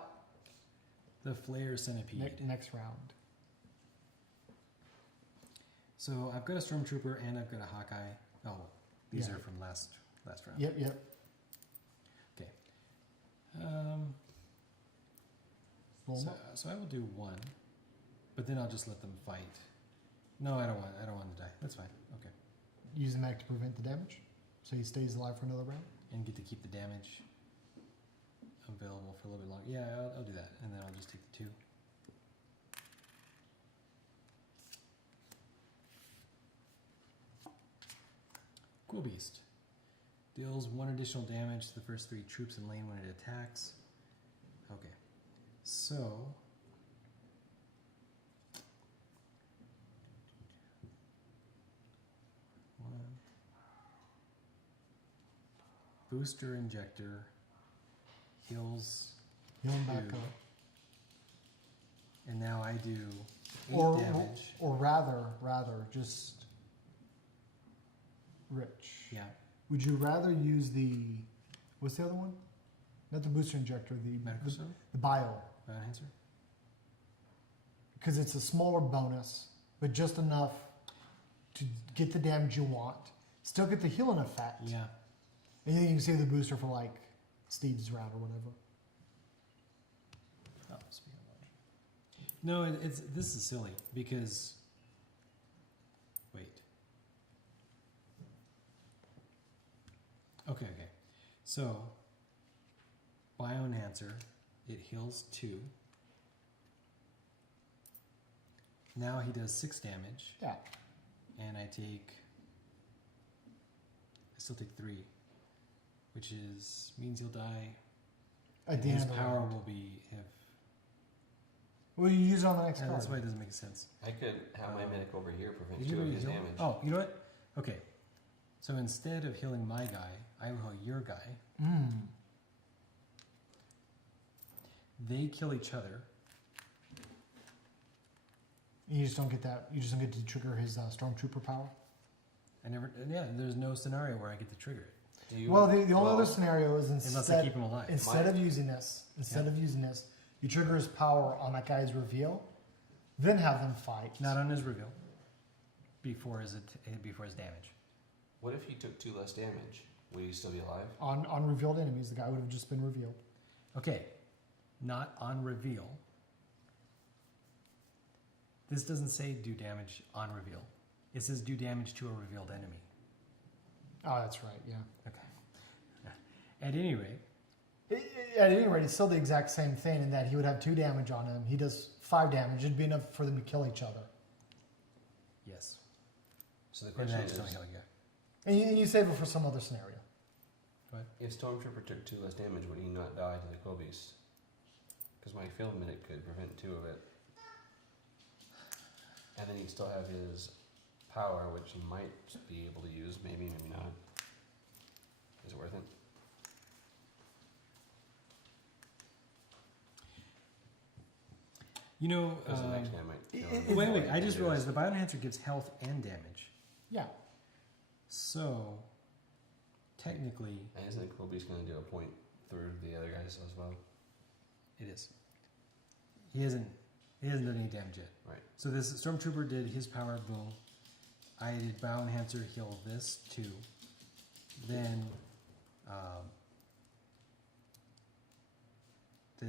The flare centipede. Next round. So I've got a stormtrooper and I've got a Hawkeye. Oh, these Yeah. are from last round. Yep. Okay. Blow 'em up. So I will do 1, but then I'll just let them fight. No, I don't want to die. That's fine. Okay. Use the mech to prevent the damage, so he stays alive for another round. And get to keep the damage available for a little bit longer. Yeah, I'll do that, and then I'll just take the 2. Cool Beast. Deals 1 additional damage to the first 3 troops in lane when it attacks. Okay. So... Booster injector heals, Heal him back Dude. up. and now I do 8 Or damage. rather, just Rich. Yeah, Would you rather use the what's the other one? Not the booster injector, medical the, serve, the bio, enhancer. because it's a smaller bonus, but just enough to get the damage you want. Still get the healing effect. Yeah, And then you can save the booster for like Steve's round or whatever. oh, speaking of which. No, this is silly because wait. Okay. So bio enhancer, it heals 2. Now he does 6 damage, Yeah. and I still take 3, which means he'll die. At And the end his of the power round. will be Well, you use it on the next and card. that's why it doesn't make sense. I could have my medic over here prevent Did 2 of you his heal? damage. Oh, you know what? Okay. So instead of healing my guy, I will heal your guy. They kill each other. You just don't get that. You just don't get to trigger his stormtrooper power. There's no scenario where I get to trigger it. Do you, Well, the only other scenario is Unless I keep him alive. instead of using this, you trigger his power on that guy's reveal, then have them fight. Not on his reveal. Before his damage. what if he took 2 less damage? Would he still be alive? On revealed enemies, the guy would have just been revealed. Okay, not on reveal. This doesn't say do damage on reveal. It says do damage to a revealed enemy. Oh, that's right. Yeah. Okay. At any rate, At any rate, it's still the exact same thing in that he would have 2 damage on him. He does 5 damage. It'd be enough for them to kill each other. yes. So the And question then is, still heal, yeah. And you save it for some other scenario. Go ahead. if Stormtrooper took 2 less damage, would he not die to the Kobeast? Because my field minute could prevent 2 of it. And then he'd still have his power, which he might be able to use. Maybe, maybe not. Is it worth it? You know, Because the next guy might kill him. Is- wait, I just realized the Bioenhancer gives health and damage. Yeah. So, technically, And isn't the Kobeast going to do a point through the other guys as well? it is. He hasn't done any damage yet. Right. So this Stormtrooper did his power, boom. I did Bioenhancer, heal this, 2. Then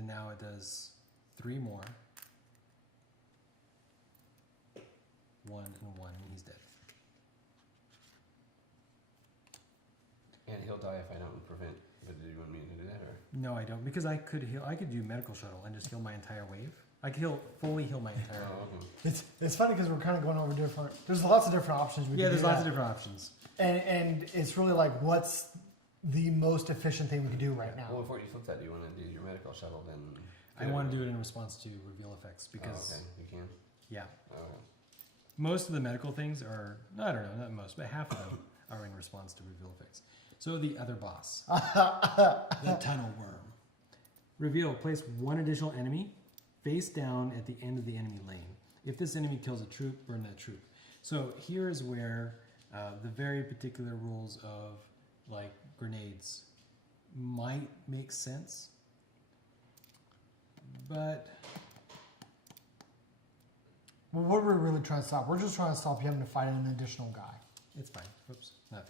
now it does 3 more. 1 and 1, and he's dead. And he'll die if I don't prevent. But do you want me to do that, or? No, I don't, because I could do medical shuttle and just heal my entire wave. I could fully heal my entire wave. Oh, okay. It's funny because we're kind of going over different. There's lots of different options. Yeah, there's lots of different options. And it's really like what's the most efficient thing we can do right now. Well, before you flip that, do you want to do your medical shuttle then? I want to do it in response to reveal effects because, Oh, okay, you can. yeah, Oh, okay. most of the medical things are, I don't know, not most, but half of them are in response to reveal effects. So the other boss, the tunnel worm. Reveal, place 1 additional enemy face down at the end of the enemy lane. If this enemy kills a troop, burn that troop. So here's where the very particular rules of like grenades might make sense, but Well, what are we really trying to stop? We're just trying to stop you having to fight an additional guy. it's fine. Oops, not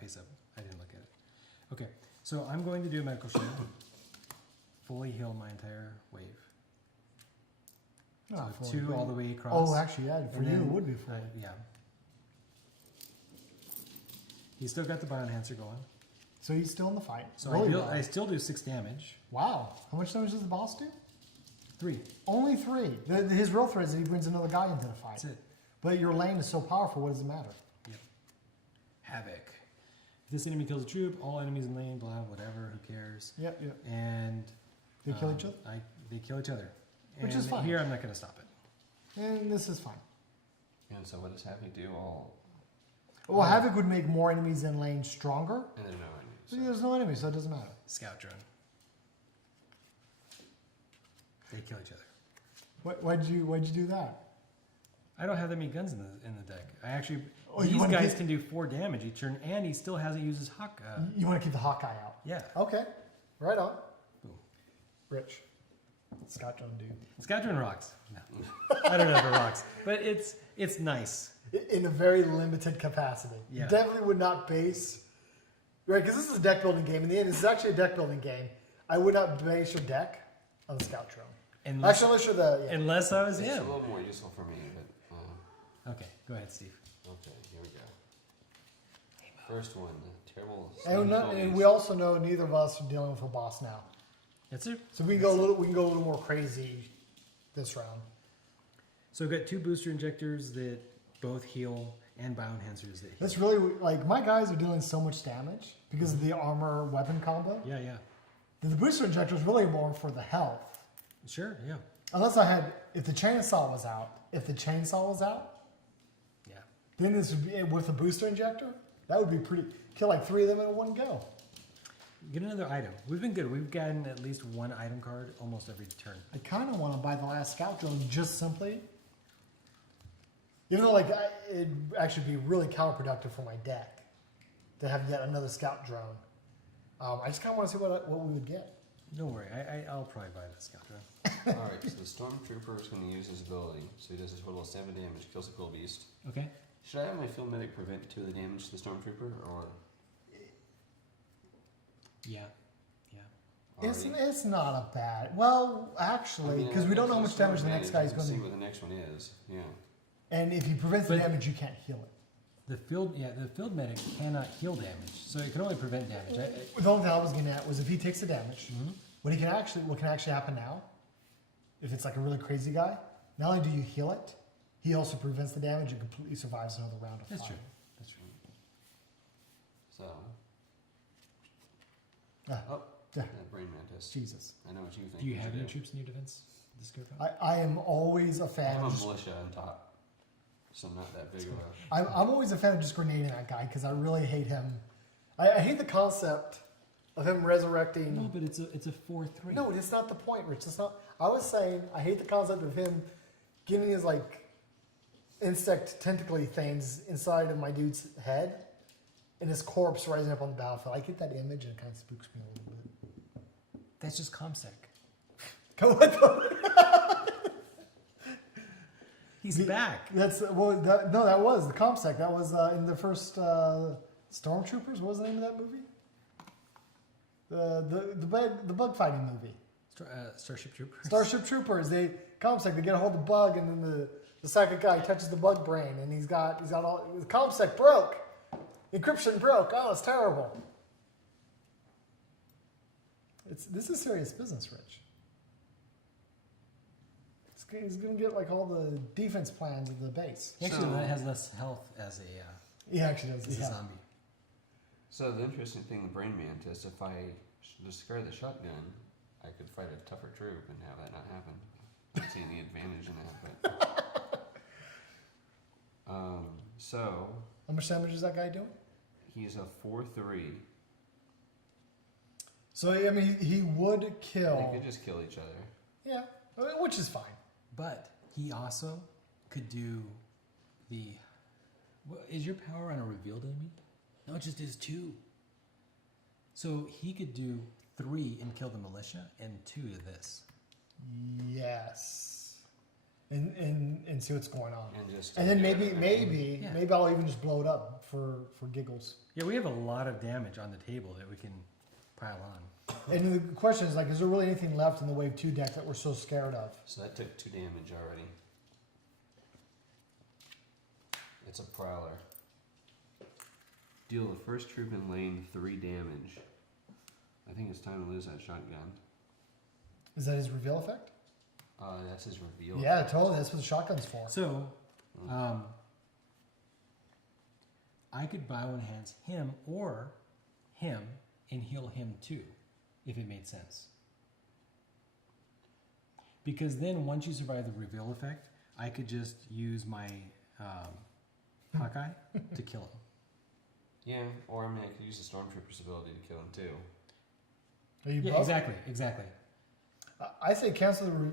face up. I didn't look at it. Okay, so I'm going to do a medical shield. Fully heal my entire wave. Oh, So fully 2 all the way across. Oh, actually, yeah. For And you, then, it would be full. yeah. He's still got the Bioenhancer going. So he's still in the fight. So Really I well. still do 6 damage. Wow. How much damage does the boss do? 3. Only 3. His real threat is that he brings another guy into the fight. That's it. But your lane is so powerful, what does it matter? Yep. Havoc. If this enemy kills a troop, all enemies in lane, blah, whatever, who cares? Yep, yep. And They kill each other? They kill each other. Which And is fine. Here I'm not going to stop it. And this is fine. And so what does Happy do? All Well, Havoc would make more enemies in lane stronger. and there's no enemies. But there's no enemies, so it doesn't matter. Scout drone. They kill each other. Why'd you do that? I don't have that many guns in the deck. I actually Oh, you these wanna guys keep- can do 4 damage each turn, and he still hasn't used his hawk. You want to keep the Hawkeye out. Yeah. Okay. Right on. Boom. Rich. Scott John dude. Scout drone rocks. No, I don't know if it rocks, but it's nice. In a very limited capacity. Yeah. You definitely would not base. Right, because this is a deck building game. In the end, this is actually a deck building game. I would not base your deck on the Scout Drone. Unless, Actually, unless you're the. Yeah. unless I was It's a him. little more useful for me, but Okay, go ahead, Steve. okay, here we go. First one, the terrible. And we also know neither of us are dealing with a boss now. That's it. So we can go a little more crazy this round. So we've got 2 booster injectors that both heal and bioenhancers that heal. That's really like my guys are dealing so much damage because of the armor weapon combo. Yeah, yeah. The booster injector is really more for the health. Sure, yeah. Unless if the chainsaw was out, Yeah. then this would be with a booster injector. That would be pretty. Kill like 3 of them in one go. Get another item. We've been good. We've gotten at least 1 item card almost every turn. I kind of want to buy the last scout drone just simply Even though it'd actually be really counterproductive for my deck to have yet another scout drone. I just kind of want to see what we would get. Don't worry, I'll probably buy the scout drone. Alright, so the Stormtrooper is going to use his ability. So he does a total of 7 damage, kills a cool beast. Okay. Should I have my field medic prevent 2 of the damage to the Stormtrooper, or Yeah. It's not a bad. Well, actually, because we don't know how much damage the next guy is going to see do. what the next one is. Yeah. And if he prevents the But- damage, you can't heal it. The field medic cannot heal damage, so it can only prevent damage. The only thing I was getting at was if he takes the damage, Mhm. what can actually happen now, if it's like a really crazy guy, not only do you heal it, he also prevents the damage and completely survives another round of That's fighting. true. That's true. So. Ah. Oh, Yeah. that brain mantis. Jesus. I know what you think. Do you we have should any do. troops in your defense? This go round? I am always a I fan have of a just, militia on top. So not that big of a. I'm always a fan of just grenading that guy because I really hate him. I hate the concept of him resurrecting. No, but it's a 4/3. No, it's not the point, Rich. It's not. I was saying I hate the concept of him getting his insect tentacly things inside of my dude's head and his corpse rising up on the battlefield. I get that image and it kind of spooks me a little bit. That's just ComSec. Come on. He's back. That's that was the ComSec. That was in the first Stormtroopers. What was the name of that movie? The bug fighting movie. Starship Troopers. Starship Troopers. ComSec. They get a hold of the bug, and then the second guy touches the bug brain, and he's got all the ComSec broke, encryption broke. Oh, it's terrible. This is serious business, Rich. He's gonna get all the defense plans of the base. Actually, that has less health as a He actually does. as a Yeah. zombie. So the interesting thing, the brain mantis, if I discard the shotgun, I could fight a tougher troop and have that not happen. I don't see any advantage in that, but so How much damage is that guy doing? he's a 4/3. So I mean, he would They kill. could just kill each other. Yeah, which is fine. But he also could do the. Is your power on a revealed enemy? No, it just is 2. So he could do 3 and kill the militia, and 2 to this. Yes. And see what's going on. And then do maybe everything. Yeah. maybe I'll even just blow it up for giggles. Yeah, we have a lot of damage on the table that we can pile on. And the question is is there really anything left in the Wave 2 deck that we're so scared of? So that took 2 damage already. It's a prowler. Deal the first troop in lane 3 damage. I think it's time to lose that shotgun. Is that his reveal effect? That's his reveal. Yeah, totally. That's what the shotgun's for. So, I could buy one hands him or him and heal him too, if it made sense. Because then once you survive the reveal effect, I could just use my Hawkeye to kill him. Yeah, or I mean, I could use the Stormtrooper's ability to kill him too. Are you Yeah, both? exactly. I say cancel the.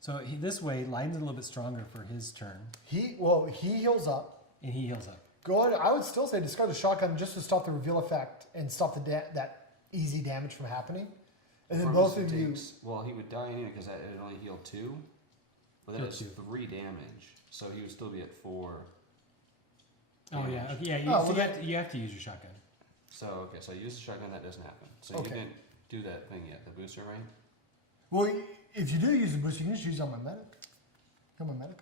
So this way, Lydon's a little bit stronger for his turn, He heals up. and he heals up. Go ahead. I would still say discard the shotgun just to stop the reveal effect and stop that easy damage from happening. And then both of you. Well, he would die anyway because it only healed 2. But then Heal it's 2. 3 damage, so he would still be at 4. Oh yeah, damage. okay, yeah. You, Oh, so well, you have to use your shotgun. So so I use the shotgun. That doesn't happen. So Okay. you didn't do that thing yet, the booster, right? Well, if you do use the boost, you can just use it on my medic. Come on, medic.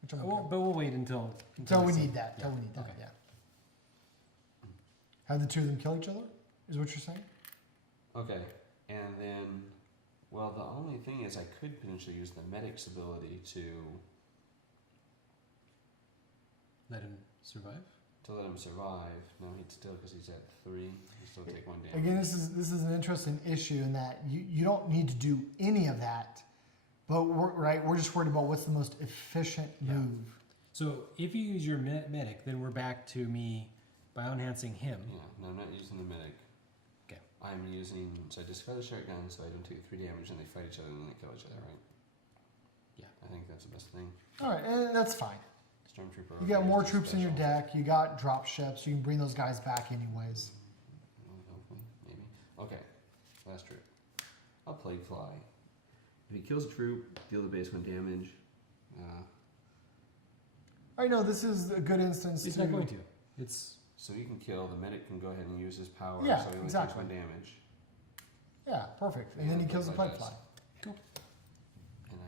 Which I'm okay. But we'll wait until Until we it's- need that. yeah, Until we need that. okay. Yeah. Have the 2 of them kill each other? Is what you're saying? Okay, and then, well, the only thing is I could potentially use the medic's ability to Let him survive. let him survive. No, he'd still, because he's at 3, he'd still take 1 damage. Again, this is an interesting issue in that you don't need to do any of that, but we're just worried about what's the most efficient Yeah. move. So if you use your medic, then we're back to me bio-enhancing him. Yeah, no, I'm not using the medic. Okay. I'm using, so I discard the shotgun so I don't take 3 damage and they fight each other and then they kill each other, right? Yeah. I think that's the best thing. All right, and that's fine. Stormtrooper. You got more overused troops in your special. deck. You got drop ships. You can bring those guys back anyways. Hopefully, maybe. Okay, last troop. I'll Plague Fly. If he kills a troop, deal the base 1 damage. I know this is a good instance. He's not going to. It's So he can kill. The medic can go ahead and use his power. Yeah, so he only exactly. takes 1 damage. Yeah, perfect. And Yeah, then he kills the Plague plague Fly fly. dies. And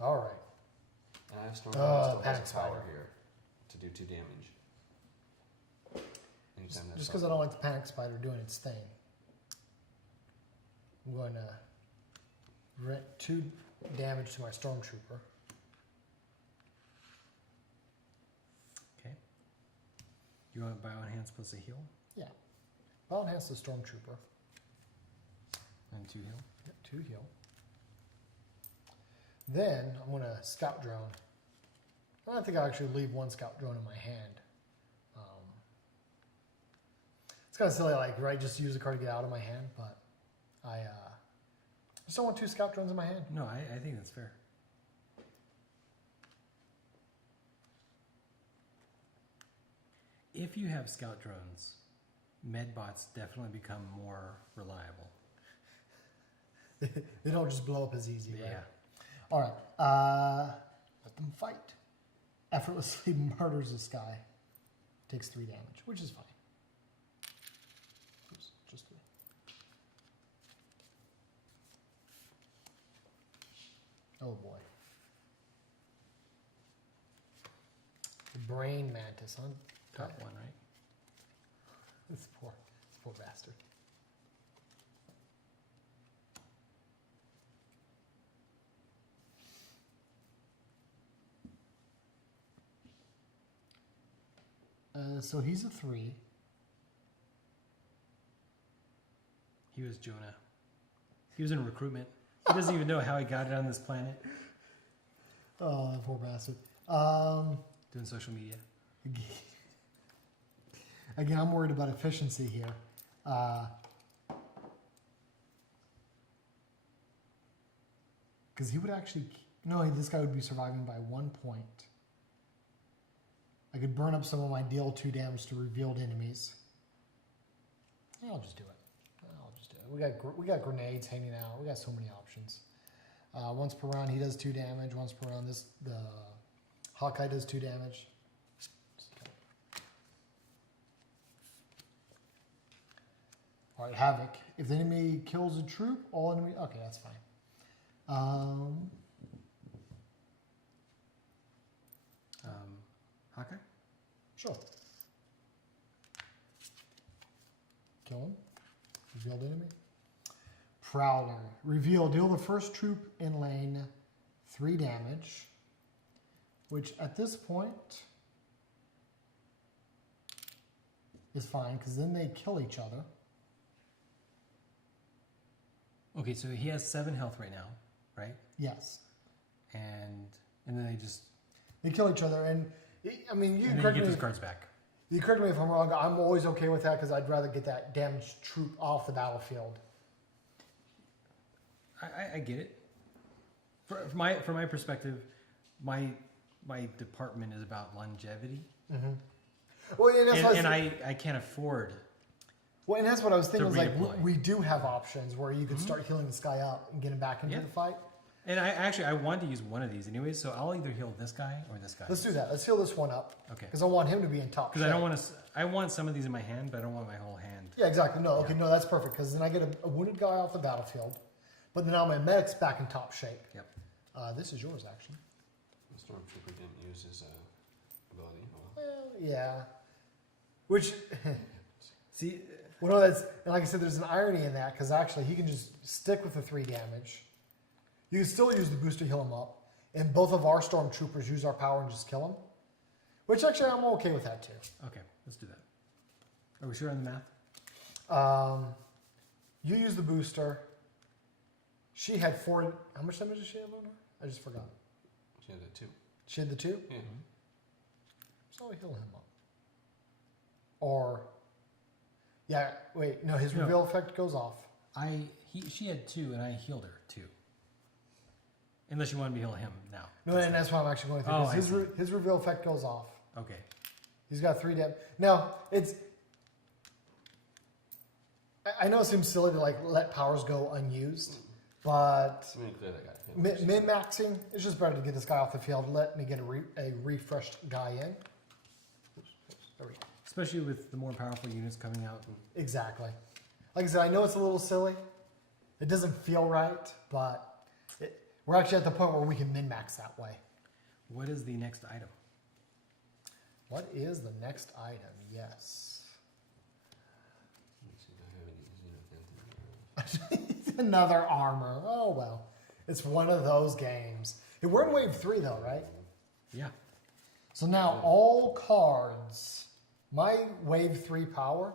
I All right. and I have Stormtrooper still Panic has power Spider. here to do 2 damage. Anytime that's Just because I don't like the panic spider doing its thing, I'm going to rent 2 damage to my stormtrooper. okay. You want bio-enhance plus a heal Yeah. I'll enhance the stormtrooper. and 2 heal. Get 2 heal. Then I'm going to scout drone. I think I'll actually leave 1 scout drone in my hand. It's kind of silly, like, right, just use the card to get out of my hand, but I just don't want 2 scout drones in my hand. No, I think that's fair. If you have scout drones, medbots definitely become more reliable. They don't just blow up as easy, right? Yeah. All right. Let them fight. Effortlessly murders this guy. Takes 3 damage, which is fine. Oops, just 3. Oh boy. The brain mantis, huh? Top 1, right? This poor bastard. So he's a 3. He was Jonah. He was in recruitment. He doesn't even know how he got it on this planet. Oh, that poor bastard. Doing social media. Again, I'm worried about efficiency here. Because he would actually... No, this guy would be surviving by 1 point. I could burn up some of my deal 2 damage to revealed enemies. Yeah, I'll just do it. We got grenades hanging out. We got so many options. Once per round, he does 2 damage. Once per round, the Hawkeye does 2 damage. All right, Havoc. If the enemy kills a troop, all enemy... Okay, that's fine. Hawkeye? Sure. Kill him. Revealed enemy. Prowler. Reveal. Deal the first troop in lane 3 damage. Which at this point is fine because then they kill each other. Okay, so he has 7 health right now, right? Yes. And then They kill each other, and I mean, you and then correct you get me. those cards back. You correct me if I'm wrong. I'm always okay with that because I'd rather get that damaged troop off the battlefield. I get it. From my perspective, my department is about longevity, Well, and that's what and I can't afford. Well, and that's what I was thinking. Was like redeploy. we do have options where you could start healing this guy up and get him back into Yeah. the fight. And I want to use one of these anyways, so I'll either heal this guy or this guy. Let's do that. Let's heal this one up. Okay. Because I want him to be in top. Because I don't shape. want to. I want some of these in my hand, but I don't want my whole hand. Yeah, exactly. No, okay, Yeah. no, that's perfect. Because then I get a wounded guy off the battlefield, but then now my medic's back in top shape. Yep. This is yours, actually. The Stormtrooper didn't use his ability. Oh, Well, yeah. Which, See, well, no, that's and like I said, there's an irony in that because actually he can just stick with the 3 damage. You can still use the booster to heal him up, and both of our stormtroopers use our power and just kill him. Which actually I'm okay with that too. okay, let's do that. Are we sure on the math? You use the booster. She had 4. How much damage did she have on her? I just forgot. she had a 2. She had the 2. Yeah. So we heal him up. Or, yeah, wait, no, his No. reveal effect goes off. She had 2, and I healed her 2. Unless you want to heal him now. No, and that's why I'm actually going through. Oh, 'cause I his, see. his reveal effect goes off. Okay. He's got 3 damage. Now, I know it seems silly to like let powers go unused, but I'm gonna clear that guy. min-maxing, it's just better to get this guy off the field. Let me get a refreshed guy in. Oops, there we go. Especially with the more powerful units coming out. Exactly. Like I said, I know it's a little silly. It doesn't feel right, but we're actually at the point where we can min-max that way. What is the next item? What is the next item? Yes. Let's see if I have any xenophantom. Another armor. Oh, well. It's one of those games. Hey, we're in wave 3, though, right? Yeah. So now all cards, my wave 3 power,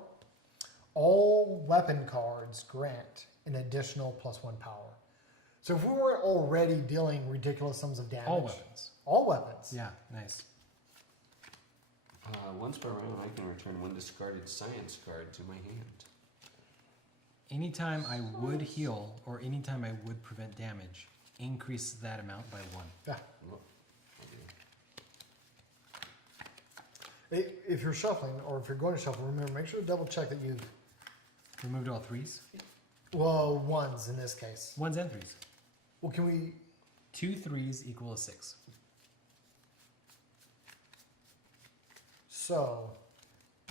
all weapon cards grant an additional +1 power. So if we weren't already dealing ridiculous sums of damage. All weapons. All weapons. Yeah, nice. Once per round, I can return 1 discarded science card to my hand. Anytime I would heal or anytime I would prevent damage, increase that amount by 1. Yeah. Well, I'll do. If you're shuffling, or if you're going to shuffle, remember, make sure to double check that you've, Removed all 3s? well, ones in this case. 1s and 3s. Well, can we, 2 3s equal a 6. so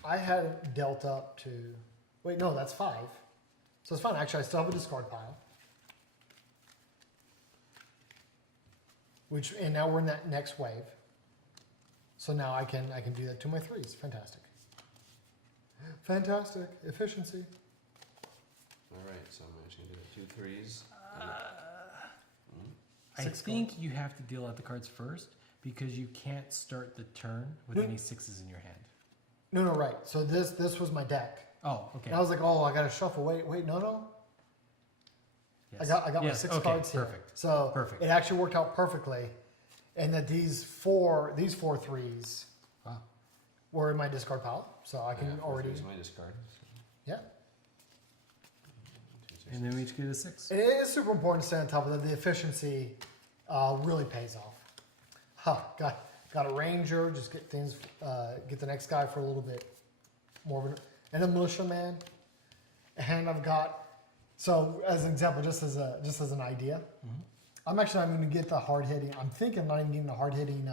I had it dealt up to, wait, no, that's 5. So it's fine. Actually, I still have a discard pile. And now we're in that next wave. So now I can do that to my 3s. Fantastic. Fantastic. Efficiency. Alright, so I'm actually gonna do the 2 3s. I 6 think cards. you have to deal out the cards first because you can't start the turn with No. any 6s in your hand. No, right. So this was my deck. Oh, okay. And I was like, oh, I got to shuffle. Wait, no. Yes. I got my Yes, 6 okay, cards here. perfect. So Perfect. it actually worked out perfectly. And that these four 3s Wow. were in my discard pile. So I can Yeah, 4 already, 3s my discard. So yeah. 2 6. And then we each get a 6. And it is super important to stay on top of that. The efficiency really pays off. Got a ranger, just get things, get the next guy for a little bit more of and a militiaman. And I've got, so as an example, just as an idea, I'm going to get the hard hitting. I'm thinking not even getting the hard hitting.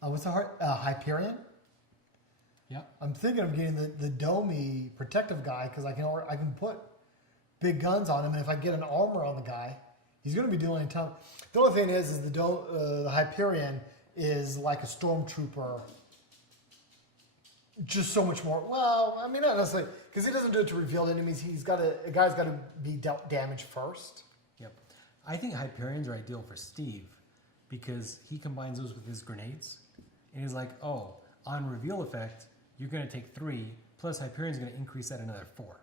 What's the Hyperion? Yeah. I'm thinking of getting the Domi protective guy because I can put big guns on him, and if I get an armor on the guy, he's going to be dealing a ton. The only thing is the Hyperion is like a stormtrooper. Just so much more. Well, I mean, not necessarily, because he doesn't do it to revealed enemies. A guy's got to be dealt damage first. Yep. I think Hyperions are ideal for Steve because he combines those with his grenades. And he's like, oh, on reveal effect, you're going to take 3, plus Hyperion's going to increase that another 4.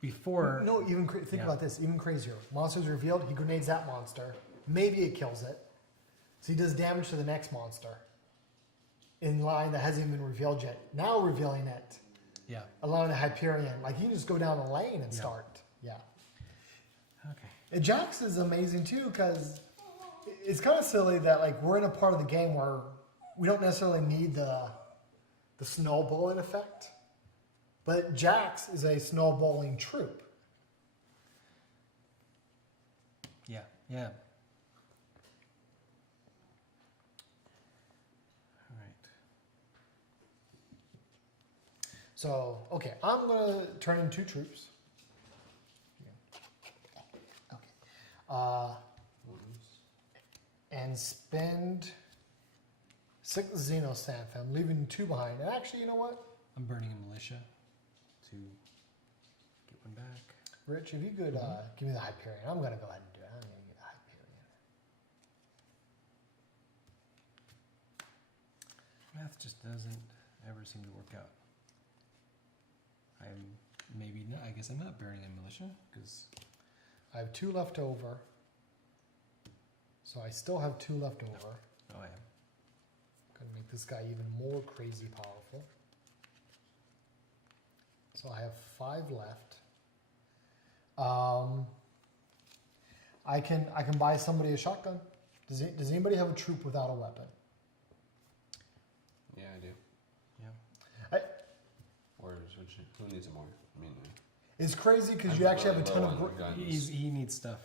Before... No, think about this. Even crazier. Monster's revealed, he grenades that monster. Maybe it kills it. So he does damage to the next monster in line that hasn't even been revealed yet. Now revealing it, Yeah. allowing the Hyperion. Like, you can just go down the lane and Yeah. start. Yeah. Okay. And Jax is amazing, too, because it's kind of silly that, like, we're in a part of the game where we don't necessarily need the snowballing effect. But Jax is a snowballing troop. Yeah. Yeah. All right. So, okay, I'm going to turn in 2 troops. Okay. And spend 6 Xenosanth. I'm leaving 2 behind. And actually, you know what? I'm burning a militia to get one back. Rich, if you could give me the Hyperion. I'm going to go ahead and do it. I'm going to get the Hyperion. Math just doesn't ever seem to work out. I guess I'm not burning a militia because I have 2 left over. So I still have 2 left over. oh, I am. Going to make this guy even more crazy powerful. So I have 5 left. I can buy somebody a shotgun. Does anybody have a troop without a weapon? Yeah, I do. Yeah. Or who needs it more? I mean, It's crazy because I'm you actually have a really ton low of. on guns. He needs stuff.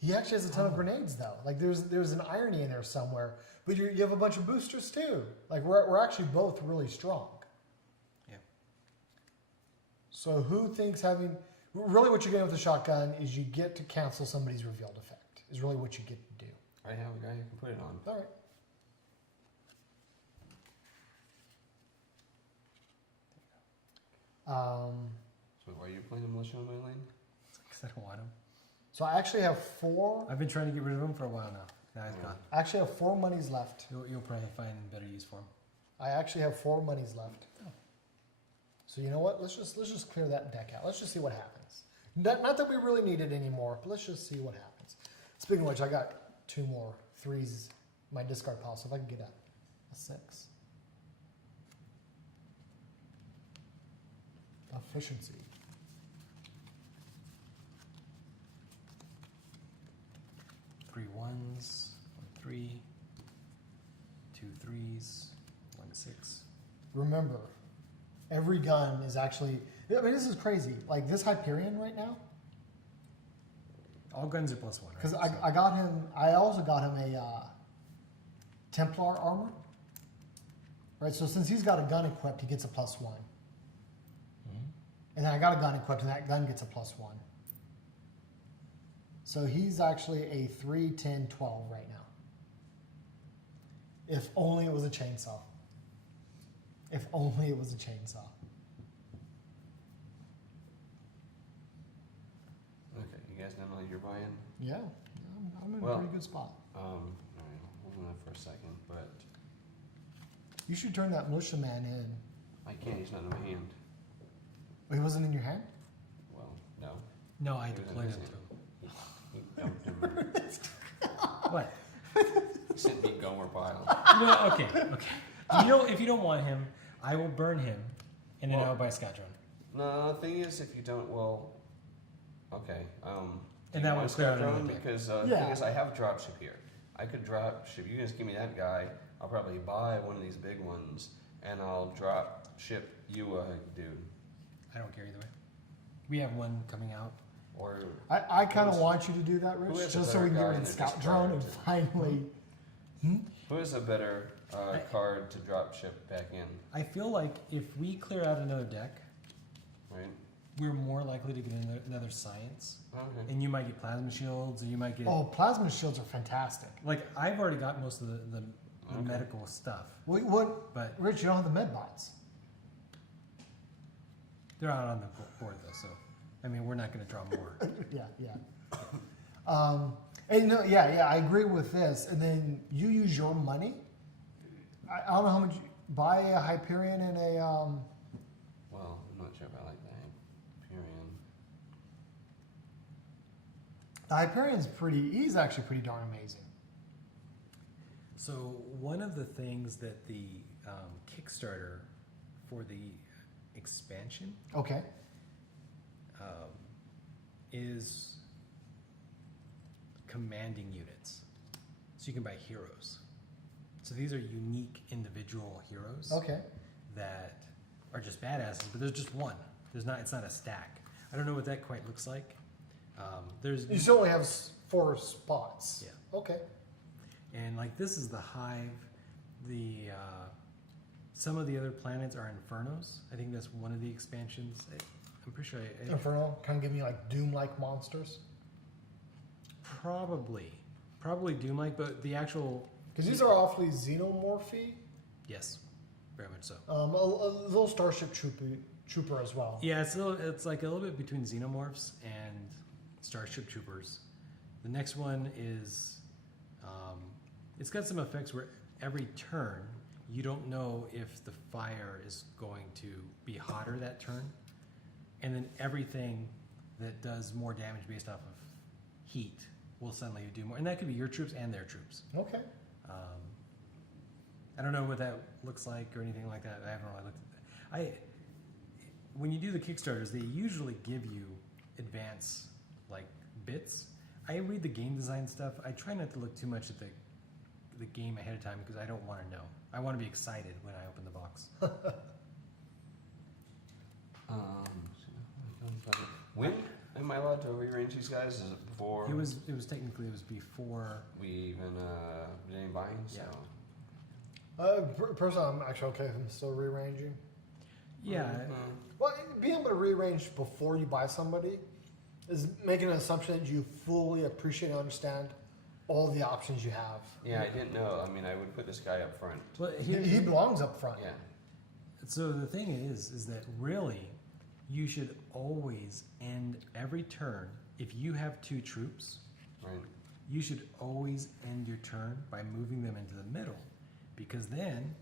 He actually has a ton of grenades though. Like there's an irony in there somewhere. But you have a bunch of boosters too. Like we're actually both really strong. Yeah. So who thinks having really what you're getting with the shotgun is you get to cancel somebody's revealed effect. Is really what you get to do. I have a guy who can put it on. All right. So why are you playing a militia on my lane? Because I don't want him. So I actually have 4. I've been trying to get rid of him for a while now. Now he's gone. I actually have 4 monies left. You'll probably find better use for him. I actually have 4 monies left. Oh. So you know what? Let's just clear that deck out. Let's just see what happens. Not that we really need it anymore, but let's just see what happens. Speaking of which, I got 2 more 3s in my discard pile. So if I can get a 6. Efficiency. Three ones, 1 3, 2 3s, 1 6. Remember, every gun is actually. I mean, this is crazy. Like this Hyperion right now. All guns are +1, right? Because I got him. I also got him a Templar armor. Right. So since he's got a gun equipped, he gets a +1. And then I got a gun equipped, and that gun gets a +1. So he's actually a 3, 10, 12 right now. If only it was a chainsaw. If only it was a chainsaw. Okay, you guys know you're buying? Yeah, I'm in a Well, pretty good spot. Alright, hold on for a second, but You should turn that militiaman in. I can't, he's not in my hand. Oh, he wasn't in your hand? Well, no. No, I He was in deployed his him hand. to him. He dumped him. What? He sent me Gomer pile. No, okay. If you don't want him, I will burn him, and then Well- I'll buy Scatron. No, the thing is, if you don't, well, okay. And that one will clear out another deck. because the Yeah. thing is, I have dropship here. I could dropship. You guys give me that guy. I'll probably buy one of these big ones, and I'll drop ship you a dude. I don't care either way. We have one coming out. Or I kind of want you to do that, who Rich, has a just so we can better get rid guy of the than scout just drone and Cooperative? finally. who is a better card to drop ship back in? I feel like if we clear out another deck, Right? we're more likely to get another science. Okay. And you might get plasma shields, or you might get... Oh, plasma shields are fantastic. Like, I've already got most of the Okay. medical stuff. What, But Rich, you don't have the med bots. they're out on the board, though, so... I mean, we're not going to draw more. Yeah. And no, yeah, I agree with this. And then you use your money. I don't know how much. Buy a Hyperion and a. Well, I'm not sure if I like that. Hyperion. The Hyperion's pretty. He's actually pretty darn amazing. So one of the things that the Kickstarter for the expansion Okay. is commanding units. So you can buy heroes. So these are unique individual heroes Okay. that are just badasses, but there's just one. It's not a stack. I don't know what that quite looks like. You still only have 4 spots. Yeah. Okay. And like this is the hive. The some of the other planets are infernos. I think that's one of the expansions. I'm pretty sure. Infernal kind of give me like Doom-like monsters. Probably Doom-like, but the actual Because these are awfully xenomorphy. yes, very much so. A little Starship Trooper as well. Yeah, it's like a little bit between xenomorphs and Starship Troopers. The next one is it's got some effects where every turn you don't know if the fire is going to be hotter that turn, and then everything that does more damage based off of heat will suddenly do more, and that could be your troops and their troops. Okay. I don't know what that looks like or anything like that. I haven't really looked at that. When you do the Kickstarters, they usually give you advance like bits. I read the game design stuff. I try not to look too much at the game ahead of time because I don't want to know. I want to be excited when I open the box. When am I allowed to rearrange these guys? Is it before It was before. we even did any buying? So. Personally, I'm actually okay with them still rearranging. Yeah. Mhm. Well, being able to rearrange before you buy somebody is making an assumption that you fully appreciate and understand all the options you have. Yeah, I didn't know. I mean, I would put this guy up front. Well, He belongs up front. Yeah. So the thing is that really, you should always end every turn. If you have 2 troops, Right. you should always end your turn by moving them into the middle, because then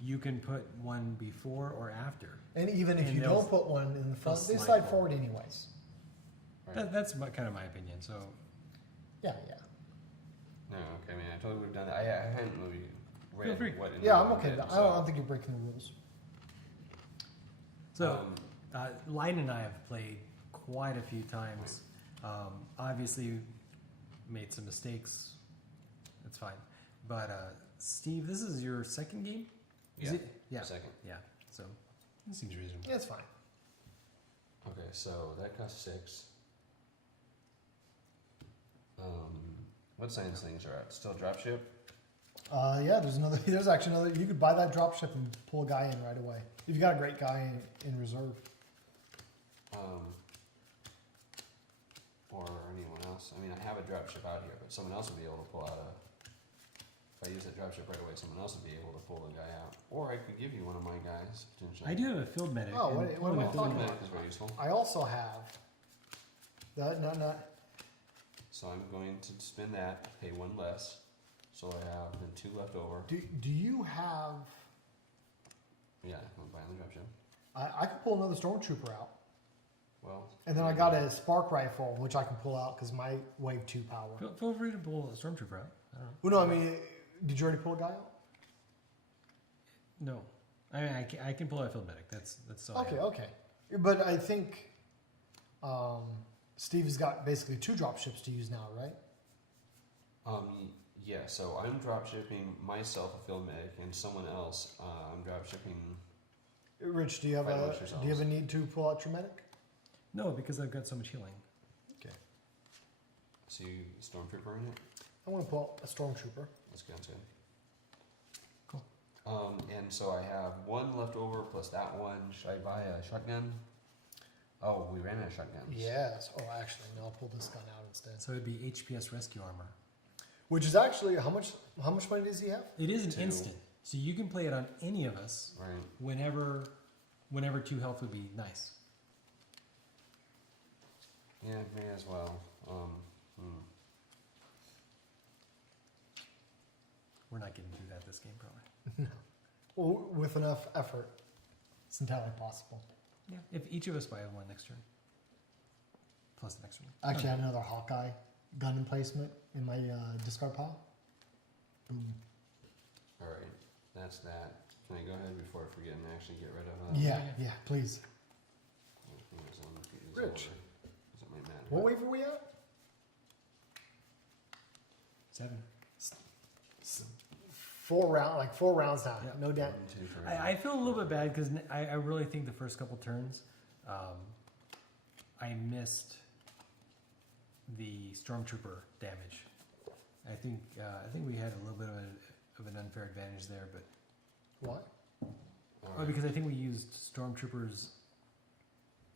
you can put one before or after. And even if And you they'll- don't put one in the front, they'll they slide slide forward anyways. Right. That's kind of my opinion. So Yeah. No, okay. I mean, I totally would have done that. I hadn't really Feel free. read what. Yeah, I'm Lydon okay. did, I so- don't think you're breaking the rules. Lydon and I have played quite a few times. Obviously, made some mistakes. That's fine. But Steve, this is your second game? Is Yeah. it? Yeah. Second. Yeah. So this seems reasonable. Yeah, it's fine. Okay, so that costs 6. What science things are at? Still dropship? Yeah, there's another. There's actually another. You could buy that dropship and pull a guy in right away. If you got a great guy in reserve. Or anyone else? I mean, I have a dropship out here, but someone else would be able to pull out a. If I use that dropship right away, someone else would be able to pull the guy out. Or I could give you one of my guys potentially. I do have a field medic. Oh, and what am I one of my talking field about? That is very useful. I also have. Not. So I'm going to spend that, pay 1 less, so I have then 2 left over. Do you have? Yeah, I'm buying the dropship. I could pull another stormtrooper out, Well. and then I got a spark rifle which I can pull out because my wave 2 power. Feel free to pull a stormtrooper out. I don't know. Well, no, I mean, did you already pull a guy out? No, I mean I can pull out a field medic. That's all. I have. Okay. But I think Steve's got basically 2 drop ships to use now, right? Yeah, so I'm drop shipping myself a field medic and someone else. I'm drop shipping. Rich, do you have Fight a amongst yourselves. do you have a need to pull out your medic? No, because I've got so much healing. Okay. So you stormtrooper in it. I want to pull out a stormtrooper. That's good. That's good. Cool. And so I have 1 left over plus that one. Should I buy a shotgun? Oh, we ran out of shotguns. Yes. Oh, actually, no. I'll pull this gun out instead. So it'd be HPS rescue armor. Which is actually how much money does he have? It is an 2. instant, so you can play it on any of us Right. whenever 2 health would be nice. Yeah, may as well. We're not getting through that this game, probably. Well, with enough effort, it's entirely possible. Yeah. If each of us buy 1 next turn, plus the next one. Actually, I have another Hawkeye gun emplacement in my discard pile. Boom. All right, that's that. Can I go ahead before I forget and actually get rid of? Yeah, please. Rich. Doesn't really matter. What wave are we at? 7. 4 rounds now. Yeah. No doubt. 1, 2, 3. I feel a little bit bad because I really think the first couple turns, I missed the stormtrooper damage. I think we had a little bit of an unfair advantage there, but What? All well, right. because I think we used stormtroopers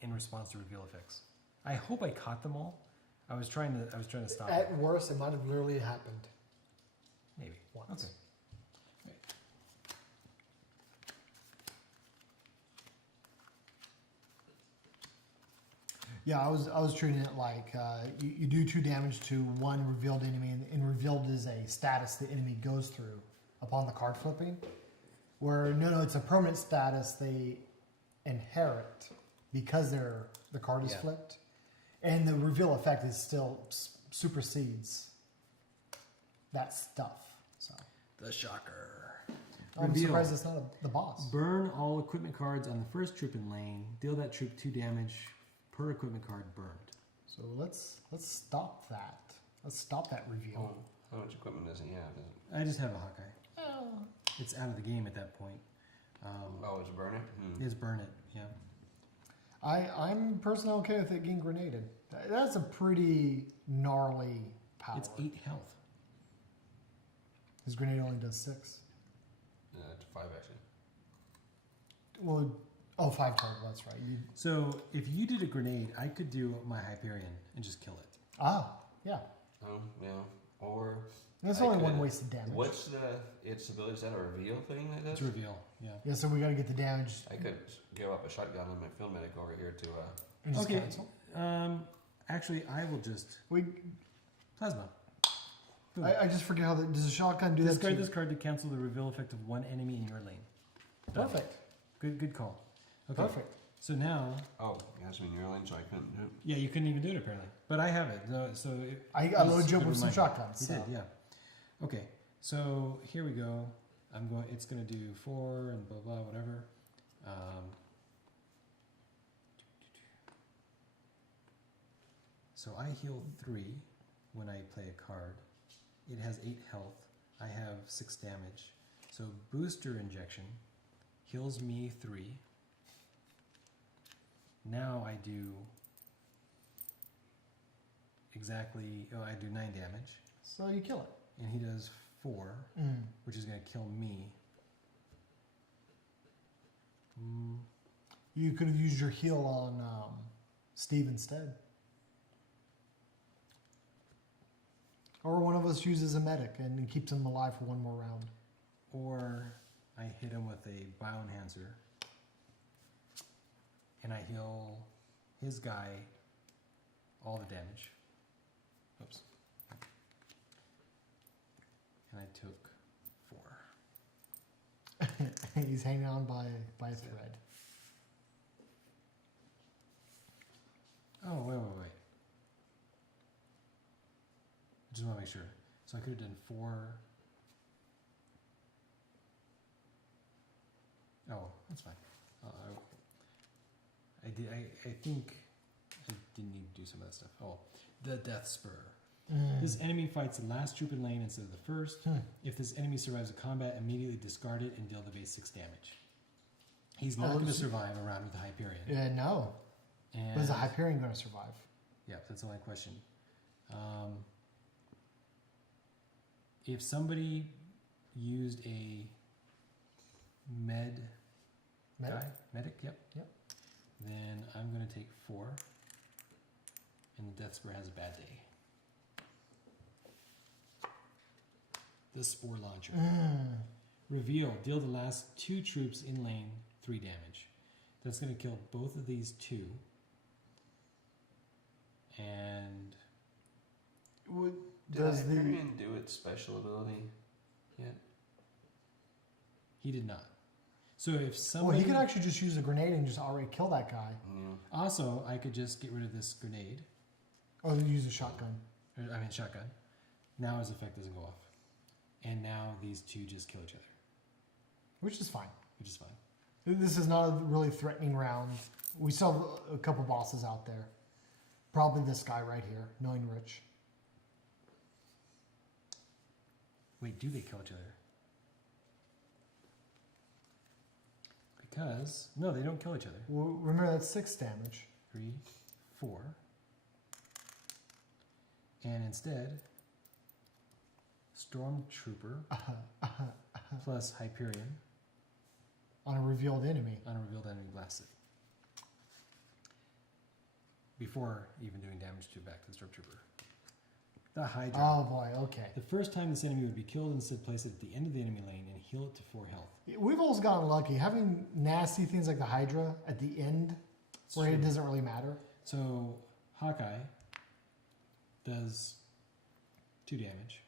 in response to reveal effects. I hope I caught them all. I was trying to stop it. At worst, it might have literally happened Maybe. once. Okay. Yeah, I was treating it like you do 2 damage to 1 revealed enemy, and revealed is a status the enemy goes through upon the card flipping. Where no, it's a permanent status they inherit because the card is Yeah. flipped, and the reveal effect is still supersedes that stuff. So The shocker. I'm Reveal. surprised it's not the boss. Burn all equipment cards on the first troop in lane. Deal that troop 2 damage per equipment card burned. So let's stop that. Let's stop that reveal. Oh, how much equipment does he have? Is it, I just have a Hawkeye. It's out of the game at that point. it's burn it? Is burn it, yeah. I'm personally okay with it getting grenaded. That's a pretty gnarly power. It's 8 health. His grenade only does 6. To 5 actually. Well, 5 total. That's right. So if you did a grenade, I could do my Hyperion and just kill it. Yeah. Oh, yeah. Or That's I only could- one wasted damage. what's its ability? Is that a reveal thing that does? It's reveal, yeah. Yeah, so we got to get the damage. I could give up a shotgun on my field medic over here to And just Okay. cancel. Actually, I will just We, plasma. Boom. I just forget how does a shotgun do Discard that? this card to cancel the reveal effect of one enemy in your lane. Done. Perfect. Good call. Okay. Perfect. So now, oh, it has me in your lane, so I couldn't do it. yeah, you couldn't even do it apparently, but I have it. So I it's loaded you up good with some reminder. shotguns. You So. did, yeah. Okay, so here we go. It's gonna do 4 and blah blah whatever. So I heal 3 when I play a card. It has 8 health. I have 6 damage. So booster injection heals me 3. Now I do exactly. Oh, I do 9 damage, So you kill it. and he does 4, which is gonna kill me. You could have used your heal on Steve instead. Or one of us uses a medic and keeps him alive for one more round. Or I hit him with a bioenhancer, and I heal his guy all the damage. Oops. And I took 4. He's hanging on by a thread. Oh, wait. I just want to make sure. So I could have done 4. Oh, that's fine. I did. I think I didn't need to do some of that stuff. Oh, the Death Spur. This enemy fights the last troop in lane instead of the first. If this enemy survives a combat, immediately discard it and deal the base 6 damage. He's not going to survive a round with the Hyperion. Yeah, no. And But is the Hyperion going to survive? yeah, that's the only question. If somebody used a medic, yep. Then I'm going to take 4, and the Death Spur has a bad day. The Spore Launcher. Reveal. Deal the last 2 troops in lane 3 damage. That's going to kill both of these 2. And Did Hyperion do its special ability yet? he did not. So if somebody... Well, he could actually just use a grenade and just already kill that guy. Yeah. Also, I could just get rid of this grenade. Or use a shotgun. Shotgun. Now his effect doesn't go off. And now these 2 just kill each other. Which is fine. Which is fine. This is not a really threatening round. We still have a couple bosses out there. Probably this guy right here, knowing Rich. Wait, do they kill each other? Because... No, they don't kill each other. Well, remember, that's 6 damage. 3, 4. And instead... Stormtrooper plus Hyperion On a revealed enemy. on a revealed enemy blasts it. Before even doing damage to back to the Stormtrooper. The Hydra. Oh boy, okay. The first time this enemy would be killed, instead place it at the end of the enemy lane and heal it to 4 health. We've always gotten lucky. Having nasty things like the Hydra at the end, It's where true. it doesn't really matter. So Hawkeye does 2 damage,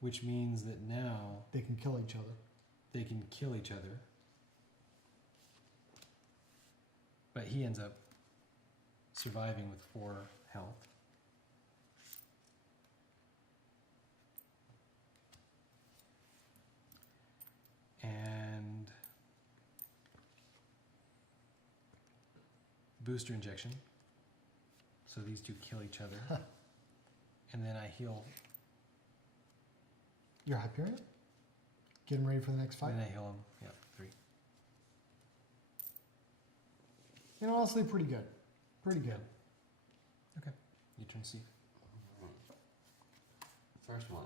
which means that now They can kill each other. they can kill each other. But he ends up surviving with 4 health. And booster injection. So these 2 kill each other. and then I heal. Your Hyperion? Get him ready for the next fight? And then I heal him. Yeah, 3. You know, honestly, pretty good. Pretty good. Okay. Your turn, Steve. First one.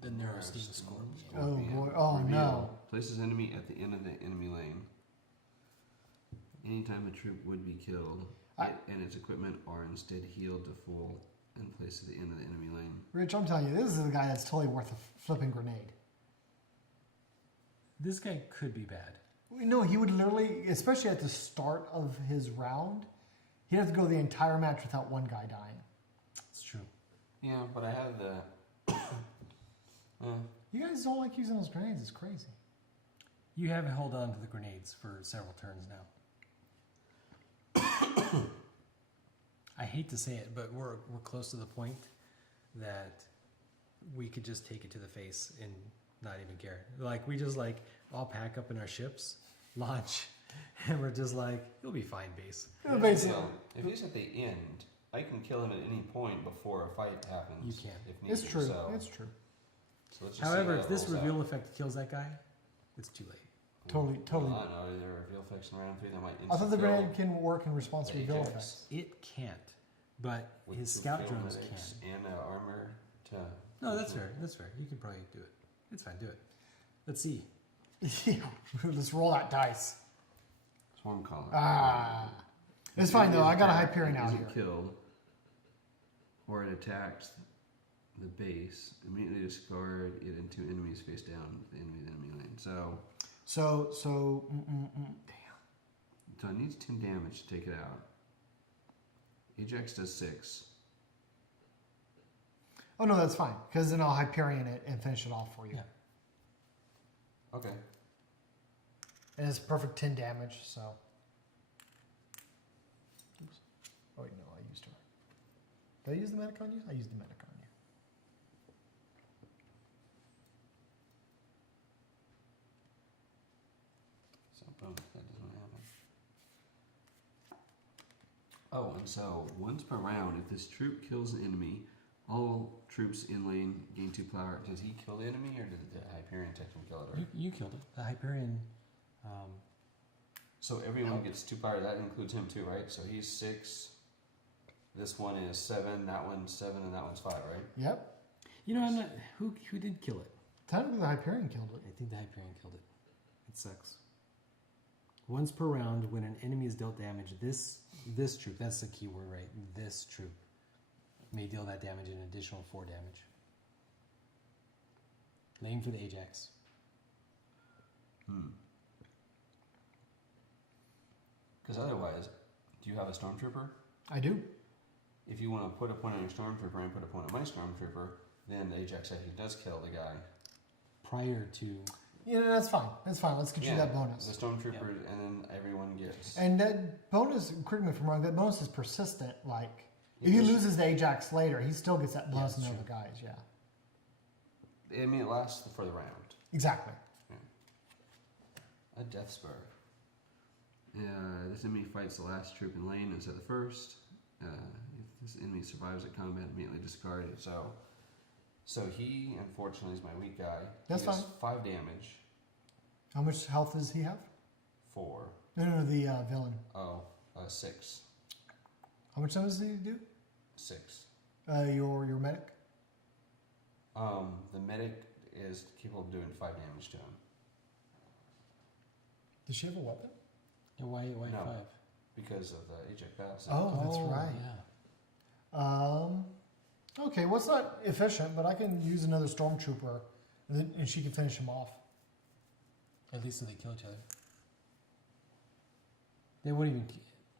The Neurosteen Scorpion. Oh boy. Oh no. Places enemy at the end of the enemy lane. Anytime a troop would be killed, it and its equipment are instead healed to full and placed at the end of the enemy lane. Rich, I'm telling you, this is the guy that's totally worth a flipping grenade. This guy could be bad. No, he would literally, especially at the start of his round, he'd have to go the entire match without one guy dying. It's true. Yeah, but I have the. You guys don't like using those grenades. It's crazy. You have held on to the grenades for several turns now. I hate to say it, but we're close to the point that we could just take it to the face and not even care. Like, we just like all pack up in our ships, launch, and we're just like, it'll be fine, base. Basically. If he's at the end, I can kill him at any point before a fight happens. You can. If needed. It's true. So, It's true. so let's just see However, how if that this rolls reveal out. effect kills that guy, it's too late. Totally. Well, I don't know. There are reveal effects in round 3 that might I thought the insta-kill grenade can work in response to the reveal Ajax. effects. It can't, but with his two scout field drones medics can. and armor to. No, that's fair. That's fair. You could probably do it. It's fine. Do it. Let's see. Yeah. Let's roll that dice. Swarm collar. Ah. It's If fine it though. is I got a attacked, Hyperion it out isn't here. killed, or it attacks the base, immediately discard it into enemies face down with the enemy lane. So it needs 10 damage to take it out. Ajax does 6. Oh no, that's fine. Because then I'll Hyperion it and finish it off for you. Yeah. Okay. And it's perfect 10 damage, so. Oops. Oh wait, no, I used her. Did I use the medic on you? I used the medic on you. So boom, that doesn't happen. Oh, and so once per round, if this troop kills an enemy, all troops in lane gain 2 power. Does he kill the enemy, or did the Hyperion technically kill it? Or? You killed it. The Hyperion. So everyone gets 2 power. That includes him too, right? So he's 6. This one is 7. That one's 7, and that one's 5, right? Yep. You know, I'm not. Who did kill it? Technically the Hyperion killed it. I think the Hyperion killed it. It sucks. Once per round, when an enemy is dealt damage, this troop, that's the key word, right? This troop may deal that damage an additional 4 damage. Aim for the Ajax. Because otherwise, do you have a Stormtrooper? I do. If you want to put a point on your Stormtrooper and put a point on my Stormtrooper, then the Ajax actually does kill the guy. Prior to. Yeah, that's fine. That's fine. Let's get you that bonus. The Stormtrooper, and then everyone gets. And that bonus, correct me if I'm wrong, that bonus is persistent. Like, if he Yes. loses the Ajax later, he still gets that bonus Yeah, on the sure. other guys. Yeah. I mean, it lasts for the round. Exactly. A Death Spur. This enemy fights the last troop in lane instead of the first. If this enemy survives the combat, immediately discard it. So he, unfortunately, is my weak guy. That's he does fine. 5 damage. How much health does he have? 4. No, the villain. 6. How much damage does he do? 6. Your medic? The medic is capable of doing 5 damage to him. Does she have a weapon? Yeah, why No. 5? Because of the Ajax battle. Oh, that's right. Yeah. Okay, well, it's not efficient, but I can use another Stormtrooper, and she can finish him off. At least so they kill each other. They won't even.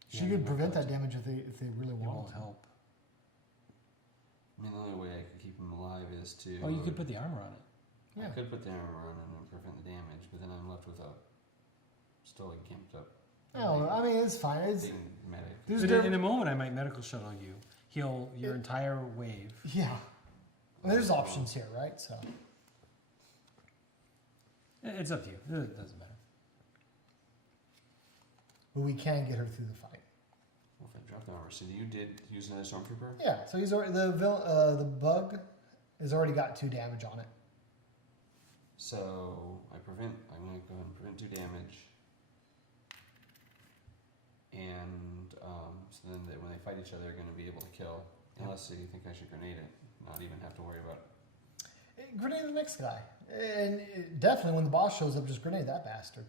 She could prevent that damage if they really It want won't to. help. I mean, the only way I can keep him alive is to. Oh, you could put the armor on it. I Yeah. could put the armor on him and prevent the damage, but then I'm left with still a camped up. Oh, I mean, it's fine. It's big medic. there's But in a different. moment, I might medical shuttle you, heal your entire wave. Yeah. And there's options here, right? So It's up to you. It doesn't matter. but we can get her through the fight. Well, if I drop the armor, so you did use another stormtrooper? Yeah, so he's already the bug has already got 2 damage on it. So I'm going to go ahead and prevent 2 damage. And so then when they fight each other, they're going to be able to kill. Unless you think I should grenade it, not even have to worry about it. Grenade the next guy. And definitely when the boss shows up, just grenade that bastard.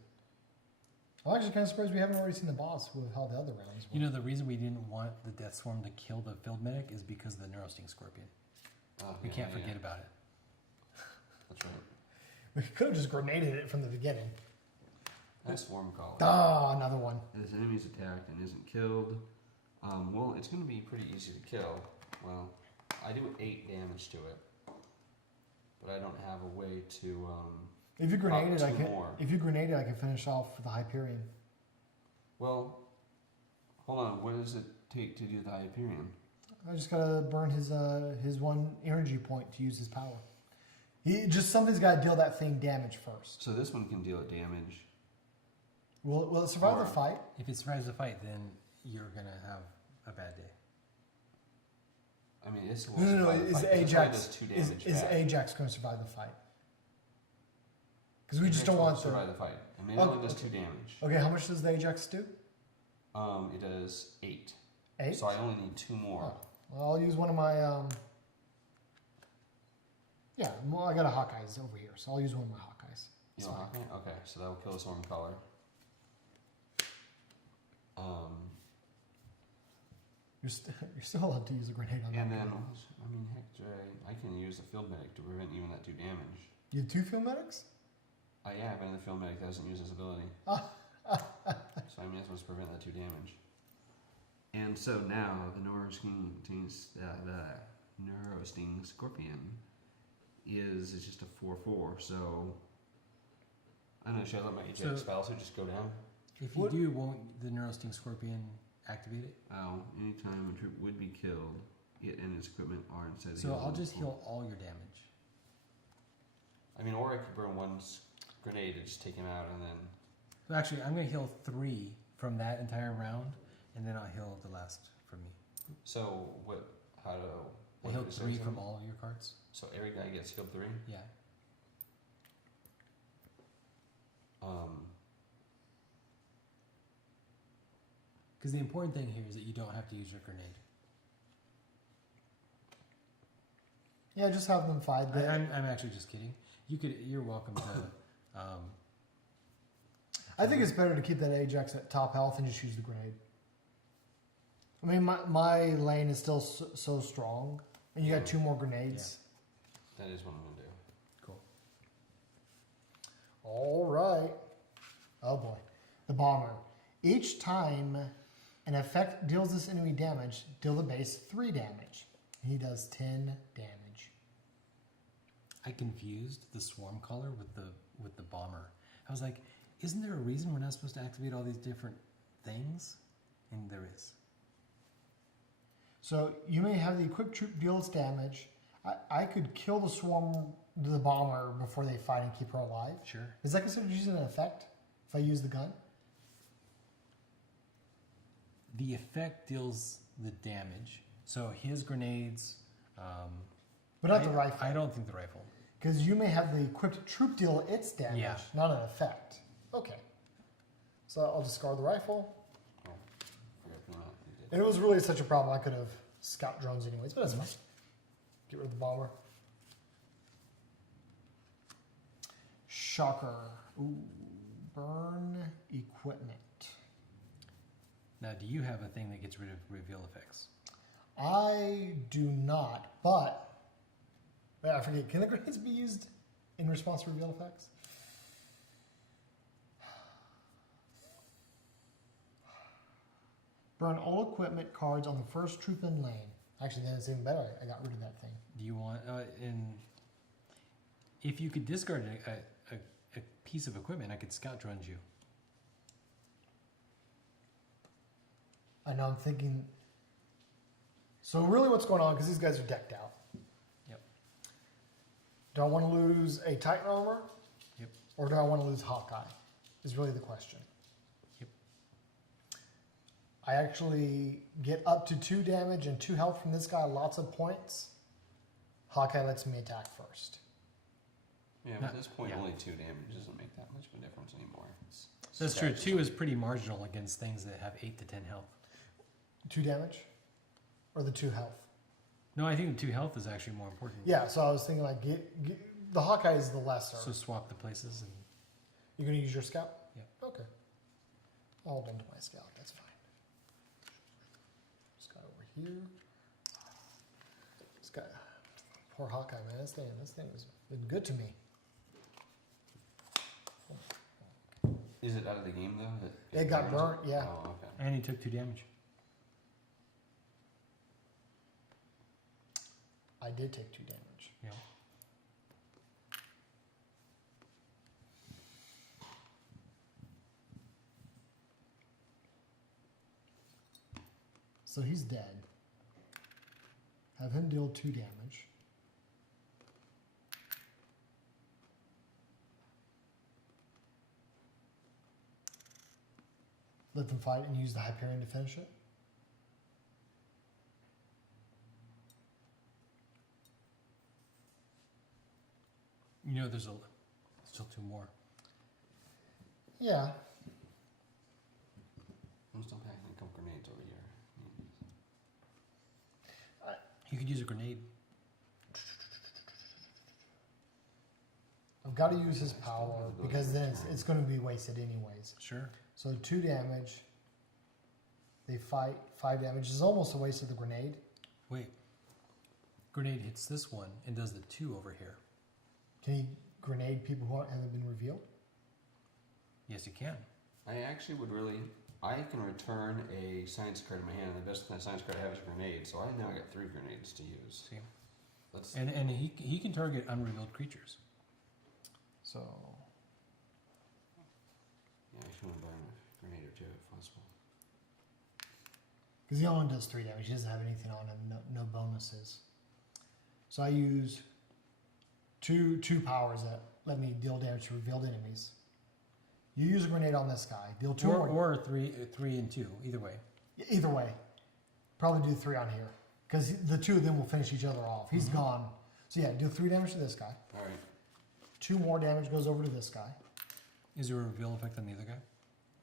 I'm actually kind of surprised we haven't already seen the boss with how the other rounds were. You know, the reason we didn't want the Death Swarm to kill the field medic is because of the Neurosting Scorpion. Oh, We yeah, can't yeah, forget yeah. about it. That's right. We could have just grenaded it from the beginning. Nice swarm call. Ah, another one. This enemy's attacked and isn't killed. Well, it's going to be pretty easy to kill. Well, I do 8 damage to it, but I don't have a way to. If you grenade it, I 2 can. more. If you grenade it, I can finish off with the Hyperion. Well, hold on. What does it take to do the Hyperion? I just gotta burn his 1 energy point to use his power. Something's got to deal that thing damage first. So this one can deal damage. Will it survive the fight? If it survives the fight, then you're going to have a bad day. I mean, it's No. Is Ajax does 2 damage is back. Ajax going to survive the fight? Because we just Ajax don't won't want to survive the fight. I mean, it only does 2 damage. Okay, how much does the Ajax do? It does 8. 8. So I only need 2 more. Oh, well, I'll use one of my. Yeah, well, I got a Hawkeyes over here, so I'll use one of my Hawkeyes. You It's know, fine. Hawkeye? Okay, so that will kill the swarm collar. You're still allowed to use a grenade on that. And then, guy. I mean, heck, I can use the field medic to prevent even that 2 damage. You have 2 field medics? Yeah, but the field medic doesn't use his ability. So I may as well just prevent that 2 damage. And so now the Neurosting Scorpion is just a 4/4. So I don't know. Should I let my Ajax spell suit just go down? If you do, won't the Neurosting Scorpion activate it? Anytime a troop would be killed, it and its equipment are instead. So I'll just heal all your damage. I mean, or I could burn 1 grenade and just take him out, and then. Well, actually, I'm going to heal 3 from that entire round, and then I'll heal the last from me. So what? How do? I healed 3 from all of your cards. So every guy gets healed 3. Yeah. Because the important thing here is that you don't have to use your grenade. Yeah, just have them fight. I'm actually just kidding. You're welcome to. I think it's better to keep that Ajax at top health and just use the grenade. I mean, my lane is still so strong, and you got 2 more grenades. That is what I'm gonna do. Cool. All right. Oh boy, the bomber. Each time an effect deals this enemy damage, deal the base 3 damage. He does 10 damage. I confused the swarm collar with the bomber. I was like, isn't there a reason we're not supposed to activate all these different things? And there is. So you may have the equipped troop deal its damage. I could kill the bomber before they fight and keep her alive. Sure. Is that considered using an effect if I use the gun? The effect deals the damage. So his grenades. But not the rifle. I don't think the rifle. Because you may have the equipped troop deal its damage, Yeah. not an effect. Okay. So I'll discard the rifle. Oh, forgot to put him out. You did. And it was really such a problem, I could have scout drones anyways, but that's fine. Get rid of the bomber. Shocker. Ooh, burn equipment. Now, do you have a thing that gets rid of reveal effects? I do not, but I forget. Can the grenades be used in response to reveal effects? Burn all equipment cards on the first troop in lane. Actually, then it's even better. I got rid of that thing. Do you want if you could discard a piece of equipment, I could scout drone you. I know I'm thinking. So really, what's going on? Because these guys are decked out. Yep. Do I want to lose a Titan armor? Yep. Or do I want to lose Hawkeye? Is really the question. Yep. I actually get up to 2 damage and 2 health from this guy, lots of points. Hawkeye lets me attack first. Yeah, No, at this point, yeah. only 2 damage doesn't make that much of a difference anymore. That's true. Stats 2 is pretty marginal against things that have 8 to 10 health. 2 damage? Or the 2 health? No, I think the 2 health is actually more important. Yeah, so I was thinking like the Hawkeye is the lesser. So swap the places and You're going to use your scout? Yeah. Okay. I'll hold on to my scout. That's fine. Scout over here. Scout. Poor Hawkeye, man. This thing has been good to me. Is it out of the game though? It got burnt, yeah. Oh, okay. and he took 2 damage. I did take 2 damage. Yeah. So he's dead. Have him deal 2 damage. Let them fight and use the Hyperion to finish it. You know, there's still 2 more. Yeah. I'm still packing a couple grenades over here. You could use a grenade. I've got to use his power because then it's going to be wasted anyways. Sure. So 2 damage. They fight 5 damage. It's almost a waste of the grenade. Wait. Grenade hits this one and does the 2 over here. Can he grenade people who haven't been revealed? Yes, you can. I actually would really. I can return a science card in my hand, and the best science card I have is a grenade, so I now got 3 grenades to use. See? Let's. And he can target unrevealed creatures. So Yeah, I should want to buy a grenade or 2 if possible. because he only does 3 damage. He doesn't have anything on him. No bonuses. So I use two powers that let me deal damage to revealed enemies. You use a grenade on this guy. Deal 2 more. Or 3 and 2, either way. Either way, probably do 3 on here because the 2 of them will finish each other off. He's gone. So yeah, do 3 damage to this guy. All right. 2 more damage goes over to this guy. Is there a reveal effect on the other guy?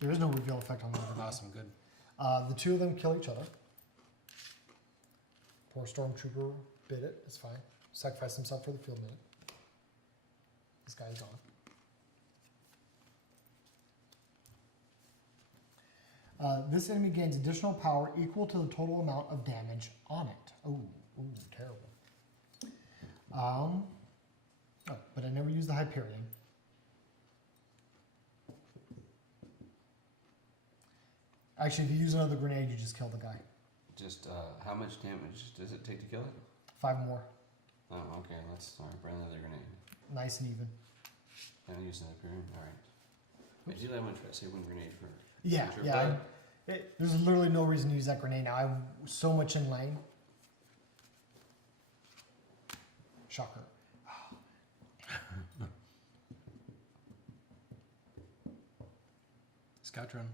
There is no reveal effect on the other guy. Awesome, good. The 2 of them kill each other. Poor Stormtrooper bit it. It's fine. Sacrifice himself for the field minute. This guy's gone. This enemy gains additional power equal to the total amount of damage on it. Ooh, terrible. But I never used the Hyperion. Actually, if you use another grenade, you just kill the guy. Just how much damage does it take to kill it? 5 more. Oh, okay. Let's burn another grenade. Nice and even. And use that period. All right. I do that much. I say 1 grenade for. Yeah, future, yeah. but There's literally no reason to use that grenade now. I have so much in lane. Shocker. Scout drone.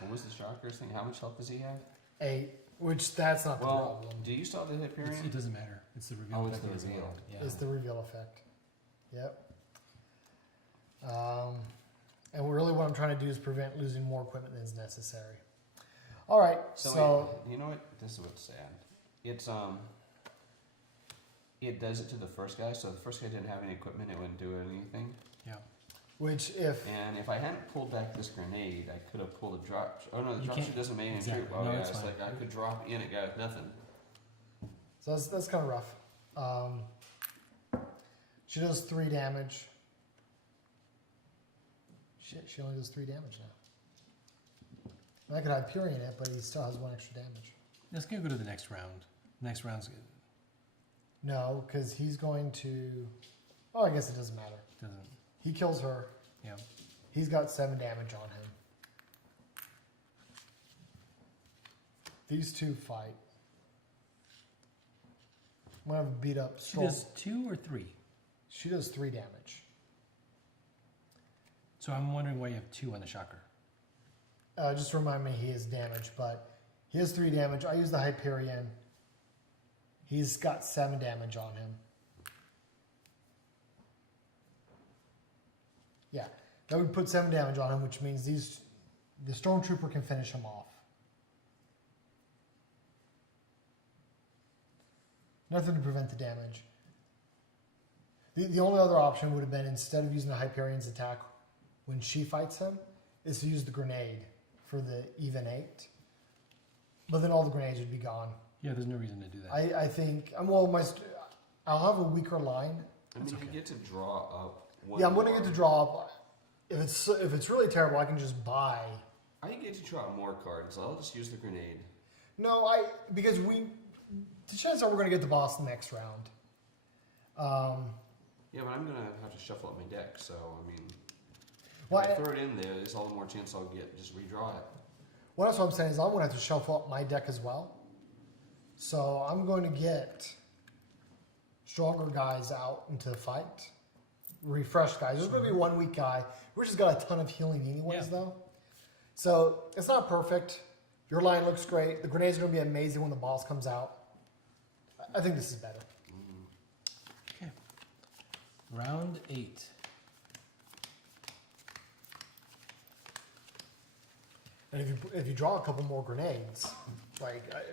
What was the shocker's thing? How much health does he have? 8, which that's not the Well, problem. do you still have the Hyperion? It doesn't matter. It's the reveal Oh, it's effect the as well. reveal. Yeah. It's the reveal effect. Yep. And really what I'm trying to do is prevent losing more equipment than is necessary. All right, so you know what? This is what's sad. It's it does it to the first guy. So if the first guy didn't have any equipment, it wouldn't do anything. Yeah. which if And if I hadn't pulled back this grenade, I could have pulled a drop. Oh no, the You drop can't- shoot doesn't make any exactly. troop. Oh No, yeah, it's it's fine. like I could drop in a guy with nothing. so that's kind of rough. She does 3 damage. Shit, she only does 3 damage now. I could Hyperion it, but he still has 1 extra damage. Let's go to the next round. Next round's good. No, because he's going to. Oh, I guess it doesn't matter. Doesn't. He kills her. Yeah. He's got 7 damage on him. These 2 fight. I'm gonna have a beat up She Storm. does 2 or 3. She does 3 damage. So I'm wondering why you have 2 on the shocker. Just to remind me, he is damage, but he has 3 damage. I use the Hyperion. He's got 7 damage on him. Yeah, that would put 7 damage on him, which means the Stormtrooper can finish him off. Nothing to prevent the damage. The only other option would have been, instead of using the Hyperion's attack when she fights him, is to use the grenade for the even 8. But then all the grenades would be gone. Yeah, there's no reason to do that. I think, I'll have a weaker line. I mean, you get to draw up. Yeah, I'm going to get to draw up. If it's really terrible, I can just buy. I get to draw more cards. I'll just use the grenade. No, because the chances are we're going to get the boss next round. Yeah, but I'm going to have to shuffle up my deck, so, I mean, Well, if I throw it in there, there's all the more chance I'll just redraw it. Well, that's what I'm saying is I'm going to have to shuffle up my deck as well. So I'm going to get stronger guys out into the fight. Refresh guys. There's going to be one weak guy. We're just got a ton of healing anyways, though. So it's not perfect. Your line looks great. The grenade's going to be amazing when the boss comes out. I think this is better. Okay. Round 8. And if you draw a couple more grenades,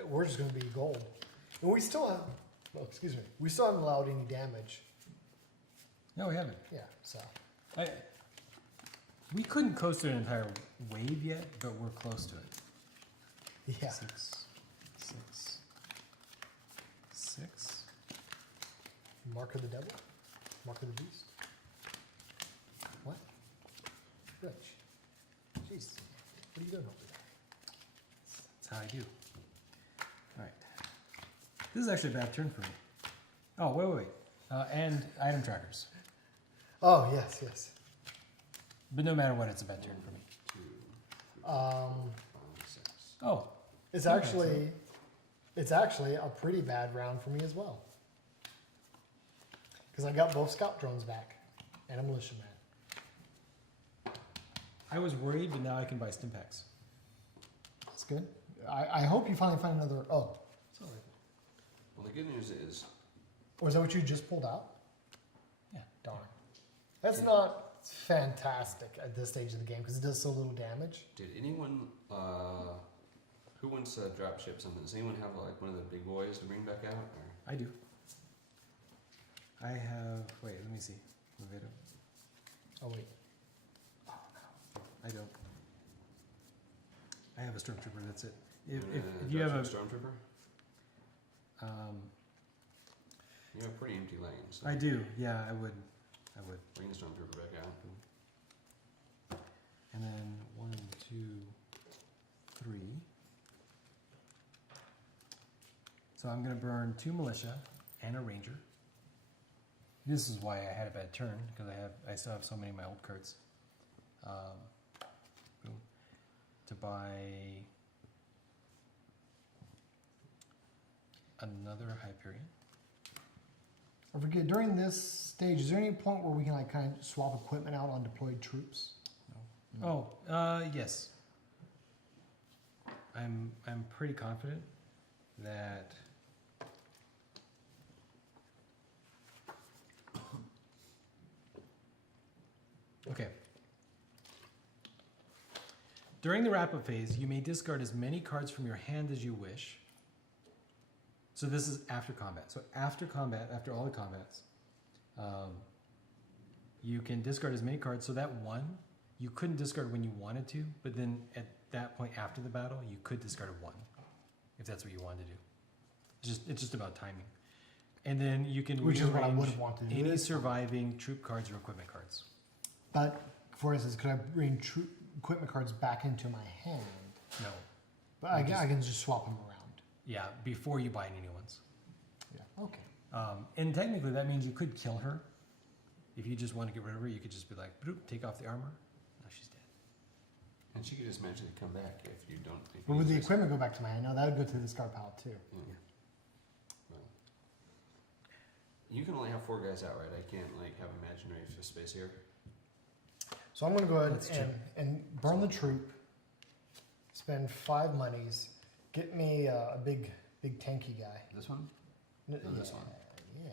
we're just going to be gold. And we still have, we still haven't allowed any damage. No, we haven't. Yeah, so. We couldn't coast through an entire wave yet, but we're close to it. Yeah. 6, 6, 6. Mark of the devil? Mark of the beast? What? Rich. Jeez. What are you doing over there? That's how I do. Alright. This is actually a bad turn for me. Oh, wait. And item trackers. Oh, yes. But no matter what, it's a bad turn for me. 2, 3, 4, 5, 6. Oh. It's actually a pretty bad round for me as well. Because I got both scout drones back and a militiaman. I was worried, but now I can buy stim packs. That's good. I hope you finally find another. Oh, sorry. Well, the good news is, Or is that what you just pulled out? Yeah. Darn. That's not fantastic at this stage of the game because it does so little damage. did anyone, who wants to drop ship something? Does anyone have like one of the big boys to bring back out? Or? I do. I have. Wait, let me see. Move it up. Oh, wait. I don't. I have a stormtrooper. That's it. If Drop you have a ship Stormtrooper? You have pretty empty lanes. So I do. Yeah, I would. bring the Stormtrooper back out. And then 1, 2, 3. So I'm gonna burn 2 militia and a ranger. This is why I had a bad turn because I still have so many of my old cards. Boom. To buy another Hyperion. I forget, during this stage, is there any point where we can kind of swap equipment out on deployed troops? No. Yes. I'm pretty confident that okay. During the wrap-up phase, you may discard as many cards from your hand as you wish. So this is after combat. So after combat, after all the combats, you can discard as many cards. So that 1, you couldn't discard when you wanted to, but then at that point after the battle, you could discard a 1, if that's what you wanted to do. It's just about timing. And then you can Which is what I rearrange would have wanted to do. any surviving troop cards or equipment cards. But, for instance, could I bring equipment cards back into my hand? No. But I can just swap them around. Yeah, before you buy any new ones. Yeah, okay. And technically that means you could kill her. If you just want to get rid of her, you could just be like, "Bloop," take off the armor. Now she's dead. And she could just magically come back if you don't. But would the equipment go back to my hand? No, that would go to the discard pile too. Yeah. Well, you can only have 4 guys out, right? I can't have imaginary space here. So I'm going to go That's ahead and burn the troop. Spend 5 monies. Get me a big tanky guy. This one? No, Or this one? Yeah.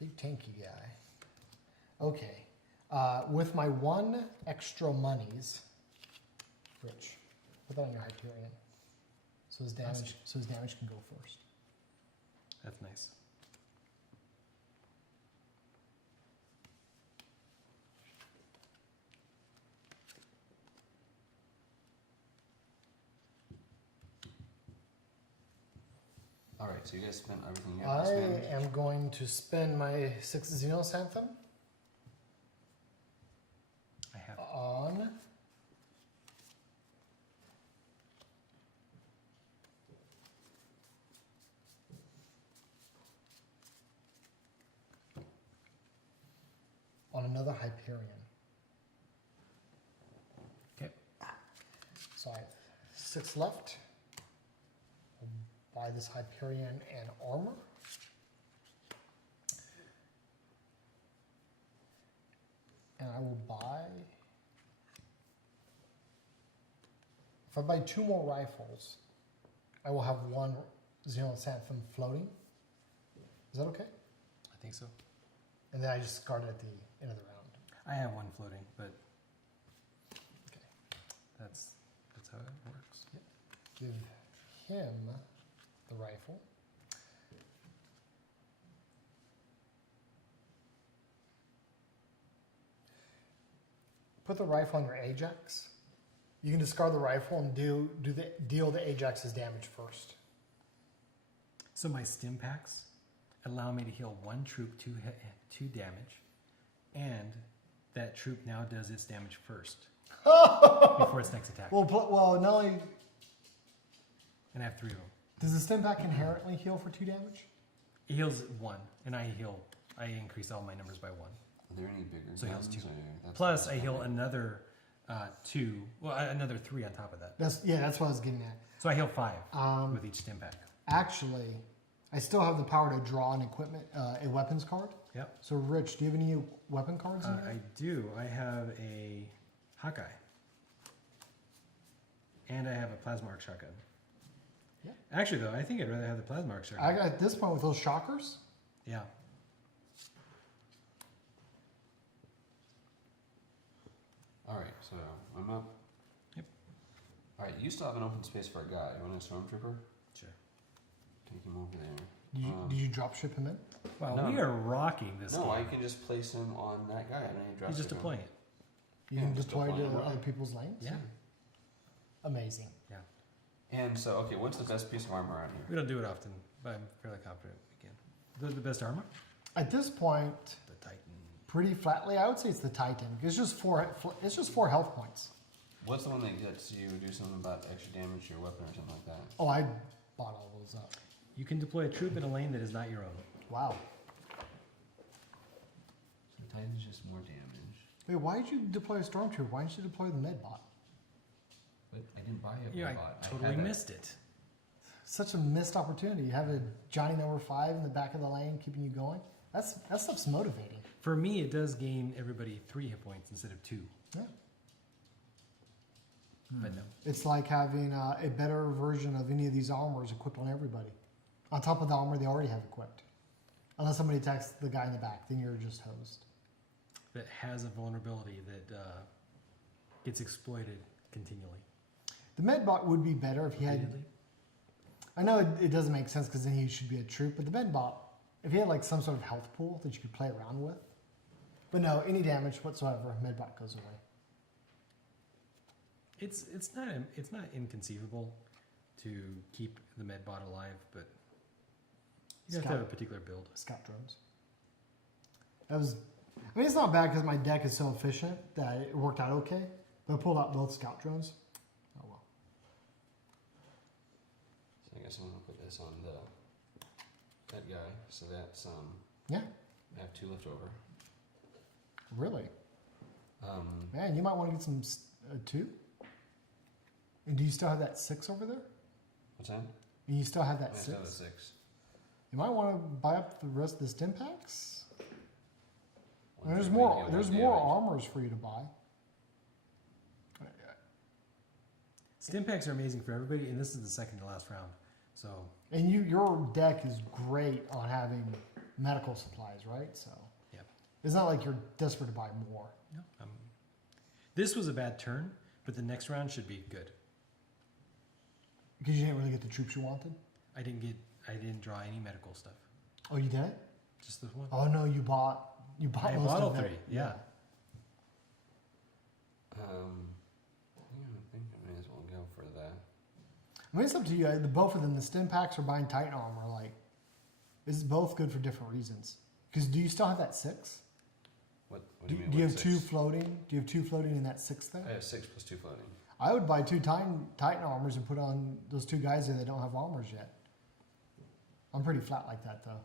Big tanky guy. Okay. With my 1 extra monies, Rich, put that on your Hyperion. So his damage can go first. That's nice. Alright, so you guys spent everything you have to I spend. am going to spend my 6 XenoSanthem I have. on another Hyperion. Okay. So I have 6 left. I'll buy this Hyperion and armor. And I will buy, if I buy 2 more rifles, I will have 1 XenoSanthem floating. Is that okay? I think so. And then I just discard it at the end of the round. I have 1 floating, but Okay. that's how it works. Give him the rifle. Put the rifle on your Ajax. You can discard the rifle and deal the Ajax's damage first. So my stim packs allow me to heal 1 troop 2 damage, and that troop now does its damage first before its next attack. Well, not only And I have 3 of them. does the stim pack inherently heal for 2 damage. It heals 1, and I increase all my numbers by 1. Are there any bigger So he heals guns? 2. Or that's Plus, that's I heal fine. another 2, another 3 on top of that. That's what I was getting at. So I heal 5 Um, with each stim pack. Actually, I still have the power to draw an a weapons card. Yep. So, Rich, do you have any weapon cards in I there? do. I have a Hawkeye. And I have a Plasma Arc Shotgun. Yeah. Actually, though, I think I'd rather have the Plasma Arc Shotgun. I got at this point with those shockers. Yeah. Alright, so I'm up. Yep. Alright, you still have an open space for a guy. You want a stormtrooper? Sure. Take him over there. Did you drop ship him in? Wow, No. we are rocking this No, game. I can just place him on that guy and I drop He's just him. deploying it. You Yeah, can just deploy deploy to him. other people's lanes? Yeah. Amazing. Yeah. And so, okay, what's the best piece of armor around here? We don't do it often, but I'm fairly confident we can. The best armor? At this point, The Titan. pretty flatly, I would say it's the Titan. It's just 4 health points. What's the one that lets you do something about extra damage to your weapon or something like that? Oh, I bought all those up. You can deploy a troop in a lane that is not your own. Wow. So Titan's just more damage. Wait, why did you deploy a Stormtrooper? Why didn't you deploy the Medbot? But I didn't buy it. Yeah, I totally missed it. Such a missed opportunity. You have a Johnny number 5 in the back of the lane keeping you going. That stuff's motivating. For me, it does gain everybody 3 hit points instead of 2. Yeah. But no. It's like having a better version of any of these armors equipped on everybody. On top of the armor they already have equipped. Unless somebody attacks the guy in the back, then you're just hosed. That has a vulnerability that gets exploited continually. The Medbot would be better if he had... Repeatedly. I know it doesn't make sense because then he should be a troop, but the Medbot, if he had like some sort of health pool that you could play around with. But no, any damage whatsoever, Medbot goes away. It's not inconceivable to keep the Medbot alive, but you have to have a particular build. Scout drones. I mean, it's not bad because my deck is so efficient that it worked out okay. But I pulled out both scout drones. Oh well. So I guess I'm gonna put this on that guy. So that's Yeah, I have 2 left over. really. Man, you might want to get some 2. And do you still have that 6 over there? What's that? And you still have I that still 6? have a 6. You might want to buy up the rest of the stim packs. One There's for more. making There's one more damage. armors for you to buy. Stim packs are amazing for everybody, and this is the second to last round. So And your deck is great on having medical supplies, right? So Yep. it's not like you're desperate to buy more. no, this was a bad turn, but the next round should be good. Because you didn't really get the troops you wanted. I didn't draw any medical stuff. Oh, you did? Just this one. Oh no, you bought I most bought all of them. three. Yeah. Yeah, I think I may as well go for that. I mean, it's up to you. The both of them, the stim packs or buying Titan armor, like, this is both good for different reasons. Because do you still have that 6? What Do do you mean? you what have 2 six? floating? Do you have 2 floating in that 6 thing? I have 6 plus 2 floating. I would buy 2 Titan armors and put on those 2 guys there that don't have armors yet. I'm pretty flat like that though.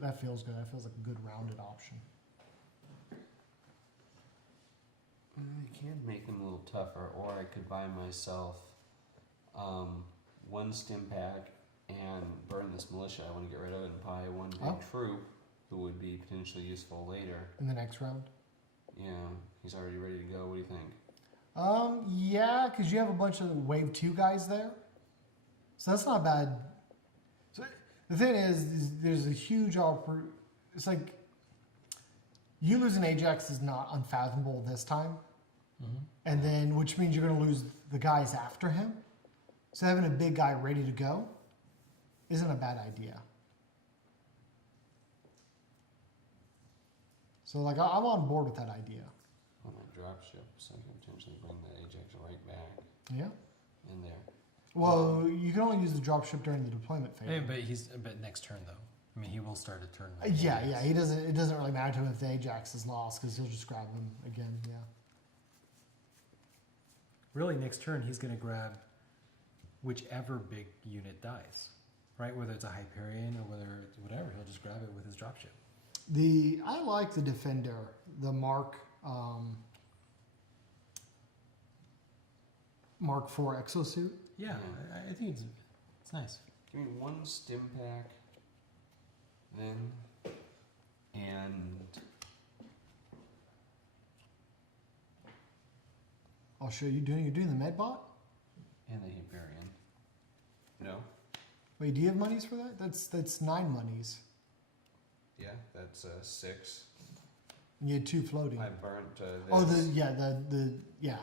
That feels good. That feels like a good rounded option. I can make them a little tougher, or I could buy myself 1 stim pack and burn this militia I want to get rid of it and buy 1 big Oh. troop who would be potentially useful later. In the next round. Yeah, he's already ready to go. What do you think? Yeah, because you have a bunch of wave 2 guys there. So that's not bad. So the thing is there's a huge it's like you losing Ajax is not unfathomable this time. And then, which means you're going to lose the guys after him. So having a big guy ready to go isn't a bad idea. So like I'm on board with that idea. On my dropship, so I can potentially bring the Ajax right back Yeah. in there. Well, you can only use the dropship during the deployment phase. Hey, but next turn though. I mean, he will start a turn. Yeah. He doesn't. It doesn't really matter to him if the Ajax is lost because he'll just grab him again. Yeah. Really, next turn he's going to grab whichever big unit dies, right? Whether it's a Hyperion or whether it's whatever, he'll just grab it with his dropship. I like the Defender, the Mark IV exosuit. Yeah, I think it's nice. Give me 1 stim pack, then, and I'll show you. You're doing the Medbot? and the Hyperion. No? Wait, do you have monies for that? That's 9 monies. Yeah, that's 6. And you had 2 floating. I burnt this. Oh, yeah,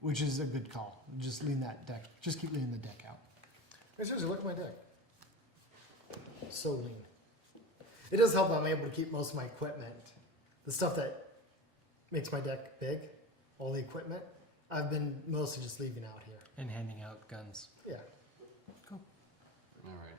which is a good call. Just lean that deck. Just keep leaning the deck out. Hey, seriously, look at my deck. So lean. It does help that I'm able to keep most of my equipment. The stuff that makes my deck big, all the equipment, I've been mostly just leaving out here. And handing out guns. Yeah. Cool. All right.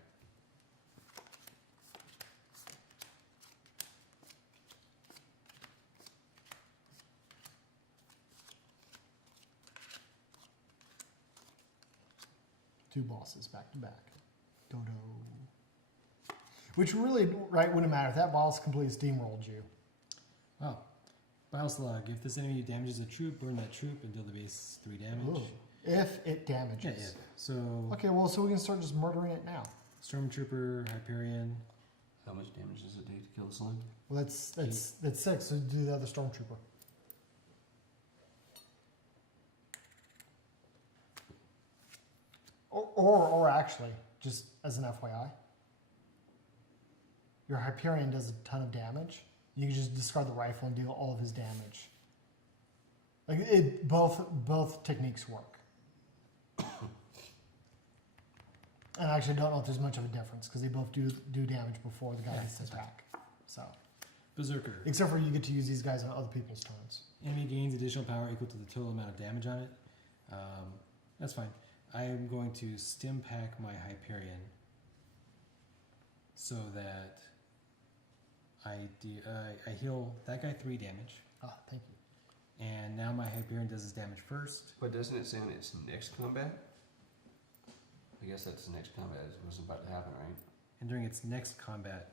Two bosses back to back. Dodo. Which really, right, wouldn't matter. If that boss completely steamrolled you. Oh. Bounce log. If this enemy damages a troop, burn that troop and deal the base 3 damage. Ooh. If it damages. Yeah. So Okay, well, so we can start just murdering it now. Stormtrooper, Hyperion. How much damage does it do to kill the slime? Well, that's 6, so do the other Stormtrooper. Or actually, just as an FYI, your Hyperion does a ton of damage. You can just discard the rifle and deal all of his damage. Like both techniques work. And I actually don't know if there's much of a difference because they both do damage before the guy gets to attack. So, Berserker. except for you get to use these guys on other people's turns. Enemy gains additional power equal to the total amount of damage on it. That's fine. I am going to stim pack my Hyperion so that I heal that guy 3 damage. Ah, thank you. And now my Hyperion does his damage first. But doesn't it say on its next combat? I guess that's the next combat. It was about to happen, right? And during its next combat,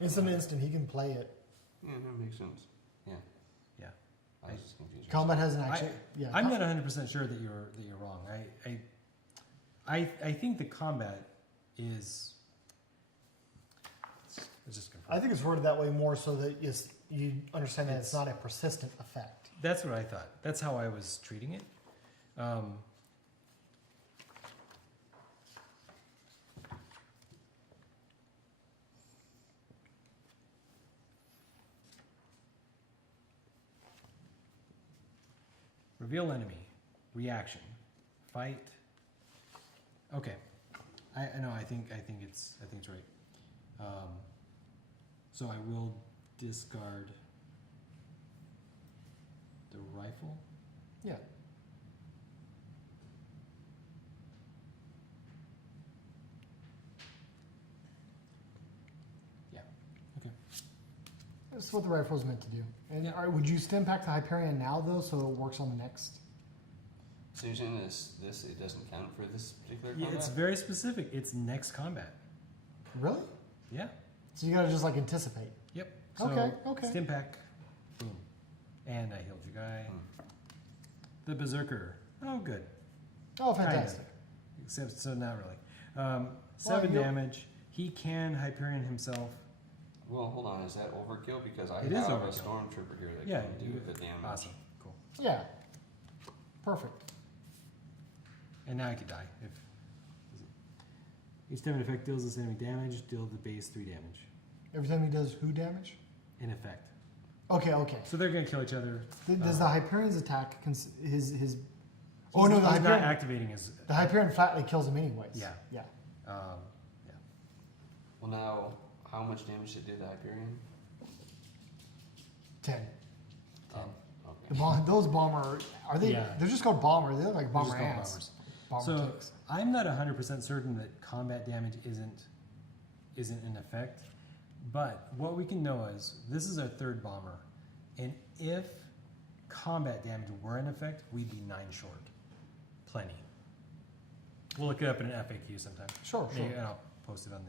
It's an instant. He can play it. Yeah, that makes sense. Yeah. Yeah. I was just confused. Combat has an action. Yeah. I'm not 100% sure that you're wrong. I think the combat is. It's just confirmed. I think it's worded that way more so that you understand that it's not a persistent effect. That's what I thought. That's how I was treating it. Reveal enemy. Reaction. Fight. Okay. I know. I think it's right. So I will discard the rifle. Yeah. Yeah. Okay. That's what the rifle is meant to do. And Yeah. would you stim pack the Hyperion now though, so it works on the next? So you're saying this it doesn't count for this particular Yeah, combat? it's very specific. It's next combat. Really? Yeah. So you gotta just like anticipate. Yep. Okay, okay. Stim pack. Boom. And I healed your guy. Hmm. The Berserker. Oh, good. Oh, Kinda. fantastic. Except, so not really. 7 you'll- damage. He can Hyperion himself. Well, hold on. Is that overkill? Because I It is have a overkill. stormtrooper here that Yeah, can do the damage. Awesome. Cool. Yeah. Perfect. And now I could die. If each time an effect deals this enemy damage, deal the base 3 damage. Every time he does who damage? In effect. Okay, okay. So they're going to kill each other. Does the Hyperion's attack his? So Oh no, he's the not Hyperion. activating his. The Hyperion flatly kills him anyways. Yeah. Yeah. Yeah. Well, now, how much damage did the Hyperion? 10. 10. Okay. Those bomber are they? Yeah. They're just called bomber. They're like They're bomber just called ants. bombers. Bomber So ticks. I'm not 100% certain that combat damage isn't in effect, but what we can know is this is our 3rd bomber, and if combat damage were in effect, we'd be 9 short. Plenty. We'll look it up in an FAQ sometime. Sure, sure. Maybe, and I'll post it on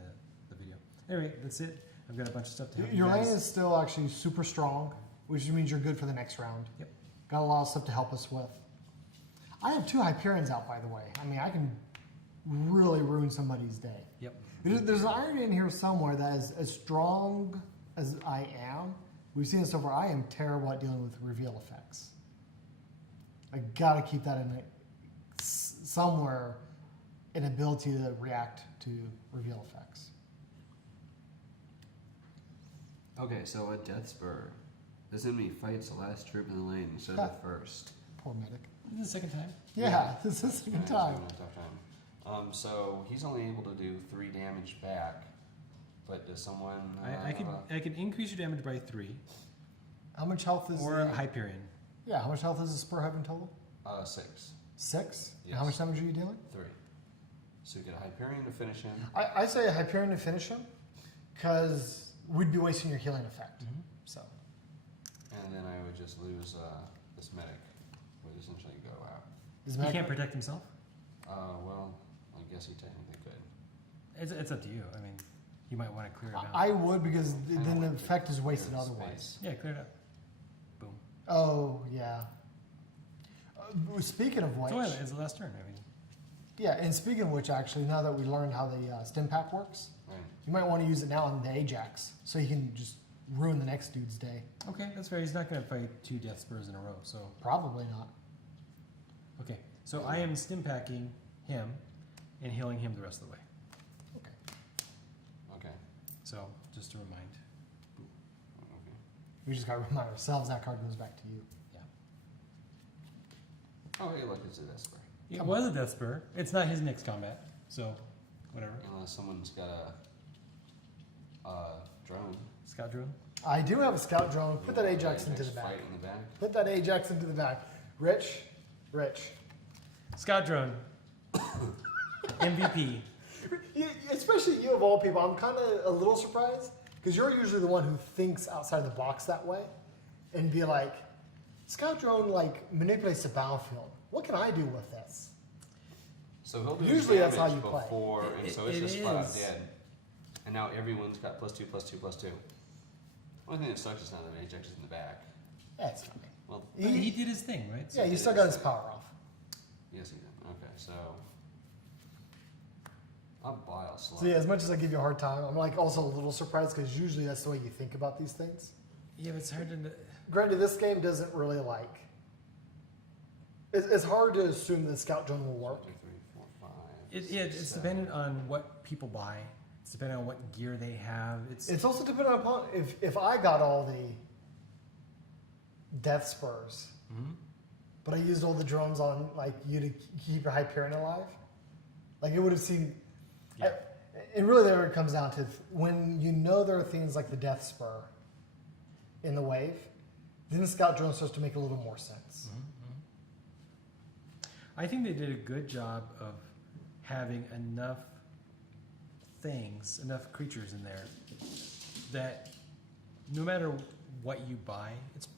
the video. Anyway, that's it. I've got a bunch of stuff to help Your you lane guys. is still actually super strong, which means you're good for the next round. Yep. Got a lot of stuff to help us with. I have 2 Hyperions out, by the way. I mean, I can really ruin somebody's day. Yep. There's an iron in here somewhere that is as strong as I am. We've seen it so far. I am terrible at dealing with reveal effects. I gotta keep that in somewhere, an ability to react to reveal effects. Okay, so a Death Spur. This enemy fights the last troop in the lane instead of the first. Poor medic. This is the 2nd time. Yeah, this is the second He's time. having a tough time. So he's only able to do 3 damage back. But does someone? I can increase your damage by 3, How much health is or Hyperion. Yeah, how much health is the spur have in total? 6. 6? And Yes. how much damage are you dealing? 3. So you get a Hyperion to finish him. I say a Hyperion to finish him, because we'd be wasting your healing effect. Mhm. So And then I would just lose this medic. Would essentially go out. is He can't protect himself. Well, I guess he technically could. It's up to you. I mean, you might want to clear it out. I would, because I then don't the like effect is wasted clear otherwise. space. Yeah, clear it up. Boom. Oh yeah. Speaking of which, It's the last turn. I mean, yeah, and speaking of which, actually, now that we learned how the stim pack works, Right. you might want to use it now on the Ajax, so you can just ruin the next dude's day. okay, that's fair. He's not going to fight 2 Death Spurs in a row. So, Probably not. okay. So I am stim packing him and healing him the rest of the way. Okay. Okay. So, just to remind. Okay. We just got to remind ourselves that card goes back to you. Yeah. Oh, hey, look, it's a Death Spur. It Come was a Death Spur. It's not his next combat. So, whatever. Unless someone's got a drone. Scout drone. I do have a scout drone. Put that You want Ajax into the back. Fight in the back. Put that Ajax into the back. Rich. Scout drone. MVP. Especially you of all people, I'm kind of a little surprised because you're usually the one who thinks outside the box that way and be like, scout drone like manipulates the battlefield. What can I do with this? So he'll do Usually that's damage how you play. before, and so it's It just flat out is. dead. And now everyone's got +2, +2, +2. Only thing that sucks is now that Ajax is in the back. That's funny. Well, But he did his thing, right? Yeah, you still got his power off. yes, he did. Okay, so I'll buy a slot. So yeah, as much as I give you a hard time, I'm like also a little surprised because usually that's the way you think about these things. Yeah, but it's hard to. Granted, this game doesn't really like. It's hard to assume that scout drone will work. 1, 2, 3, 4, 5. It's 6, 7. dependent on what people buy. It's dependent on what gear they have. It's also dependent upon if I got all the death spurs, Mhm. but I used all the drones on like you to keep your Hyperion alive. Like it would have seemed. Yeah. And really, there it comes down to when you know there are things like the Death Spur in the wave, then the scout drone starts to make a little more sense. I think they did a good job of having enough things, enough creatures in there that no matter what you buy, it's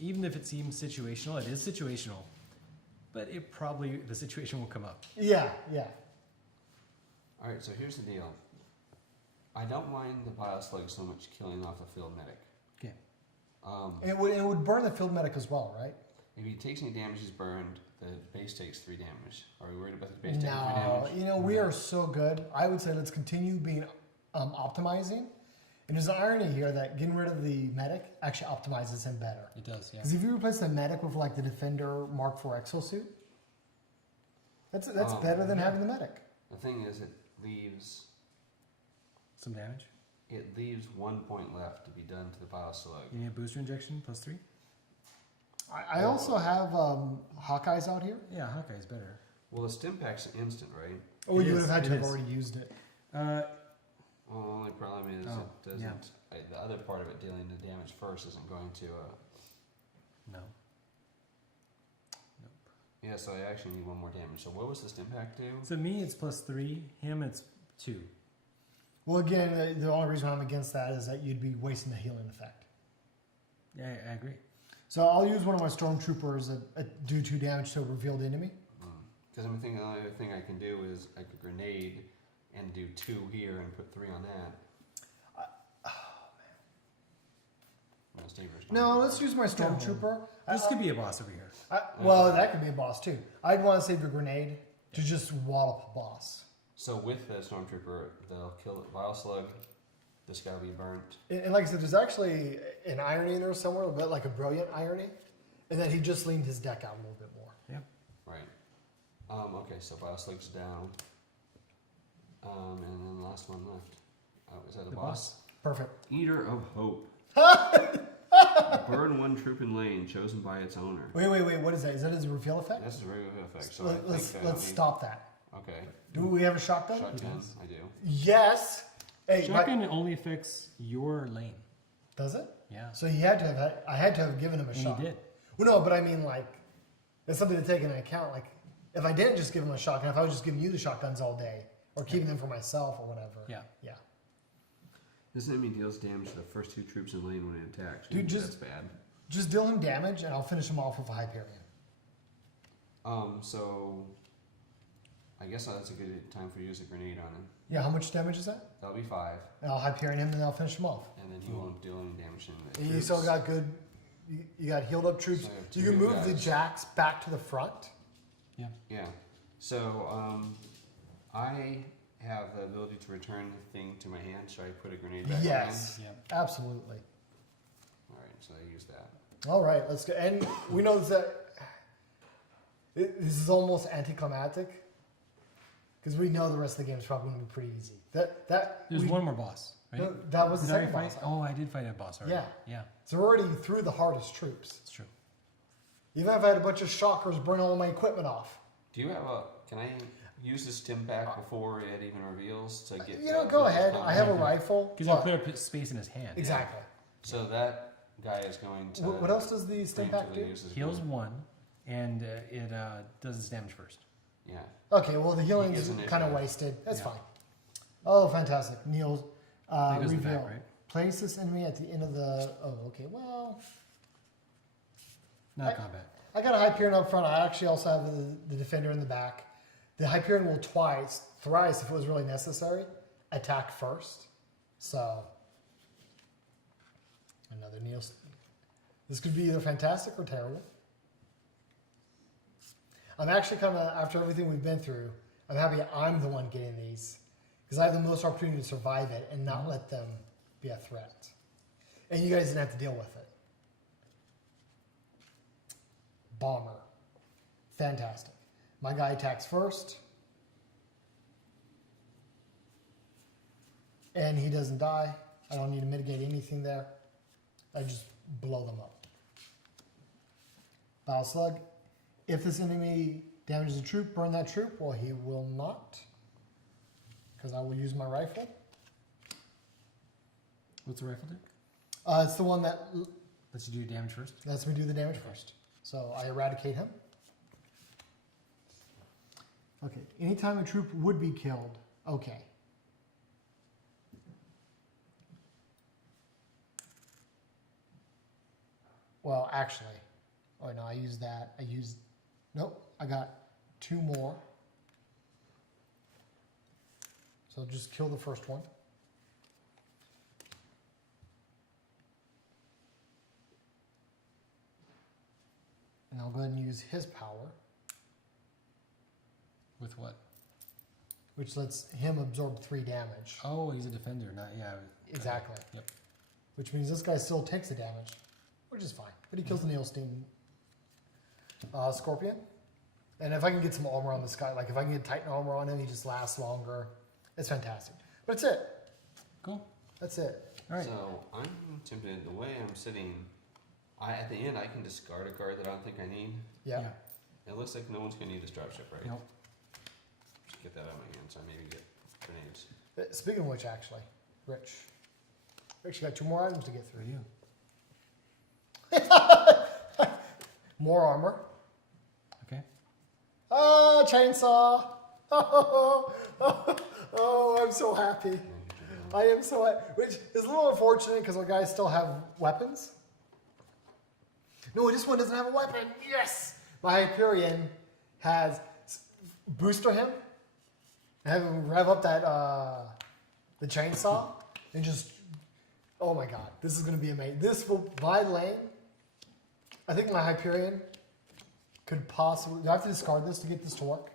even if it seems situational, it is situational, but the situation will come up. Yeah, yeah. All right, so here's the deal. I don't mind the bioslug so much killing off the field medic. Okay. And it would burn the field medic as well, right? If he takes any damage, he's burned. The base takes 3 damage. Are we worried about the base taking 3 No, damage? we are so good. I would say let's continue being optimizing. And there's an irony here that getting rid of the medic actually optimizes him better. It does, yeah. Because if you replace the medic with like the Defender Mark IV exosuit, that's better than having the medic. The thing is, it leaves Some damage. 1 point left to be done to the bioslug. You need a booster injection, +3? I also have Hawkeyes out here. Yeah, Hawkeye's better. Well, the stim pack's instant, right? Oh, It you would is, have had to it have is. already used it. Well, the only problem is Oh, it doesn't. yeah. The other part of it, dealing the damage first, isn't going to. No. Yeah, so I actually need 1 more damage. So what was the stim pack do? So me, it's +3. Him, it's 2. Well, again, the only reason I'm against that is that you'd be wasting the healing effect. Yeah, I agree. So I'll use one of my stormtroopers that do 2 damage to a revealed enemy. Because I'm thinking the only other thing I can do is I could grenade and do 2 here and put 3 on that. No, let's use my stormtrooper. This could be a boss over here. Well, that could be a boss too. I'd want to save your grenade to just wallop a boss. So with the stormtrooper, they'll kill the bioslug. This guy will be burnt. And like I said, there's actually an irony in there somewhere, but like a brilliant irony, and that he just leaned his deck out a little bit more. Yep. Right. Okay, so bioslug's down. And then the last one left. Is that a The boss? Perfect. Eater of Hope. Burn 1 troop in lane chosen by its owner. Wait. What is that? Is that his reveal effect? That's a regular effect. So Let's stop that. Okay. Do we have a shotgun? Shotgun, I do. Yes. Hey, Shotgun only affects your lane. does it? Yeah. So he had to have. I had to have given him a And shot. he did. Well, no, but I mean, like, it's something to take into account. Like, if I didn't just give him a shotgun, if I was just giving you the shotguns all day, or keeping them for myself or whatever. Yeah. Yeah. This enemy deals damage to the first 2 troops in lane when it attacks. Dude, that's bad. Just deal him damage, and I'll finish him off with a Hyperion. So I guess that's a good time for you to use a grenade on him. Yeah, how much damage is that? That'll be 5, And I'll Hyperion him, and then I'll finish him off. and then he won't deal any damage to the And you troops. still got good. You got healed up troops. So I have You 2 can move the guys. jacks back to the front. Yeah. Yeah. So I have the ability to return the thing to my hand. Should I put a grenade back Yes, Yeah. absolutely. in? All right, so I use that. All right, let's go. And we know that this is almost anticlimactic because we know the rest of the game is probably going to be pretty easy. There's one more boss, right? No, that was the Did I second fight? boss. Oh, I did fight a boss already. Yeah. Yeah, So we're already through the hardest troops. it's true. Even if I had a bunch of shockers burn all my equipment off. Do you have a? Can I use this stim pack before it even reveals to get? Go ahead. I have a combat? rifle. Because it'll What? clear up space in his hand. Exactly. So that guy is going to. What else does the stim pack preemptively do? use his Heals gun. 1, and it does its damage first. Yeah. Okay, well, the healing gets is an kind of issue. wasted. That's Yeah. fine. Oh, fantastic. Neil's That goes in the reveal. back, right? Place this enemy at the end of the... Oh, okay. Well, Not combat. I got a Hyperion up front. I actually also have the Defender in the back. The Hyperion will thrice, if it was really necessary, attack first. So, another Neil's... This could be either fantastic or terrible. I'm actually kind of, after everything we've been through, I'm happy I'm the one getting these. Because I have the most opportunity to survive it and not let them be a threat. And you guys didn't have to deal with it. Bomber. Fantastic. My guy attacks first. And he doesn't die. I don't need to mitigate anything there. I just blow them up. Battle slug. If this enemy damages a troop, burn that troop. Well, he will not, because I will use my rifle. What's the rifle do? It's the one that Lets you do your damage first. lets me do the damage first. So I eradicate him. Okay, anytime a troop would be killed. Okay. Well, actually, oh no, I used that. Nope, I got 2 more. So just kill the first one. And I'll go ahead and use his power, With what? which lets him absorb 3 damage. Oh, he's a defender, not yeah. Exactly. Yep. Which means this guy still takes the damage, which is fine. But he kills the Neilstein Scorpion. And if I can get some armor on this guy, like if I can get Titan armor on him, he just lasts longer. It's fantastic. But that's it. Cool. That's it. All right. So I'm tempted. The way I'm sitting, at the end I can discard a card that I don't think I need. Yeah. It looks like no one's gonna need this dropship, right? Nope. Just get that out of my hand, so I maybe get grenades. Speaking of which, actually, Rich, you got 2 more items to get For through. you. More armor. Okay. Ah, chainsaw. Oh, I'm so happy. I am so happy. Which is a little unfortunate because our guys still have weapons. No, this one doesn't have a weapon. Yes! My Hyperion has booster him. Have him rev up that the chainsaw and just, oh my god, this is going to be amazing. This will, by lane, I think my Hyperion could possibly, do I have to discard this to get this to work?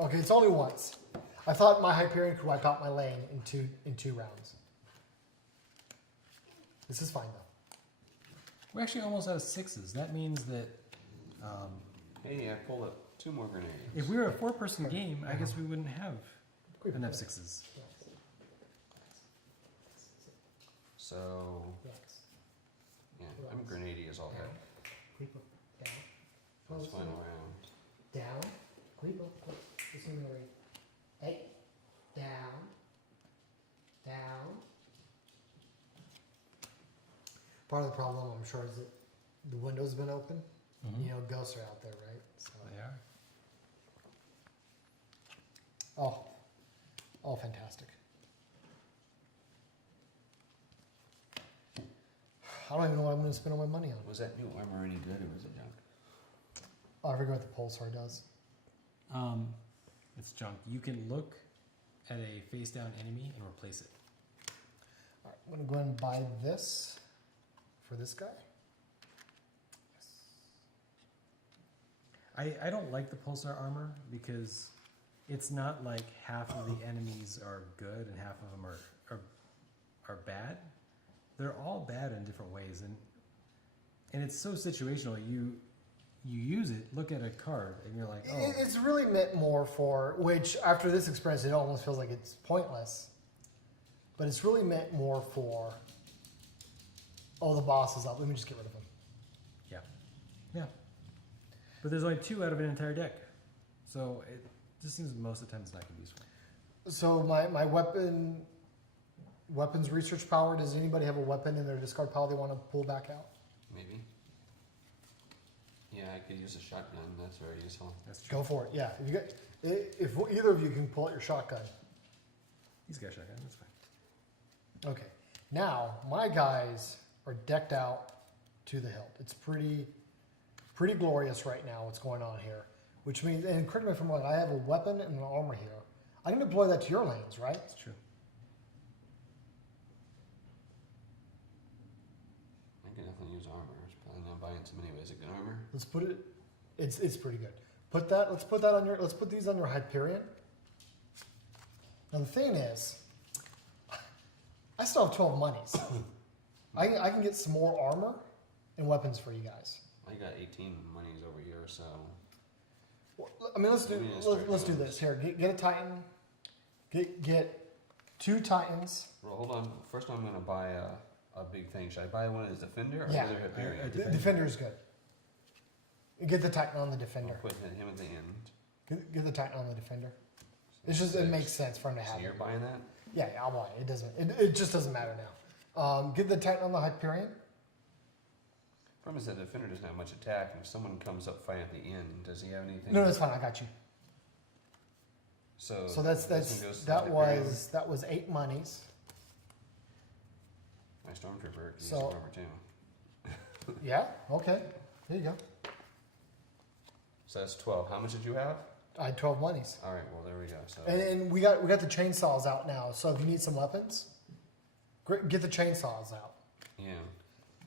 Okay, it's only once. I thought my Hyperion could wipe out my lane in two rounds. This is fine though. We're actually almost out of 6s. That means that Hey, I pulled up 2 more grenades. if we were a 4-person game, I guess we wouldn't have enough 6s. So yeah, I'm grenady as all heck. Creep up, down. Let's find a round. Down. Creep up, quick. Listen to me. Hey. Down. Down. Part of the problem, I'm sure, is that the window's been open. Mhm. You know, ghosts are out there, right? So, They are. oh, fantastic. I don't even know what I'm going to spend all my money on. Was that new armor any good or was it junk? Oh, I forget what the pulsar does. It's junk. You can look at a face-down enemy and replace it. All right, I'm going to go ahead and buy this for this guy. I don't like the pulsar armor because it's not like half of the enemies are good and half of them are bad. They're all bad in different ways, and it's so situational. You use it, look at a card, and you're like, oh. It's really meant more for, which after this experience, it almost feels like it's pointless. But it's really meant more for, oh, the boss is up. Let me just get rid of him. Yeah. Yeah. But there's only 2 out of an entire deck. So it just seems most of the time it's not going to be useful. So my weapons research power, does anybody have a weapon in their discard pile they want to pull back out? Maybe. Yeah, I could use a shotgun. That's very useful. That's true. Go for it. Yeah. If either of you can pull out your shotgun. He's got a shotgun. That's fine. Okay. Now, my guys are decked out to the hilt. It's pretty glorious right now what's going on here. Which means, and correct me if I'm wrong, I have a weapon and an armor here. I can deploy that to your lanes, right? That's true. I can definitely use armor. I was planning on buying some anyways. A good armor. Let's put it. It's pretty good. Let's put these on your Hyperion. Now the thing is, I still have 12 monies. I can get some more armor and weapons for you guys. I got 18 monies over here, so Well, I mean, let's do this here. Get a Titan. Get 2 Titans. well, hold on. First, I'm gonna buy a big thing. Should I buy one as Defender or Yeah. the other Hyperion? The Defender's good. Get the Titan on the Defender. I'll put him at the end. Get the Titan on the Defender. So It's just it 6. makes sense for him to have So you're it. buying that? Yeah, I'll buy it. It doesn't. It just doesn't matter now. Get the Titan on the Hyperion. Problem is that Defender doesn't have much attack, and if someone comes up fighting at the end, does he have anything? No, that's fine. I got you. So that's this one goes to the that Hyperion. was 8 monies. My Stormtrooper can So- use some armor too. Yeah. Okay. There you go. So that's 12. How much did you have? I had 12 monies. All right, well there we go. So And we got the chainsaws out now. So if you need some weapons, get the chainsaws out. yeah,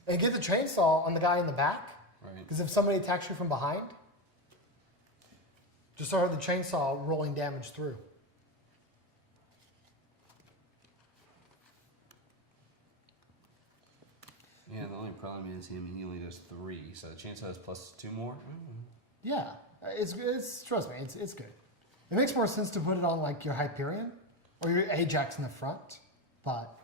And get the chainsaw on the guy in the back. right. Because if somebody attacks you from behind, just start the chainsaw rolling damage through. Yeah, the only problem is he only does 3, so the chainsaw has plus 2 more. Yeah, it's trust me, it's good. It makes more sense to put it on like your Hyperion or your Ajax in the front, but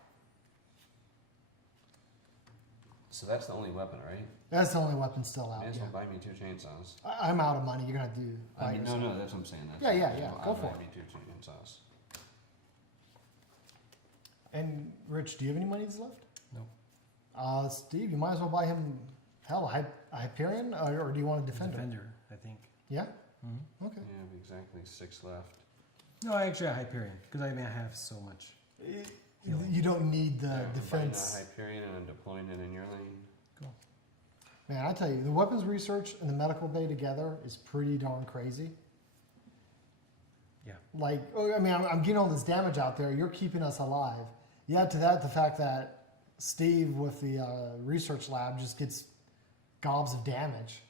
So that's the only weapon, right? that's the only weapon still out. May as Yeah. well buy me 2 chainsaws. I'm out of money. You're gonna do. I buy mean, yourself. no, that's what I'm saying. That's Yeah, I'll go for buy it. me 2 chainsaws. And Rich, do you have any monies left? No. Steve, you might as well buy him. Hell, a Hyperion, or do you want a Defender? Defender, I think. Yeah. Mm-hmm. Okay. Yeah, I have exactly 6 left. No, I actually have Hyperion because I mean I have so much. You don't need the Yeah, I'm buying defense. a Hyperion and I'm deploying it in your lane. Cool. Man, I tell you, the weapons research and the medical bay together is pretty darn crazy. Yeah. Like, I mean, I'm getting all this damage out there. You're keeping us alive. You add to that the fact that Steve with the research lab just gets gobs of damage.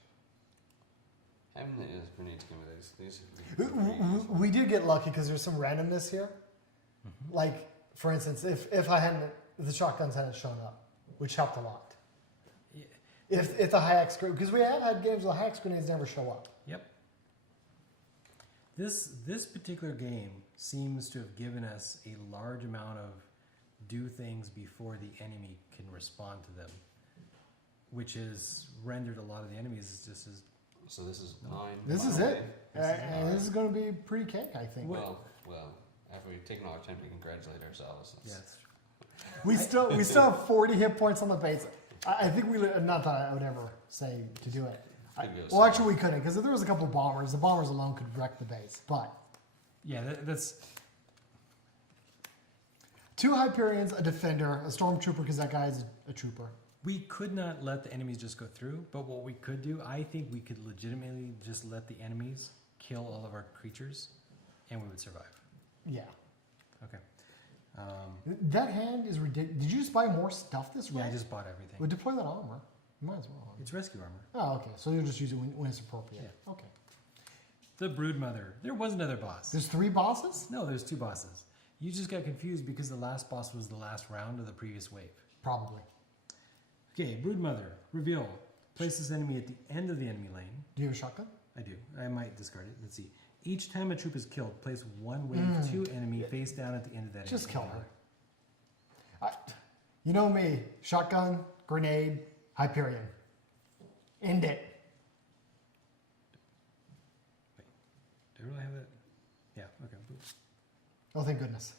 Having the grenades come with these. We did get lucky because there's some randomness here. Mm-hmm. Like, for instance, if the shotguns hadn't shown up, which helped a lot. Yeah. If the high-X grenade, because we have had games where the high-X grenades never show up. Yep. This particular game seems to have given us a large amount of do things before the enemy can respond to them, which has rendered a lot of the enemies just as So this is 9. This is mile it. away. And this is going to be pretty cake, I think. Well, after we've taken all our time to congratulate ourselves. yeah. We still have 40 hit points on the base. I think not that I would ever say to do it. Could go Well, somewhere. actually, we couldn't because if there was a couple of bombers, the bombers alone could wreck the base. But Yeah, that's 2 Hyperions, a Defender, a Stormtrooper because that guy is a trooper. we could not let the enemies just go through, but what we could do, I think we could legitimately just let the enemies kill all of our creatures, and we would survive. Yeah. Okay. That hand is ridiculous. Did you just buy more stuff this Yeah, round? I just bought everything. Well, deploy that armor. You might as well. It's rescue armor. Oh, okay. So you'll just use it when it's appropriate. Yeah. Okay. The Broodmother. There was another boss. There's 3 bosses? No, there's 2 bosses. You just got confused because the last boss was the last round of the previous wave. Probably. Okay, Broodmother. Reveal. Place this enemy at the end of the enemy lane. Do you have a shotgun? I do. I might discard it. Let's see. Each time a troop is killed, place 1 wave 2 enemy face down at the end of that Just enemy kill lane. her. You know me. Shotgun, grenade, Hyperion. End it. Wait, do I really have it? Yeah, okay. Boop. Oh, thank goodness.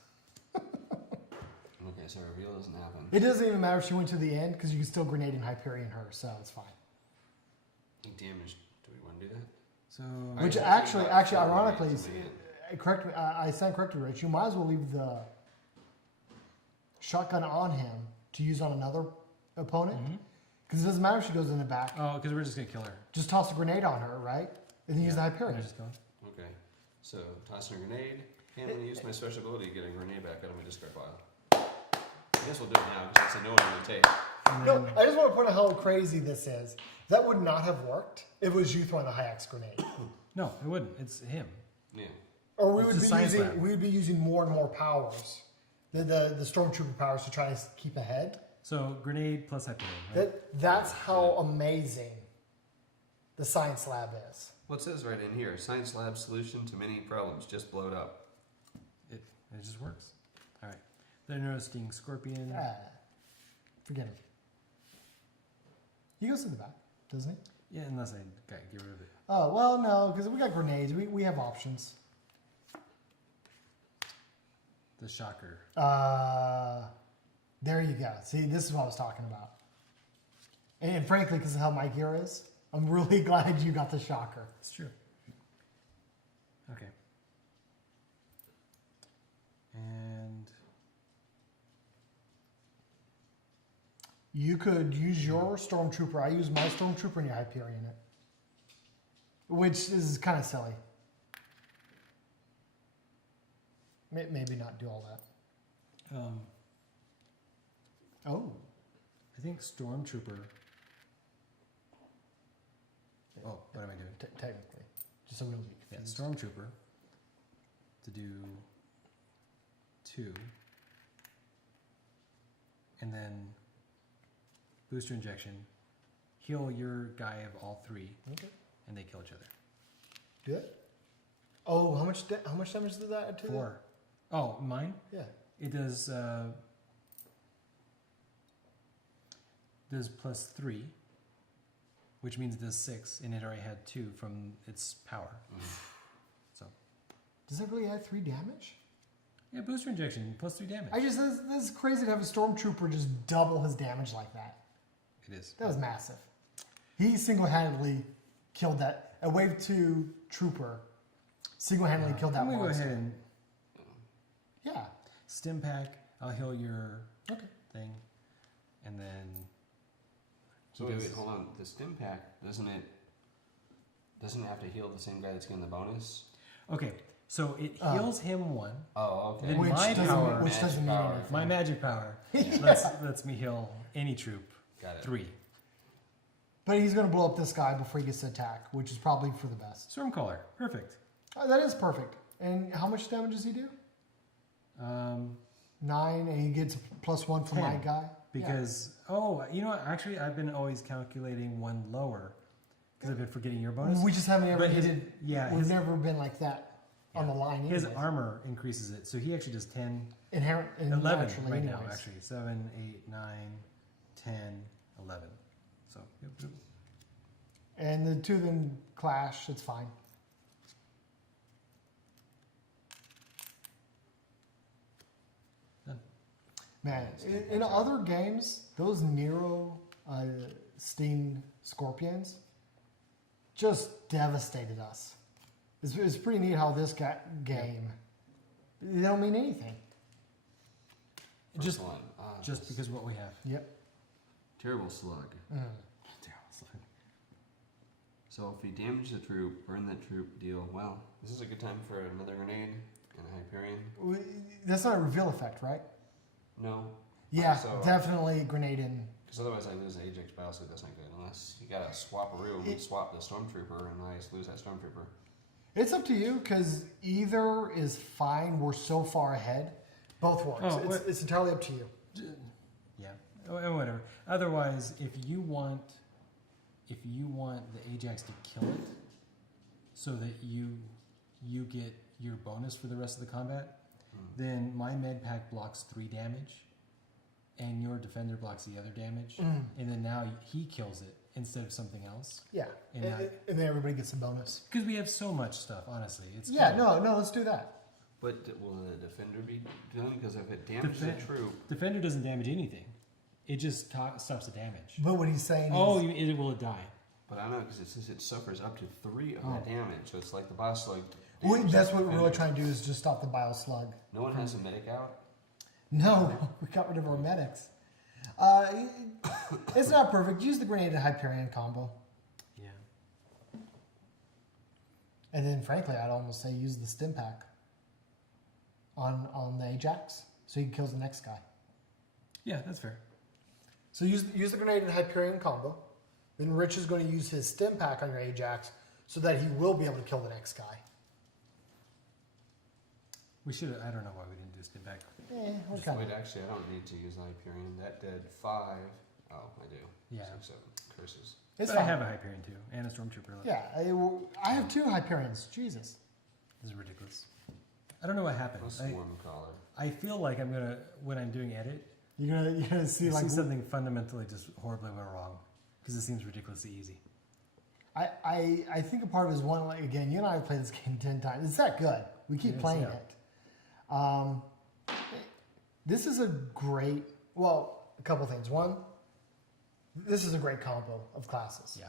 Okay, so reveal doesn't happen. It doesn't even matter if she went to the end because you can still grenade and Hyperion her, so it's fine. Damage. Do we want to do that? So, Which I- actually, ironically, correct me. I stand corrected, Rich. You might as well leave the shotgun on him to use on another opponent because it doesn't matter if she goes in the back. oh, because we're just going to kill her. Just toss a grenade on her, right? And then use the Hyperion. Just go. Okay, so tossing a grenade. And I'm going to use my special ability to get a grenade back out of my discard pile. I guess we'll do it now because I know what I'm going to take. And No, then, I just want to point out how crazy this is. That would not have worked if it was you throwing the high-axe grenade. no, it wouldn't. It's him. Yeah. Or we It's would a be science using lab. we would be using more and more powers, the stormtrooper powers to try to keep ahead. So, grenade plus Hyperion. Right? That's how amazing the science lab is. What says right in here? Science lab solution to many problems. Just blow it up. It just works. All right. The Neurosting Scorpion. Forget him. He goes to the back, doesn't he? Yeah, unless I get rid of it. Oh, well, no, because we got grenades. We have options. The shocker. There you go. See, this is what I was talking about. And frankly, because of how my gear is, I'm really glad you got the shocker. It's true. Okay. And You could use your Stormtrooper. I use my Stormtrooper and your Hyperion it. Which is kind of silly. Maybe not do all that. Oh. I think Stormtrooper. Oh, what am I doing? Technically. Just so we don't get Yeah, confused. Stormtrooper to do 2. And then booster injection. Heal your guy of all 3, Okay. and they kill each other. Do it. Oh, how much damage did that add to 4. Oh, mine? that? Yeah. It does plus 3, which means it does 6, and it already had 2 from its power. So Does that really add 3 damage? yeah, booster injection plus 3 damage. This is crazy to have a Stormtrooper just double his damage like that. It is. That was massive. He single-handedly killed that. A Wave 2 Trooper single-handedly killed that I'm gonna go monster. ahead and Yeah. stim pack. I'll heal your Okay. thing, and then. So wait, hold on. The stim pack doesn't it have to heal the same guy that's getting the bonus? Okay, so it heals him 1. Oh, okay. Then Which my doesn't, power- which doesn't mean Magic anything. My magic power Yeah. lets me heal any troop Got it. 3. But he's going to blow up this guy before he gets to attack, which is probably for the best. Stormcaller, perfect. Oh, that is perfect. And how much damage does he do? 9, and he gets +1 from 10, my guy. Because you know what? Actually, I've been always calculating 1 lower because I've been forgetting your bonus. We just haven't ever But hit his- it. yeah, We've his- never been like that on the line. His anyways. armor increases it, so he actually does 10, Inherent, 11 naturally right now. anyways. Actually, 7, 8, 9, 10, 11. So yep. And the two of them clash. It's fine. Done. Man, in other games, those Nero Steam Scorpions just devastated us. It's pretty neat how this game, they don't mean anything. Just- First one. Just because of what we have. Yep. Terrible slug. Terrible slug. So if you damage the troop, burn that troop, deal. Well, this is a good time for another grenade and a Hyperion. That's not a reveal effect, right? No, Yeah, So- definitely grenade in. because otherwise I lose the Ajax battle, so that's not good. Unless you gotta swap a room, swap the Stormtrooper, and I lose that Stormtrooper. It's up to you because either is fine. We're so far ahead. Both works. Oh, what- It's entirely up to you. Yeah, whatever. Otherwise, if you want the Ajax to kill it, so that you get your bonus for the rest of the combat, then my med pack blocks 3 damage, and your defender blocks the other damage, and then now he kills it instead of something else. Yeah, And and then everybody gets a bonus. Because we have so much stuff, honestly. It's Yeah, kinda- no, let's do that. But will the defender be done? Because if it damages the troop, Defender doesn't damage anything. It just stops the damage. But what he's saying Oh, is, will it die? but I don't know because it says it suffers up to 3 of that damage. So it's like the boss slug. well, damages that's the what we're really defender. trying to do is just stop the bile slug. No one has a medic out. No, we got rid of our medics. It's not perfect. Use the grenade and Hyperion combo. Yeah. And then, frankly, I'd almost say use the stim pack on the Ajax so he kills the next guy. Yeah, that's fair. So use the grenade and Hyperion combo. Then Rich is going to use his stim pack on your Ajax so that he will be able to kill the next guy. We should. I don't know why we didn't do stim back. Just Okay. wait, actually, I don't need to use the Hyperion. That did 5. Oh, I do. Yeah. 6, 7. Curses. It's But I fine. have a Hyperion too, and a Stormtrooper. Yeah, I have 2 Hyperions. Jesus. This is ridiculous. I don't know what happened. A Swarm Caller. I feel like I'm gonna when I'm doing edit, You're gonna see I like see something fundamentally just horribly wrong because it seems ridiculously easy. I think a part of it is one, like, again, you and I have played this game 10 times. It's that good. We keep It is, playing yeah. it. This is a great, well, a couple things. One, this is a great combo of classes. Yeah.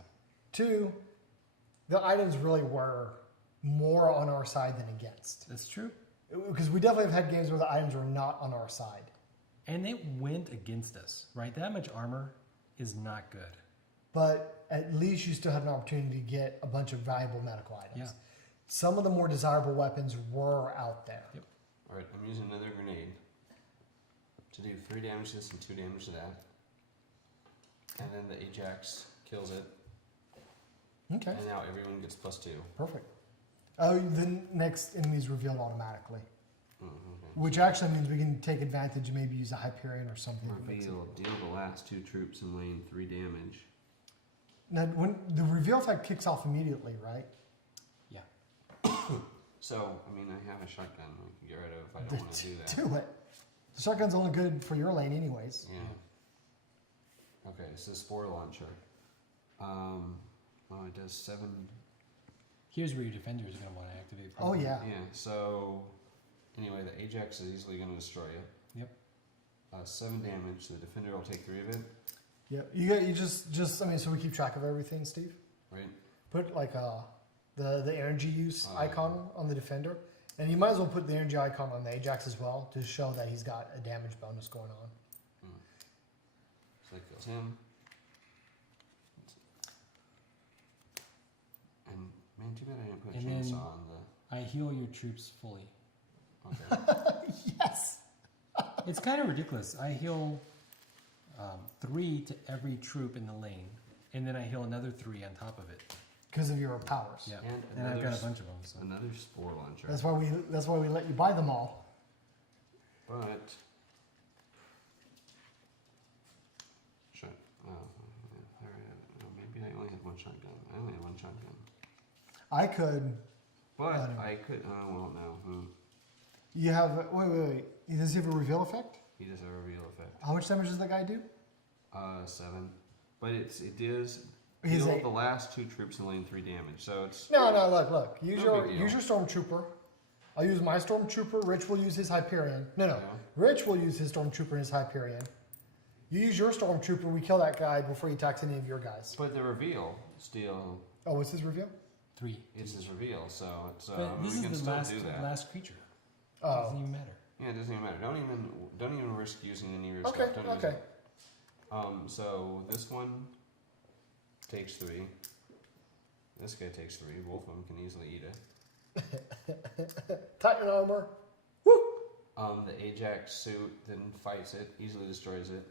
Two, the items really were more on our side than against. That's true. Because we definitely have had games where the items were not on our side. And they went against us, right? That much armor is not good. But at least you still had an opportunity to get a bunch of valuable medical items. Yeah. Some of the more desirable weapons were out there. Yep. Alright, I'm using another grenade to do 3 damage to this and 2 damage to that. And then the Ajax kills it. Okay, And now everyone gets +2. perfect. Oh, the next enemy is revealed automatically, Okay. which actually means we can take advantage and maybe use a Hyperion or something. that makes it- Reveal. Deal the last 2 troops in lane 3 damage. Now, when the reveal type kicks off immediately, right? Yeah. So, I mean, I have a shotgun we can get rid of if I don't want to do that. Do it. The shotgun's only good for your lane, anyways. Yeah. Okay, this is Spore Launcher. Oh, it does 7. Here's where your defenders are going to want to activate. Oh yeah. Yeah, so anyway, the Ajax is easily going to destroy it. Yep. 7 damage. The defender will take 3 of it, Yeah. You just I mean, so we keep track of everything, Steve. right? Put like the energy use Oh, icon on the defender, and you might as well put the energy icon on the Ajax as well to show that he's got a damage bonus going on. So that kills him. And man, too bad I didn't put a And then- chainsaw on I heal your troops fully. the. Okay. Yes. It's kind of ridiculous. I heal 3 to every troop in the lane, and then I heal another 3 on top of it. Because of your powers. Yeah. And And I've got another a bunch of them. So. Another Spore Launcher. That's why we let you buy them all. But shot. Oh, yeah, maybe I only have 1 shotgun. I only have 1 shotgun. I could. But Got I could. Oh well, no. You have wait. Does he have a reveal effect? He does a reveal effect. How much damage does that guy do? 7. But it does He's deal a- the last 2 troops in lane 3 damage. So it's No. Look. Use No your big deal. use your stormtrooper. I'll use my stormtrooper. Rich will use his Hyperion. No. Yeah. Rich will use his stormtrooper and his Hyperion. You use your stormtrooper. We kill that guy before he attacks any of your guys. But the reveal still Oh, what's his reveal? 3. is his reveal. So it's But I mean, this we can is the still do that. last creature. Oh. Doesn't even matter. Yeah, it doesn't even matter. Don't even risk using any of your Okay. stuff. Don't use Okay. it. So this one takes 3. This guy takes 3. Both of them can easily eat it. Titan armor. The Ajax suit then fights it, easily destroys it,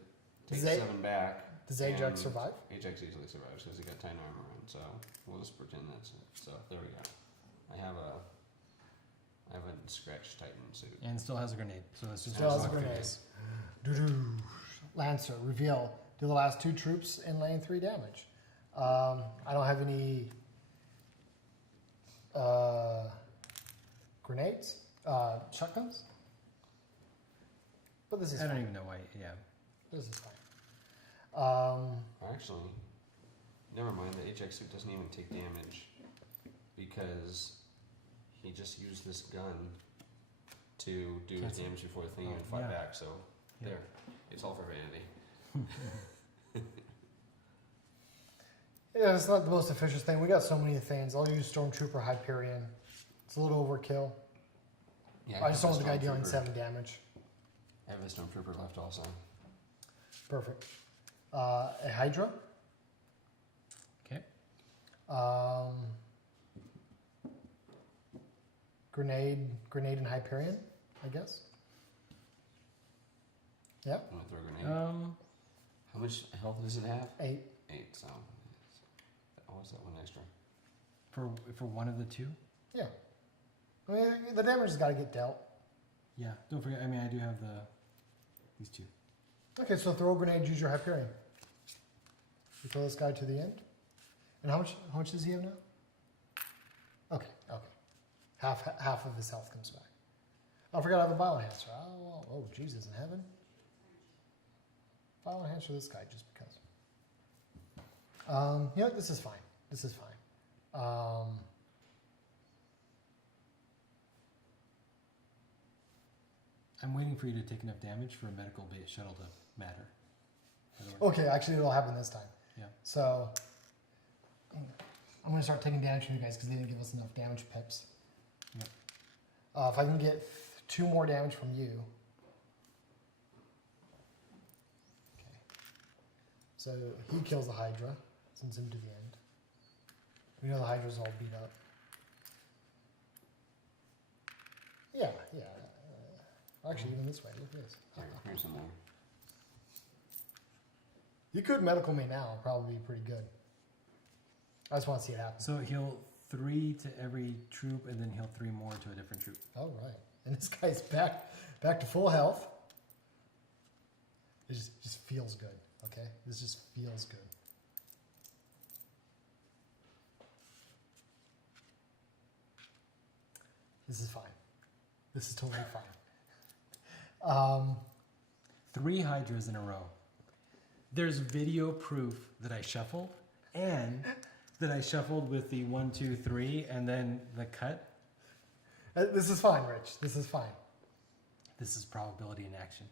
Does takes A- 7 back. Does Ajax and survive? Ajax easily survives because he got Titan armor on. So we'll just pretend that's it. So there we go. I have a scratched Titan suit. And still has a grenade. So it's just Still has a walk through grenade. this. Doo-doo. Lancer reveal. Do the last 2 troops in lane 3 damage. I don't have any grenades, shotguns. But this is I don't fine. even know why. Yeah. This is fine. Actually, never mind. The Ajax suit doesn't even take damage because he just used this gun to do his Cancel. damage before the thing even Oh, fought yeah. back. So Yeah. there, it's all for vanity. Yeah, it's not the most efficient thing. We got so many things. I'll use Stormtrooper Hyperion. It's a little overkill. Yeah, I just don't have want the a guy dealing Stormtrooper. 7 damage. I have a Stormtrooper left also. Perfect. A Hydra. Okay. Grenade and Hyperion, I guess. Yep. I'm gonna throw a grenade. How much health does it have? 8. 8. So, what's that one extra? For one of the 2. Yeah. I mean, the damage has got to get dealt. Yeah. Don't forget. I mean, I do have these 2. Okay, so throw a grenade, use your Hyperion. You throw this guy to the end. And how much does he have now? Okay. Half of his health comes back. I forgot I have a bioenhancer. Oh, Jesus in heaven. Violent hands for this guy just because. You know, this is fine. This is fine. I'm waiting for you to take enough damage for a medical bait shuttle to matter. Okay, actually, it'll happen this time. Yeah. So I'm going to start taking damage from you guys because they didn't give us enough damage pips. Yep. If I can get 2 more damage from you. Okay. So he kills the Hydra, sends him to the end. We know the Hydra's all beat up. Yeah, yeah. Actually, even this way. Look at this. Here's some more. You could medical me now. It'd probably be pretty good. I just want to see it happen. So heal 3 to every troop, and then heal 3 more to a different troop. All right. And this guy's back to full health. It just feels good, okay? This just feels good. This is fine. This is totally fine. 3 Hydras in a row. There's video proof that I shuffled, and that I shuffled with the 1, 2, 3, and then the cut. This is fine, Rich. This is fine. This is probability in action.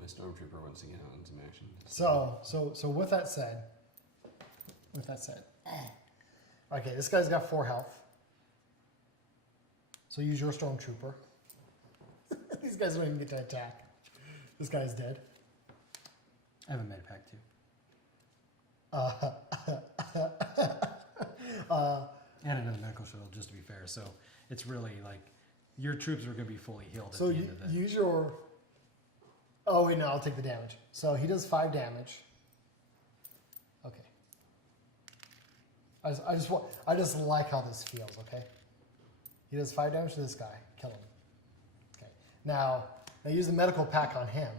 My stormtrooper wants to get out in some action. So with that said, okay, this guy's got 4 health. So use your stormtrooper. These guys don't even get to attack. This guy's dead. I have a medipack too. And another medical shuttle, just to be fair. So it's really like your troops are going to be fully healed at So the end of the. use your. Oh wait, no, I'll take the damage. So he does 5 damage. Okay. I just like how this feels. Okay. He does 5 damage to this guy. Kill him. Okay. Now use the medical pack on him.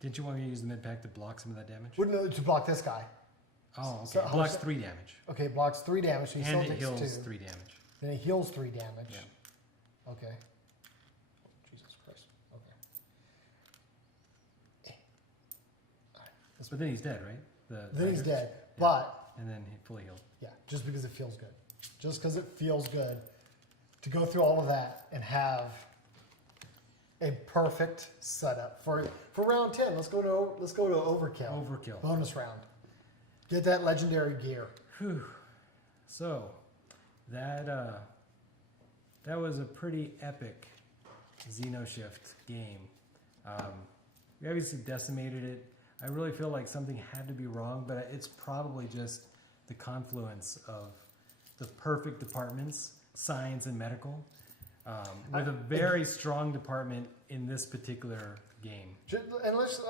Didn't you want me to use the med pack to block some of that damage? Wouldn't know to block this guy. Oh, okay. So It blocks 3 damage. Okay, blocks 3 damage. So he And still it takes heals 2. 3 damage. Then he heals 3 damage. Yeah. Okay. Jesus Christ. Okay. But then he's dead, right? Then he's dead. Yeah. But And then he fully healed. yeah, just because it feels good. Just because it feels good to go through all of that and have a perfect setup for round 10. Let's go to overkill. Overkill. Bonus round. Get that legendary gear. Whew. So that was a pretty epic XenoShyft game. We obviously decimated it. I really feel like something had to be wrong, but it's probably just the confluence of the perfect departments, science and medical, with a very strong department in this particular game. And let's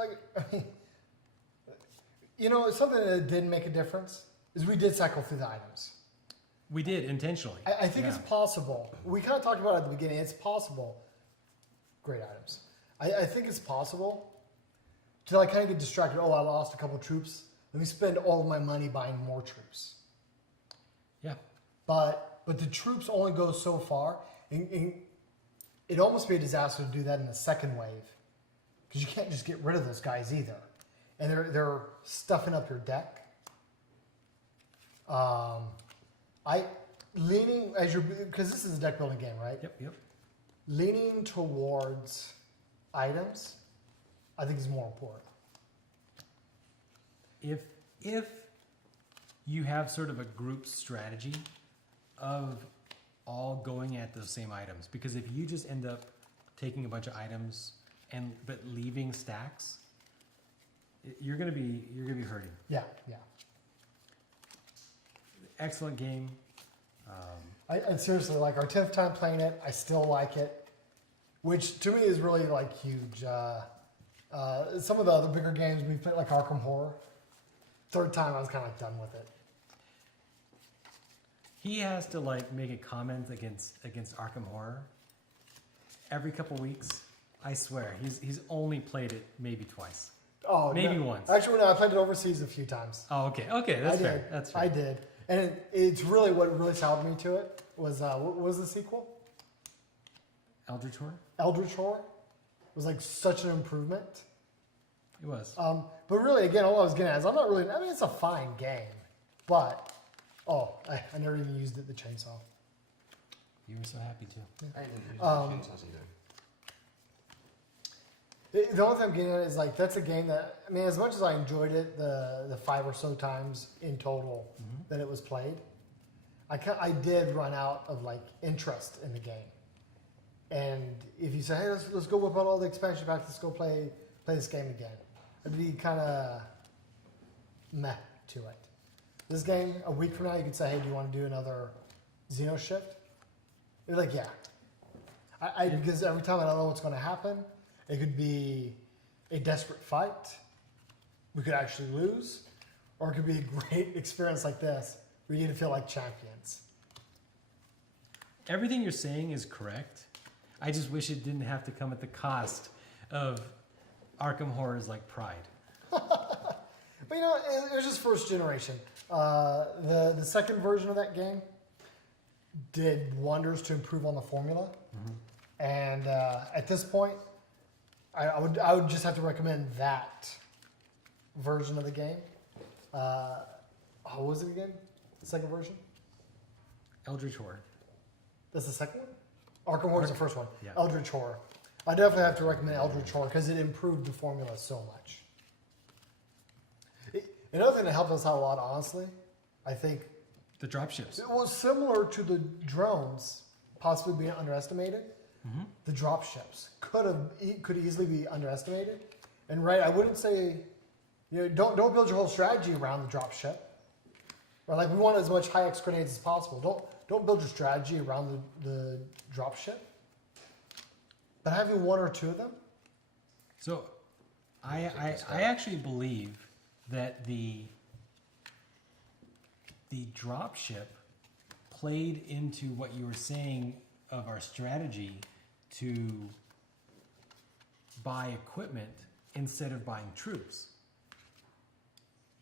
something that did make a difference is we did cycle through the items. We did intentionally. I think it's possible. We kind of talked about it at the beginning. It's possible. Great items. I think it's possible to kind of get distracted. Oh, I lost a couple troops. Let me spend all of my money buying more troops. Yeah. But the troops only go so far. And it'd almost be a disaster to do that in the second wave, because you can't just get rid of those guys either, and they're stuffing up your deck. Because this is a deck building game, right? Yep. Leaning towards items, I think is more important. If you have sort of a group strategy of all going at those same items, because if you just end up taking a bunch of items but leaving stacks, you're gonna be hurting. Yeah. Excellent game. I seriously like our 10th time playing it. I still like it, which to me is really huge. Some of the other bigger games we've played, like Arkham Horror. 3rd time I was kind of done with it. He has to make a comment against Arkham Horror every couple weeks. I swear, he's only played it maybe twice. Oh, maybe no. once. Actually, no, I played it overseas a few times. Oh, okay, that's fair. That's fair. I did, and it's really what really sold me to it was what was the sequel? Eldritch Horror. Eldritch Horror was such an improvement. It was. But really, again, all I was getting at is I'm not really. I mean, it's a fine game, but I never even used it. The chainsaw. You were so happy too. I didn't use the chainsaws either. The only thing I'm getting at is like that's a game that I mean, as much as I enjoyed it, the 5 or so times in total that it was played, I did run out of like interest in the game. And if you say, hey, let's go whip out all the expansion packs, let's go play this game again, it'd be kind of meh to it. This game, a week from now, you could say, hey, do you want to do another XenoShyft? You're like, yeah. Because every time I don't know what's going to happen. It could be a desperate fight. We could actually lose. Or it could be a great experience like this where you get to feel like champions. Everything you're saying is correct. I just wish it didn't have to come at the cost of Arkham Horror's like pride. But you know, it was just first generation. The second version of that game did wonders to improve on the formula. And at this point, I would just have to recommend that version of the game. What was it again? The second version? Eldritch Horror. That's the second one? Arkham Horror is the first one. Yeah. Eldritch Horror. I definitely have to recommend Eldritch Horror because it improved the formula so much. Another thing that helped us out a lot, honestly, I think The dropships. it was similar to the drones possibly being underestimated. The drop ships could easily be underestimated, and right, I wouldn't say, don't build your whole strategy around the drop ship. Or like we want as much high X grenades as possible. Don't build your strategy around the drop ship. But having 1 or 2 of them. So, I actually believe that the dropship played into what you were saying of our strategy to buy equipment instead of buying troops.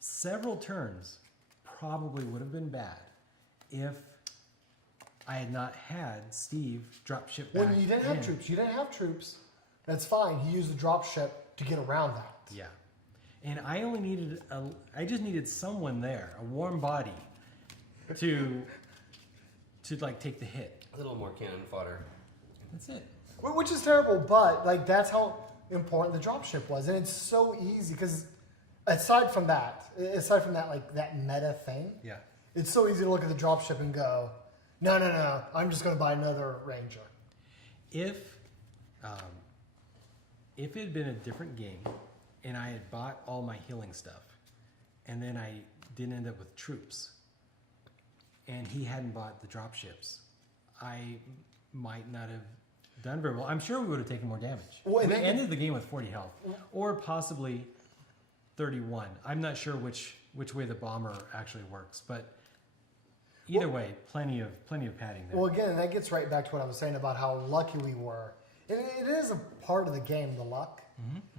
Several turns probably would have been bad if I had not had Steve dropship back. When you didn't have troops, that's fine. He used the drop ship to get around that. Yeah. And I only needed I just needed someone there, a warm body, to like take the hit. A little more cannon fodder. That's it. Which is terrible, but like that's how important the dropship was, and it's so easy because aside from that, like that meta thing, Yeah. it's so easy to look at the dropship and go, no, I'm just going to buy another ranger. If it had been a different game, and I had bought all my healing stuff, and then I didn't end up with troops, and he hadn't bought the dropships, I might not have done very well. I'm sure we would have taken more damage. Well, We ended the game with 40 health, or possibly 31. I'm not sure which way the bomber actually works, but either way, plenty of padding there. Well, again, that gets right back to what I was saying about how lucky we were. It is a part of the game, the luck.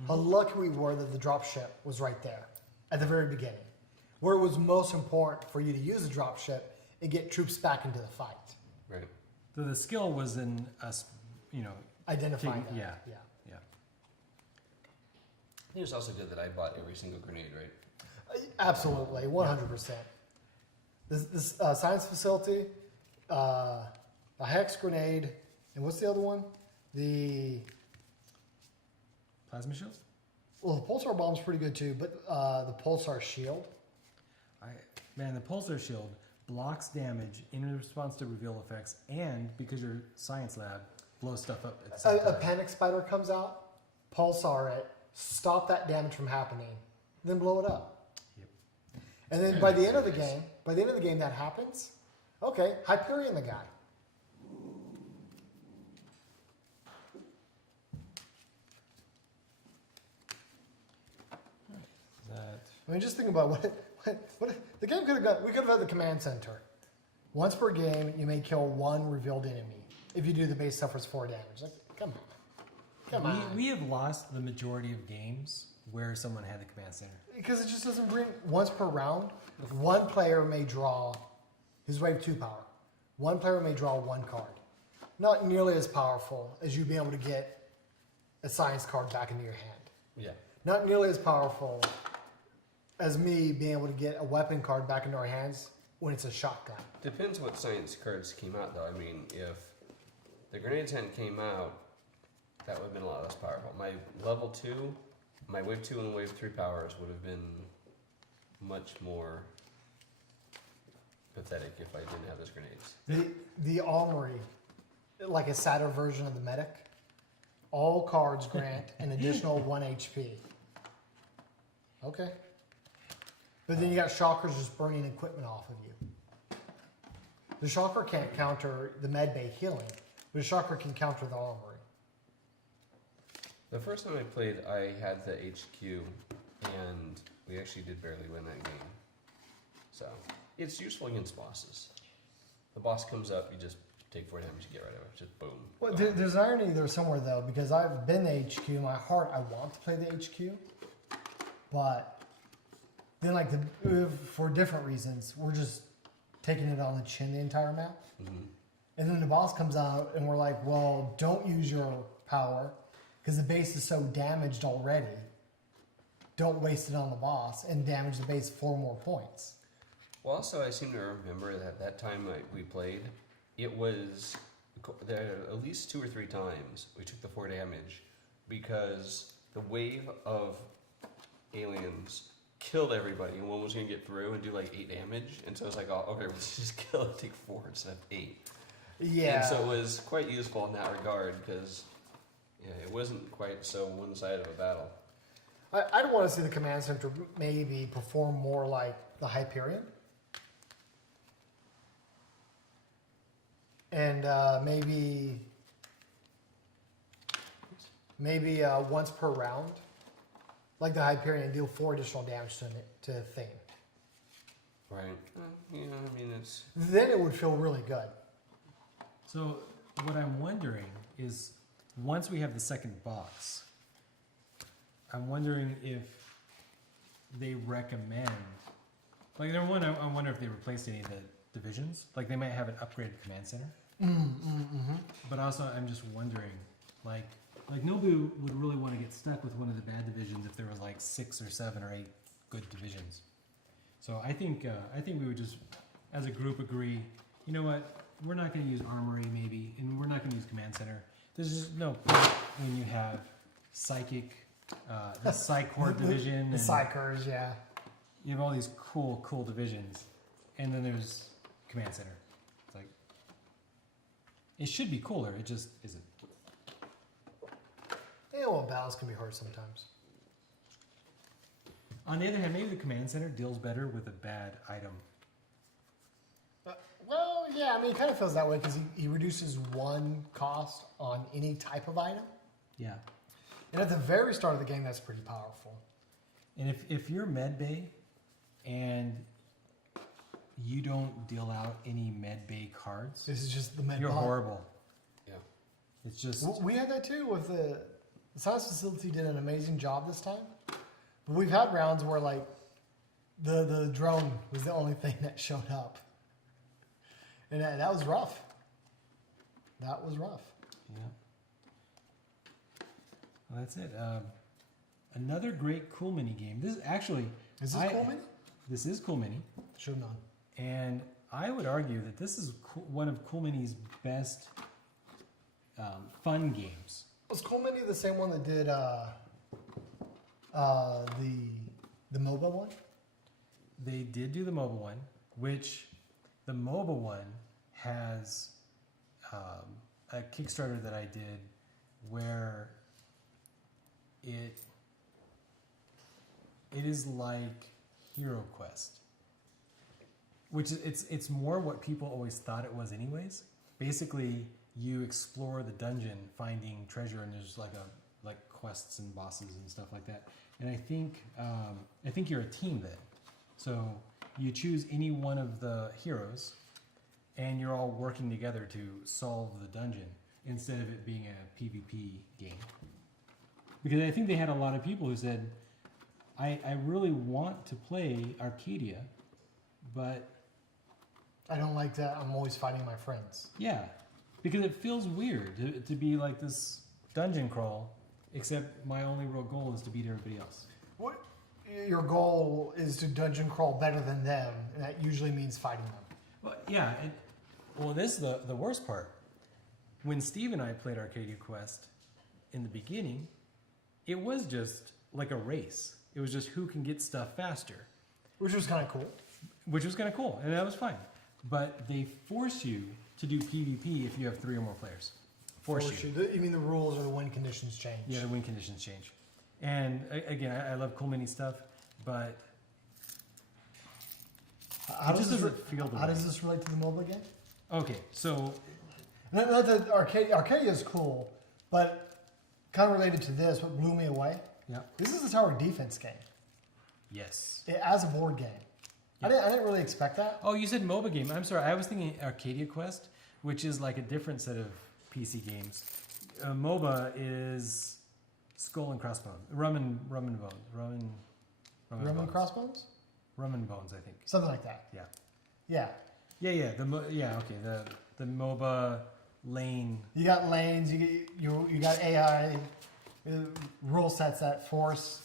How lucky we were that the dropship was right there at the very beginning, where it was most important for you to use the dropship and get troops back into the fight. Right. So the skill was in us, Identifying taking- that. yeah. Yeah. I think it's also good that I bought every single grenade, right? Absolutely, 100%. This science facility, a hex grenade, and what's the other one? The Plasma shields? the pulsar bomb's pretty good too, but the pulsar shield. The pulsar shield blocks damage in response to reveal effects, and because your science lab blows stuff up at the same A time. panic spider comes out, pulsar it, stop that damage from happening, then blow it up. Yep. And then by the end of the game, that happens. Okay, Hyperion the guy. I mean, just think about what the game could have got. We could have had the command center. Once per game, you may kill 1 revealed enemy. If you do the base suffers 4 damage. Like, come on. We have lost the majority of games where someone had the command center. Because it just doesn't bring once per round. 1 player may draw his wave 2 power. 1 player may draw 1 card. Not nearly as powerful as you being able to get a science card back into your hand. Yeah. Not nearly as powerful as me being able to get a weapon card back into our hands when it's a shotgun. Depends what science cards came out, though. I mean, if the grenades hadn't came out, that would have been a lot less powerful. My level 2, my wave 2 and wave 3 powers would have been much more pathetic if I didn't have those grenades. The armory, like a sadder version of the medic, all cards grant an additional 1 HP. Okay. But then you got shockers just burning equipment off of you. The shocker can't counter the med bay healing, but a shocker can counter the armory. The first time I played, I had the HQ, and we actually did barely win that game. So, it's useful against bosses. The boss comes up, you just take 4 damage, you get rid of it. Just boom. Well, there's irony there somewhere, though, because I've been the HQ. In my heart, I want to play the HQ. But then, like, for different reasons, we're just taking it on the chin the entire map. Mm-hmm. And then the boss comes out, and we're like, well, don't use your power, because the base is so damaged already. Don't waste it on the boss and damage the base 4 more points. Well, also, I seem to remember that time we played, it was there at least 2 or 3 times we took the 4 damage because the wave of aliens killed everybody and one was going to get through and do like 8 damage. And so it's like, oh, okay, let's just kill it, take 4 instead of 8. Yeah. And so it was quite useful in that regard because it wasn't quite so one-sided of a battle. I'd want to see the command center maybe perform more like the Hyperion. And maybe once per round, like the Hyperion, deal 4 additional damage to the thing. Right. Yeah, I mean, it's... Then it would feel really good. So what I'm wondering is, once we have the second box, I'm wondering if they recommend, like, number one, I wonder if they replaced any of the divisions. Like, they might have an upgraded command center. But also, I'm just wondering, like Nobu would really want to get stuck with one of the bad divisions if there was like 6 or 7 or 8 good divisions. So I think we would just, as a group, agree. You know what? We're not going to use armory, maybe, and we're not going to use command center. There's just no point when you have psychic, the psych horde division, The and psychers, yeah. you have all these cool divisions, and then there's command center. It's like, it should be cooler. It just isn't. Yeah, well, battles can be hard sometimes. On the other hand, maybe the command center deals better with a bad item. Well, yeah, I mean, it kind of feels that way because he reduces 1 cost on any type of item. Yeah. And at the very start of the game, that's pretty powerful. And if you're med bay and you don't deal out any med bay cards, This is just the med you're bot. horrible. Yeah. It's just We had that too with the science facility did an amazing job this time. But we've had rounds where like the drone was the only thing that showed up. And that was rough. That was rough. yeah. Well, that's it. Another great Cool Mini game. This is actually Is this cool, Mini? This is Cool Mini, Should have known. and I would argue that this is one of Cool Mini's best fun games. Was Cool Mini the same one that did the MOBA one? They did do the mobile one, which the mobile one has a Kickstarter that I did where it is like Hero Quest, which it's more what people always thought it was anyways. Basically, you explore the dungeon finding treasure, and there's like quests and bosses and stuff like that. And I think you're a team then. So you choose any one of the heroes, and you're all working together to solve the dungeon instead of it being a PvP game. Because I think they had a lot of people who said, I really want to play Arcadia, but... I don't like that. I'm always fighting my friends. Yeah, because it feels weird to be like this dungeon crawl Except my only real goal is to beat everybody else. What your goal is to dungeon crawl better than them, and that usually means fighting them. Well, yeah. Well, this is the worst part. When Steve and I played Arcadia Quest in the beginning, it was just like a race. It was just who can get stuff faster. Which was kind of cool. Which was kind of cool, and that was fine. But they force you to do PvP if you have 3 or more players. Force you. You mean the rules or the win conditions change? Yeah, the win conditions change. And again, I love cool mini stuff, but How it just does doesn't feel the How way. does this relate to the mobile game? Okay, so Not that Arcadia is cool, but kind of related to this, what blew me away. yeah, This is a tower defense game. yes. As a board game. I didn't really expect that. Oh, you said MOBA game. I'm sorry, I was thinking Arcadia Quest, which is like a different set of PC games. MOBA is Skull and Crossbones, Rum and Bones, Rum and Bones. Crossbones? Rum and Bones, I think. Something like that. Yeah. Yeah. Yeah. Okay. The MOBA lane. You got lanes, you got AI rule sets that force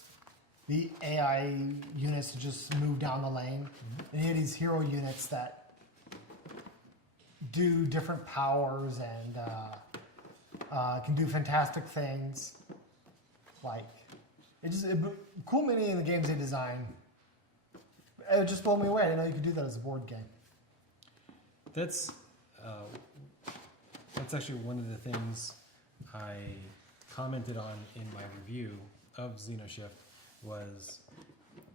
the AI units to just move down the lane. And you have these hero units that do different powers and can do fantastic things. Like, cool mini in the games they design. It just blew me away. I didn't know you could do that as a board game. That's actually one of the things I commented on in my review of XenoShyft was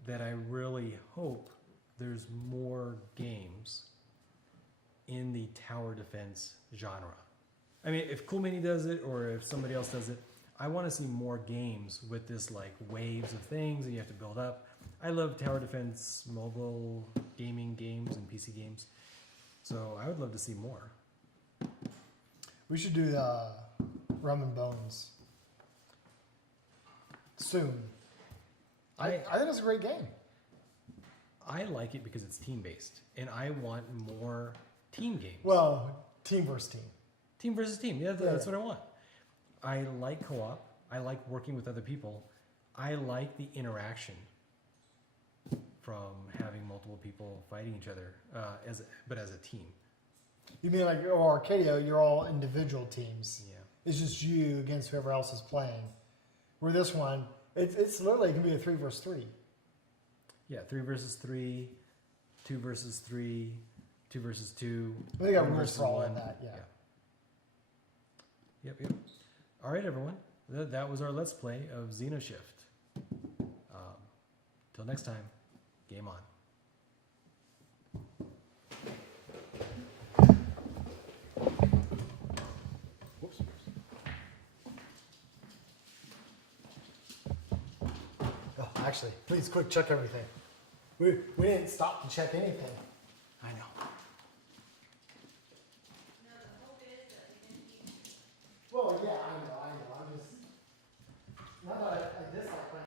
that I really hope there's more games in the tower defense genre. I mean, if Cool Mini does it or if somebody else does it, I want to see more games with this like waves of things that you have to build up. I love tower defense mobile gaming games and PC games. So I would love to see more. We should do Rum and Bones soon. I think it's a great game. I like it because it's team-based, and I want more team games. Well, team versus team. Team versus team, yeah, that's what I want. I like co-op. I like working with other people. I like the interaction from having multiple people fighting each other, but as a team. You mean like Arcadia, you're all individual teams. Yeah. It's just you against whoever else is playing. Where this one, it's literally, it can be a 3 versus 3. Yeah, 3 versus 3, 2 versus 3, 2 versus 2. We got 1 rules versus for all 1. of that, yeah. Yep. All right, everyone. That was our Let's Play of XenoShyft. Till next time, game on. Whoops. Oh, actually, please quick check everything. We didn't stop to check anything.